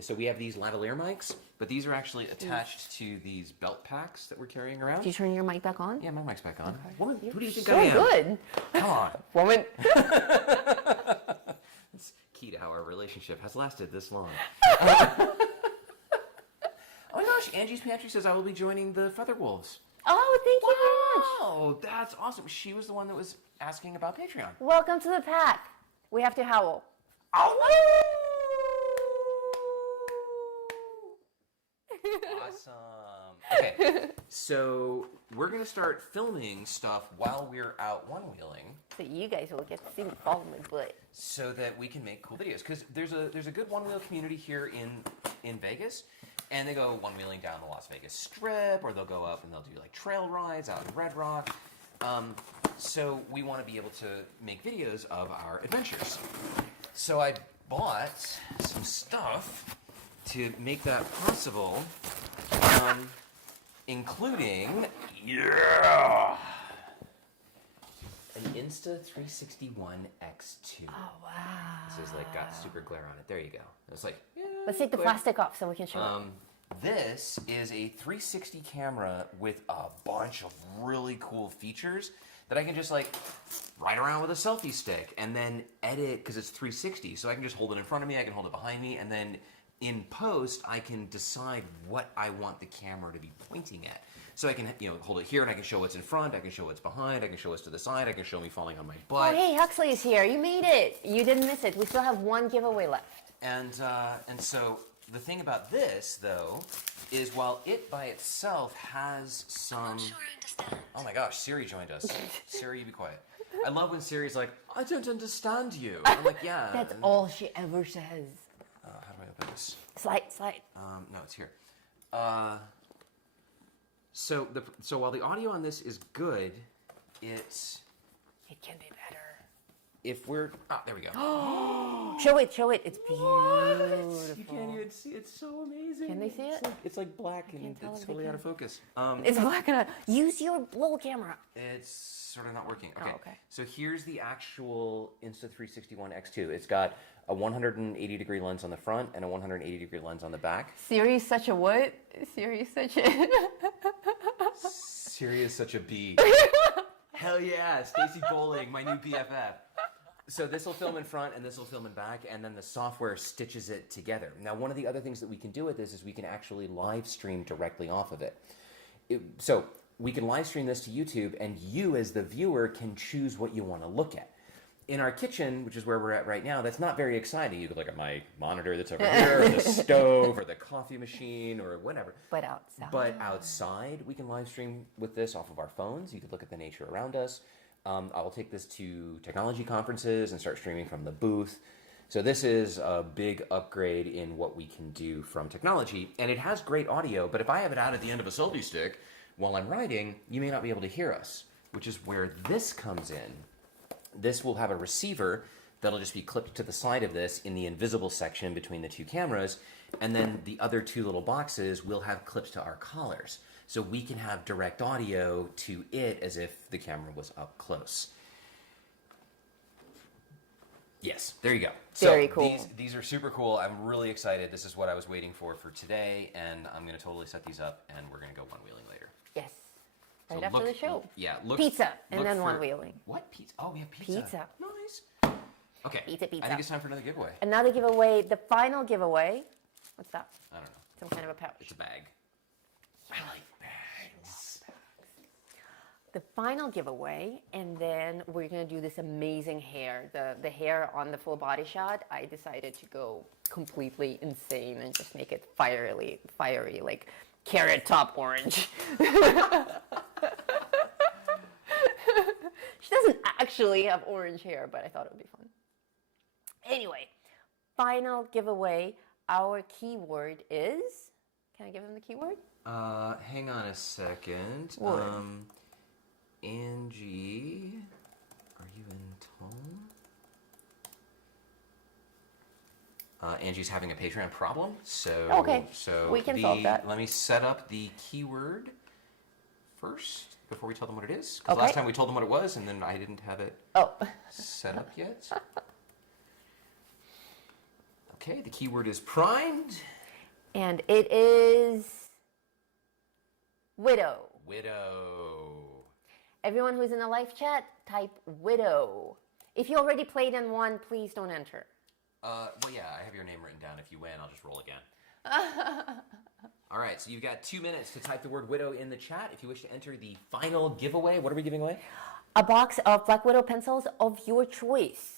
so we have these lavalier mics, but these are actually attached to these belt packs that we're carrying around. Did you turn your mic back on? Yeah, my mic's back on. Woman, who do you think So I am? good. Come on. Woman. It's key to how our relationship has lasted this long. Oh my gosh, Angie's Pantry says I will be joining the Feather Wolves. Oh, thank you very much. Oh, that's awesome. She was the one that was asking about Patreon. Welcome to the pack. We have to howl. Awesome. Okay, so we're going to start filming stuff while we're out one-wheeling So you guys will get to see me fall in my butt. so that we can make cool videos. Because there's a good one-wheel community here in Vegas, and they go one-wheeling down the Las Vegas Strip, or they'll go up and they'll do like trail rides out in Red Rock. So we want to be able to make videos of our adventures. So I bought some stuff to make that possible, including an Insta360 ONE X2. Oh, wow. This is like got super glare on it. There you go. It's like, yeah, Let's take the glare. plastic off so we can show it. This is a 360 camera with a bunch of really cool features that I can just like ride around with a selfie stick and then edit because it's 360. So I can just hold it in front of me, I can hold it behind me, and then in post I can decide what I want the camera to be pointing at. So I can hold it here and I can show what's in front, I can show what's behind, I can show what's to the side, I can show me falling on my butt. Oh, hey, Huxley is here. You made it. You didn't miss it. We still have one giveaway left. And so the thing about this, though, is while it by itself has some... Oh my gosh, Siri joined us. Siri, you be quiet. I love when Siri's like, I don't understand you. I'm like, yeah. That's all she ever says. How do I open this? Slide. No, it's here. So while the audio on this is good, It can be better. if we're... Oh, there we go. Show it. It's beautiful. You can't even see. It's so amazing. Can they see it? It's like black and tell it's if they totally out of can. focus. It's black and out. Use your little camera. It's sort of not working. Okay. okay. So here's the actual Insta360 ONE X2. It's got a 180-degree lens on the front and a 180-degree lens on the back. Siri's such a what? Siri's such a... Siri is such a bee. Hell yeah, Stacy Bowling, my new BFF. So this will film in front and this will film in back, and then the software stitches it together. Now, one of the other things that we can do with this is we can actually live stream directly off of it. So we can live stream this to YouTube, and you as the viewer can choose what you want to look at. In our kitchen, which is where we're at right now, that's not very exciting. You could look at my monitor that's over here, or the stove, or the coffee machine, or whatever. But outside. But outside, we can live stream with this off of our phones. You could look at the nature around us. I will take this to technology conferences and start streaming from the booth. So this is a big upgrade in what we can do from technology. And it has great audio, but if I have it out at the end of a selfie stick while I'm riding, you may not be able to hear us, which is where this comes in. This will have a receiver that'll just be clipped to the side of this in the invisible section between the two cameras, and then the other two little boxes will have clips to our collars. So we can have direct audio to it as if the camera was up close. Yes, there you go. Very so cool. These are super cool. I'm really excited. This is what I was waiting for today, and I'm going to totally set these up, and we're going to go one-wheeling later. Yes. So Right after the show. Yeah, Pizza, and then for- one-wheeling. What pizza? Oh, we have pizza. Pizza. Nice. Okay. Pizza. I think it's time for another giveaway. Another giveaway, the final giveaway. What's that? I don't know. Some kind of a pouch. It's a bag. I like bags. The final giveaway, and then we're gonna do this amazing hair. The hair on the full body shot, I decided to go completely insane and just make it fiery, like carrot top orange. She doesn't actually have orange hair, but I thought it would be fun. Anyway, final giveaway. Our keyword is, can I give him the keyword? Hang on a second. Word. Angie, are you in tone? Angie's having a Patreon problem, so Okay, we can solve that. Let me set up the keyword first before we tell them what it is. Because Okay. last time we told them what it was, and then I didn't have it Oh, set up yet. Okay, the keyword is primed. and it is widow. Widow. Everyone who's in the live chat, type widow. If you already played and won, please don't enter. Well, yeah, I have your name written down. If you win, I'll just roll again. All right, so you've got 2 minutes to type the word widow in the chat if you wish to enter the final giveaway. What are we giving away? A box of Black Widow pencils of your choice.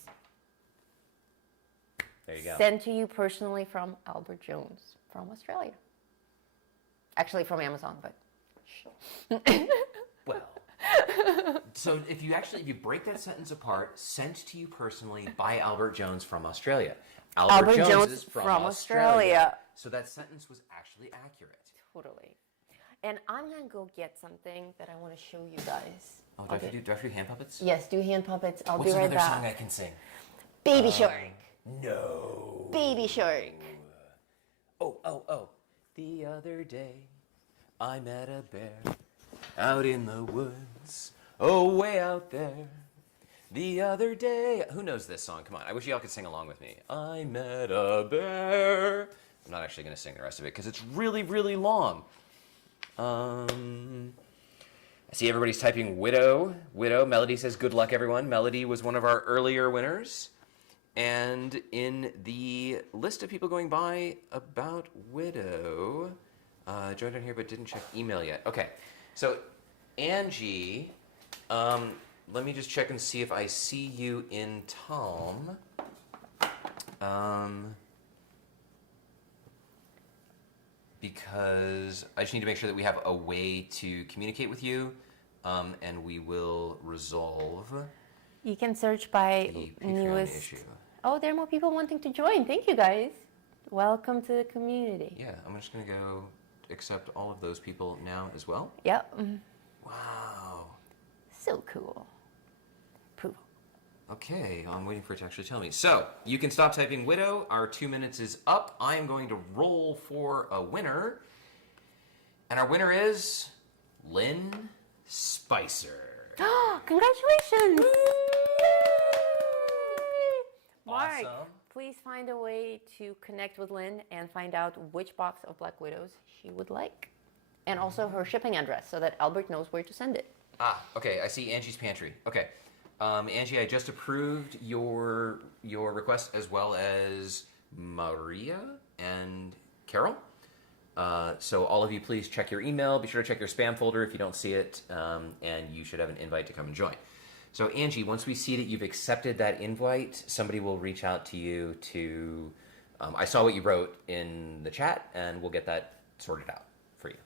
There you go. Sent to you personally from Albert Jones from Australia. Actually from Amazon, but Well, so if you break that sentence apart, sent to you personally by Albert Jones from Australia. Albert Jones is from Australia. So that sentence was actually accurate. totally. And I'm going to go get something that I want to show you guys. Oh, do I have to do hand puppets? Yes, do hand puppets. I'll What's be right another back. song I can sing? Baby Shark. No. Baby Shark. Oh. The other day, I met a bear out in the woods. Oh, way out there. The other day. Who knows this song? Come on. I wish y'all could sing along with me. I met a bear. I'm not actually going to sing the rest of it because it's really, really long. I see everybody's typing widow. Widow. Melody says, good luck, everyone. Melody was one of our earlier winners. And in the list of people going by about widow, joined on here but didn't check email yet. Okay, so Angie, let me just check and see if I see you in Tom. Because I just need to make sure that we have a way to communicate with you, and we will resolve You can search by the Patreon newest. issue. Oh, there are more people wanting to join. Thank you, guys. Welcome to the community. Yeah, I'm just going to go accept all of those people now as well. Yep. Wow. So cool. Approval. Okay, I'm waiting for it to actually tell me. So, you can stop typing widow. Our 2 minutes is up. I am going to roll for a winner. And our winner is Lynn Spicer. Congratulations! Mark, Awesome. please find a way to connect with Lynn and find out which box of Black Widows she would like. And also her shipping address so that Albert knows where to send it. Ah, okay, I see Angie's Pantry. Okay. Angie, I just approved your request as well as Maria and Carol. So all of you, please check your email. Be sure to check your spam folder if you don't see it, and you should have an invite to come and join. So Angie, once we see that you've accepted that invite, somebody will reach out to you to. I saw what you wrote in the chat, and we'll get that sorted out for you.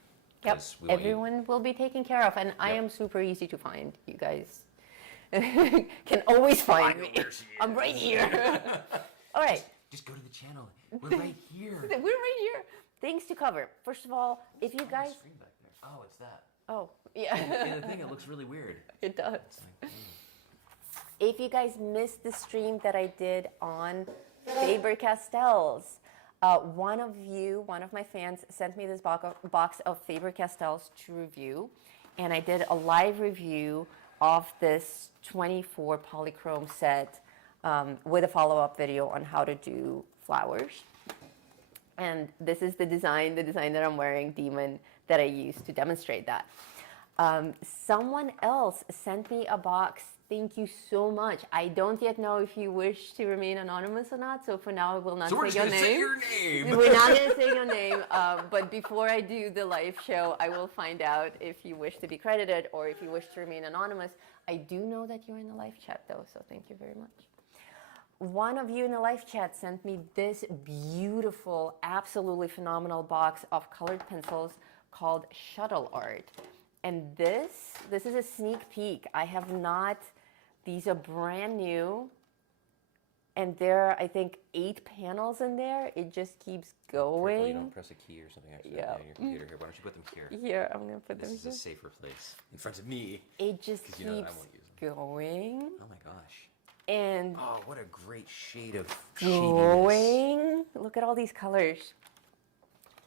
Yep, 'Cause we want you- everyone will be taken care of, and I Yep. am super easy to find. You guys can always find me. know where she I'm right here. All right, Just go to the channel. We're right here. we're right here. Things to cover. First of all, if you On the guys, screen back there. Oh, it's that. oh yeah, In the thing, it looks really weird. it does. It's like, If you guys missed the stream that I did on Faber-Castells, one of my fans sent me this box of Faber-Castells to review, and I did a live review of this 24 polychrome set with a follow-up video on how to do flowers. And this is the design that I'm wearing, Demon, that I used to demonstrate that. Someone else sent me a box. Thank you so much. I don't yet know if you wish to remain anonymous or not, so for now I will not say your name. Say your name. We're not going to say your name, but before I do the live show, I will find out if you wish to be credited or if you wish to remain anonymous. I do know that you're in the live chat, though, so thank you very much. One of you in the live chat sent me this beautiful, absolutely phenomenal box of colored pencils called Shuttle Art. And this is a sneak peek. I have not, these are brand new. And there are, I think, 8 panels in there. It just keeps going. Careful you don't press a key or something accidentally on your computer here. Why don't you put them here? Here, I'm going to put them here. This is a safer place. In front of me. It just 'Cause keeps you know that I won't use them. going. Oh my gosh. And Oh, what a great shade of shadiness. going. Look at all these colors.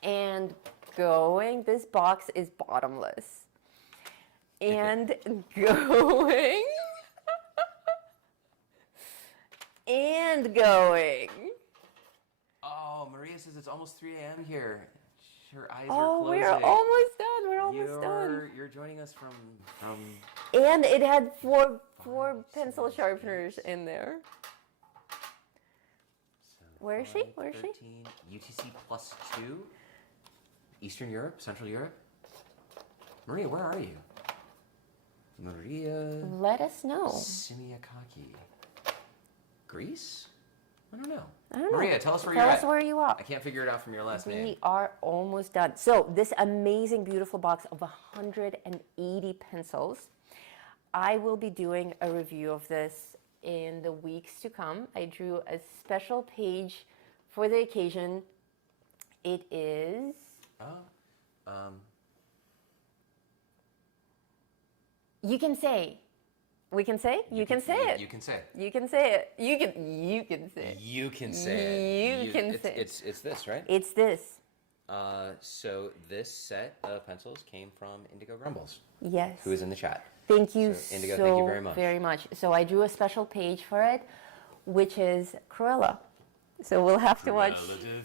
And going. This box is bottomless. And going. And going. Oh, Maria says it's almost 3 a.m. here. Her eyes are Oh, closing. we're almost done. We're almost done. You're joining us from And it had four pencil sharpeners in there. Where is she? Where is she? 13, UTC +2. Eastern Europe, Central Europe. Maria, where are you? Maria Let us know. Simiakaki. Greece? I don't know. I don't know. Maria, tell us where Tell you're us at. where you are. I can't figure it out from your last name. We are almost done. So this amazing, beautiful box of 180 pencils. I will be doing a review of this in the weeks to come. I drew a special page for the occasion. It is... You can say. We can say? You can say it. You can say. You can say it. You can say it. You can say it. You can say it. It's this, right? It's this. So this set of pencils came from Indigo Grumbles, Yes. who is in the chat. Thank you So, Indigo, so thank you very much. So I drew a special page for it, which is Cruella. So we'll have to watch.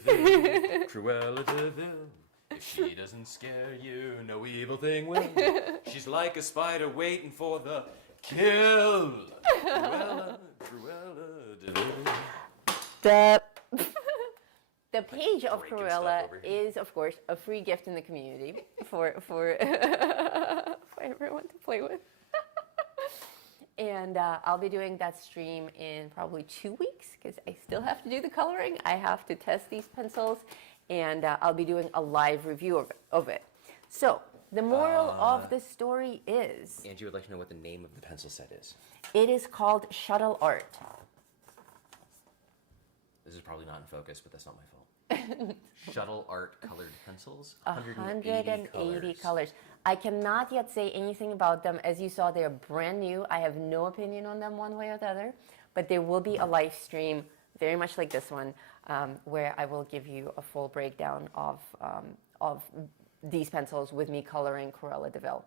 Cruella de Vil. If she doesn't scare you, no evil thing will. She's like a spider waiting for the kill. Cruella de Vil. The page of Great good Cruella stuff over here. is, of course, a free gift in the community for for everyone to play with. And I'll be doing that stream in probably 2 weeks because I still have to do the coloring. I have to test these pencils, and I'll be doing a live review of it. So the moral of the story is... Angie would like to know what the name of the pencil set is. It is called Shuttle Art. This is probably not in focus, but that's not my fault. Shuttle Art colored pencils. 180 colors. I cannot yet say anything about them. As you saw, they're brand new. I have no opinion on them one way or the other. But there will be a live stream, very much like this one, where I will give you a full breakdown of these pencils with me coloring Cruella de Vil.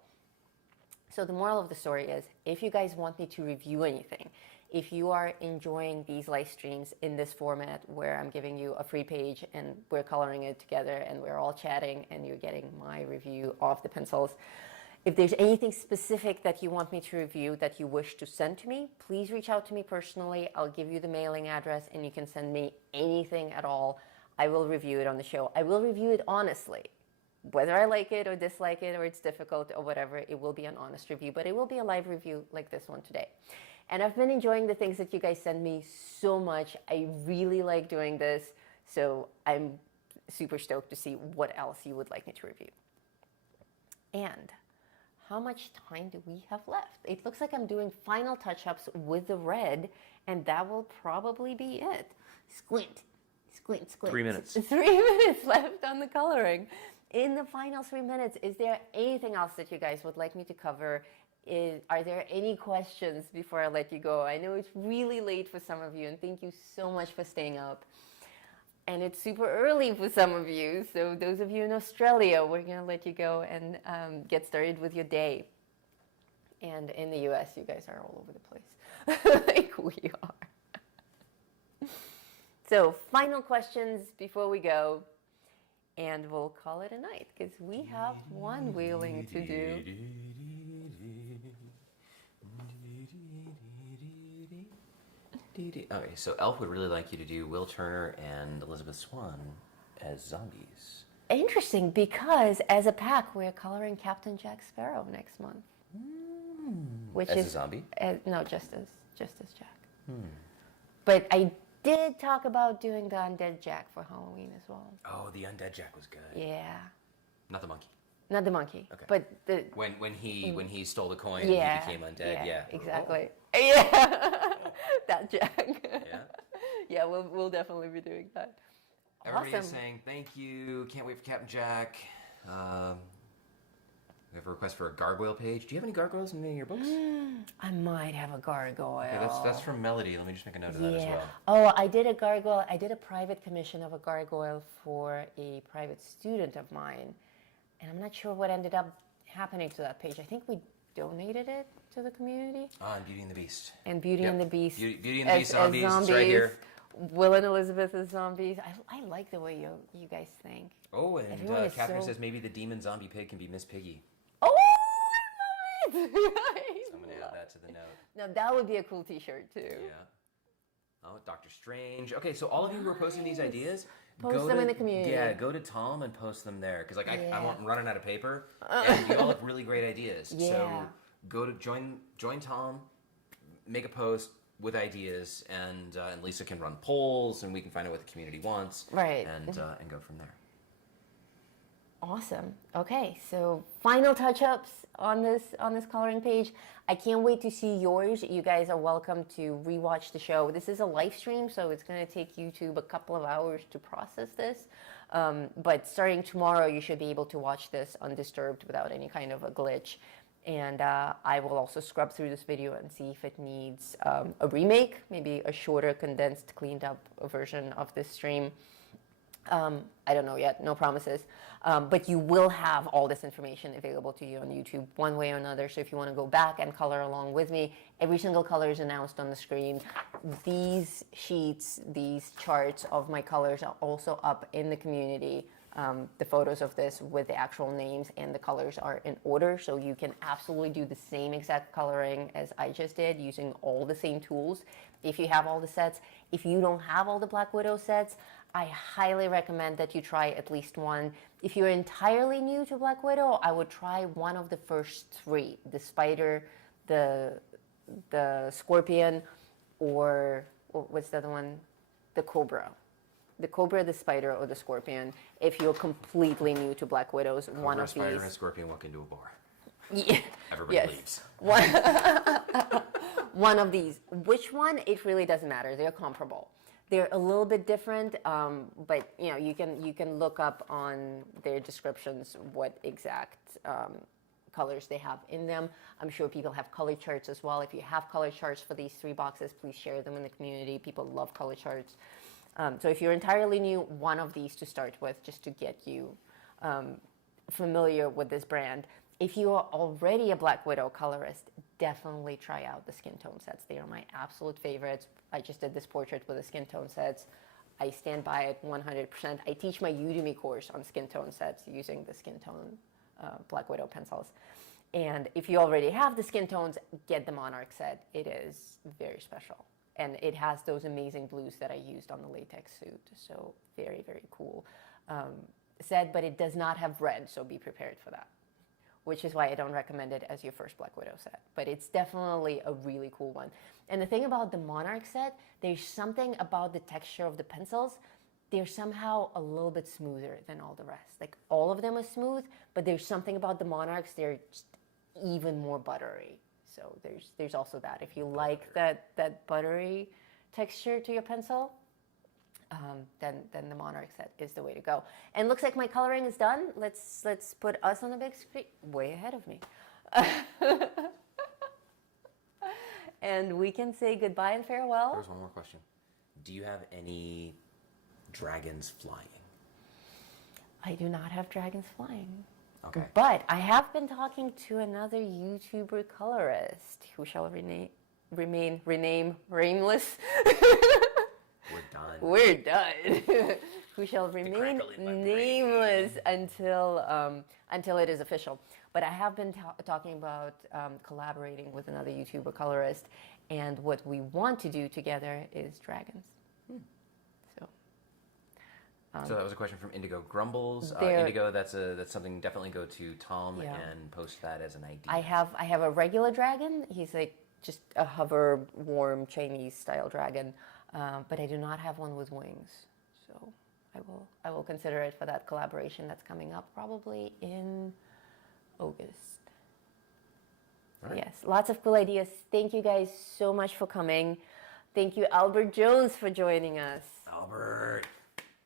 So the moral of the story is, if you guys want me to review anything, if you are enjoying these live streams in this format where I'm giving you a free page and we're coloring it together and we're all chatting and you're getting my review of the pencils, if there's anything specific that you want me to review that you wish to send to me, please reach out to me personally. I'll give you the mailing address and you can send me anything at all. I will review it on the show. I will review it honestly. Whether I like it or dislike it or it's difficult or whatever, it will be an honest review, but it will be a live review like this one today. And I've been enjoying the things that you guys send me so much. I really like doing this, so I'm super stoked to see what else you would like me to review. And how much time do we have left? It looks like I'm doing final touch-ups with the red, and that will probably be it. Squint, squint, squint. 3 minutes. 3 minutes left on the coloring. In the final 3 minutes, is there anything else that you guys would like me to cover? Are there any questions before I let you go? I know it's really late for some of you, and thank you so much for staying up. And it's super early for some of you, so those of you in Australia, we're going to let you go and get started with your day. And in the US, you guys are all over the place, like we are. So, final questions before we go, and we'll call it a night because we have one wheeling to do. Okay, so Elf would really like you to do Will Turner and Elizabeth Swann as zombies. Interesting, because as a pack, we're coloring Captain Jack Sparrow next month. Which As is a zombie? No, just as Jack. But I did talk about doing the Undead Jack for Halloween as well. Oh, the Undead Jack was good. Yeah, Not the monkey. not the monkey, Okay. but the When he stole the coin yeah, and he became undead, yeah. exactly. Yeah, that Jack. Yeah. Yeah, we'll definitely be doing that. Everybody's Awesome. saying thank you. Can't wait for Captain Jack. We have a request for a gargoyle page. Do you have any gargoyles in any of your books? I might have a gargoyle. Okay, that's from Melody. Let me just make a note of that as well. Oh, I did a gargoyle. I did a private commission of a gargoyle for a private student of mine. And I'm not sure what ended up happening to that page. I think we donated it to the community. And Beauty and the Beast. And Beauty Yep. and the Beast. Beauty and the Beast zombies. It's right here. Will and Elizabeth as zombies. I like the way you guys think. Oh, and Everyone is Catherine so- says maybe the demon zombie pig can be Miss Piggy. Oh, I love it! So I'm going to add that to the note. Now that would be a cool T-shirt too. Yeah. Oh, Doctor Strange. Okay, so all of you who are posting these ideas, Post go them to, in the community. Yeah, go to Tom and post them there because like Yeah. I'm running out of paper, and you all have really great ideas. So Yeah. go to join Tom, make a post with ideas, and Lisa can run polls, and we can find out what the community wants, Right. And go from there. Awesome. Okay, so final touch-ups on this coloring page. I can't wait to see yours. You guys are welcome to rewatch the show. This is a live stream, so it's going to take YouTube a couple of hours to process this. But starting tomorrow, you should be able to watch this undisturbed without any kind of a glitch. And I will also scrub through this video and see if it needs a remake, maybe a shorter, condensed, cleaned up version of this stream. I don't know yet, no promises. But you will have all this information available to you on YouTube one way or another. So if you want to go back and color along with me, every single color is announced on the screen. These sheets, these charts of my colors are also up in the community. The photos of this with the actual names and the colors are in order. So you can absolutely do the same exact coloring as I just did using all the same tools. If you have all the sets, if you don't have all the Black Widow sets, I highly recommend that you try at least one. If you're entirely new to Black Widow, I would try one of the first three, the Spider, the Scorpion, or what's the other one? The Cobra. The Cobra, the Spider, or the Scorpion. If you're completely new to Black Widows, one of Spider these. and Scorpion walk into a bar. Yeah. Everybody leaves. One of these. Which one? It really doesn't matter. They're comparable. They're a little bit different, but you can look up on their descriptions what exact colors they have in them. I'm sure people have color charts as well. If you have color charts for these three boxes, please share them in the community. People love color charts. So if you're entirely new, one of these to start with, just to get you familiar with this brand. If you are already a Black Widow colorist, definitely try out the skin tone sets. They are my absolute favorites. I just did this portrait with the skin tone sets. I stand by it 100%. I teach my Udemy course on skin tone sets using the skin tone Black Widow pencils. And if you already have the skin tones, get the Monarch set. It is very special. And it has those amazing blues that I used on the latex suit. So very, very cool set, but it does not have red, so be prepared for that. Which is why I don't recommend it as your first Black Widow set. But it's definitely a really cool one. And the thing about the Monarch set, there's something about the texture of the pencils. They're somehow a little bit smoother than all the rest. Like all of them are smooth, but there's something about the Monarchs, they're just even more buttery. So there's also that. If you like that buttery texture to your pencil, then the Monarch set is the way to go. And looks like my coloring is done. Let's put us on the big screen. Way ahead of me. And we can say goodbye and farewell. There's one more question. Do you have any dragons flying? I do not have dragons flying. Okay. But I have been talking to another YouTuber colorist who shall remain nameless. We're done. We're done. Who shall remain crackle in my brain. nameless until it is official. But I have been talking about collaborating with another YouTuber colorist, and what we want to do together is dragons. So. So that was a question from Indigo Grumbles. There- Indigo, that's something. Definitely go to Tom Yeah. and post that as an idea. I have a regular dragon. He's like just a hover, warm Chinese style dragon, but I do not have one with wings. So I will consider it for that collaboration that's coming up probably in August. All right. Yes, lots of cool ideas. Thank you guys so much for coming. Thank you, Albert Jones, for joining us. Albert.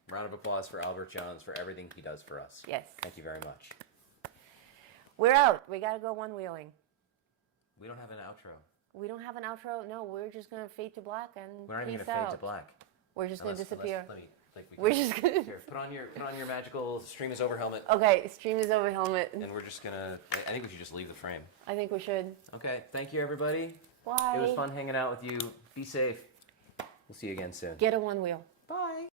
Round of applause for Albert Jones for everything he does for us. Yes. Thank you very much. We're out. We gotta go one wheeling. We don't have an outro. We don't have an outro. No, we're just gonna fade to black and We're not even peace gonna fade out. to black. We're just gonna disappear. Let me, like, we We're can- just gonna. Here, put on your magical stream is over helmet, Okay, stream is over helmet. and we're just gonna. I think we should just leave the frame. I think we should. Okay. Thank you, everybody. Bye. It was fun hanging out with you. Be safe. We'll see you again soon. Get a one wheel. Bye.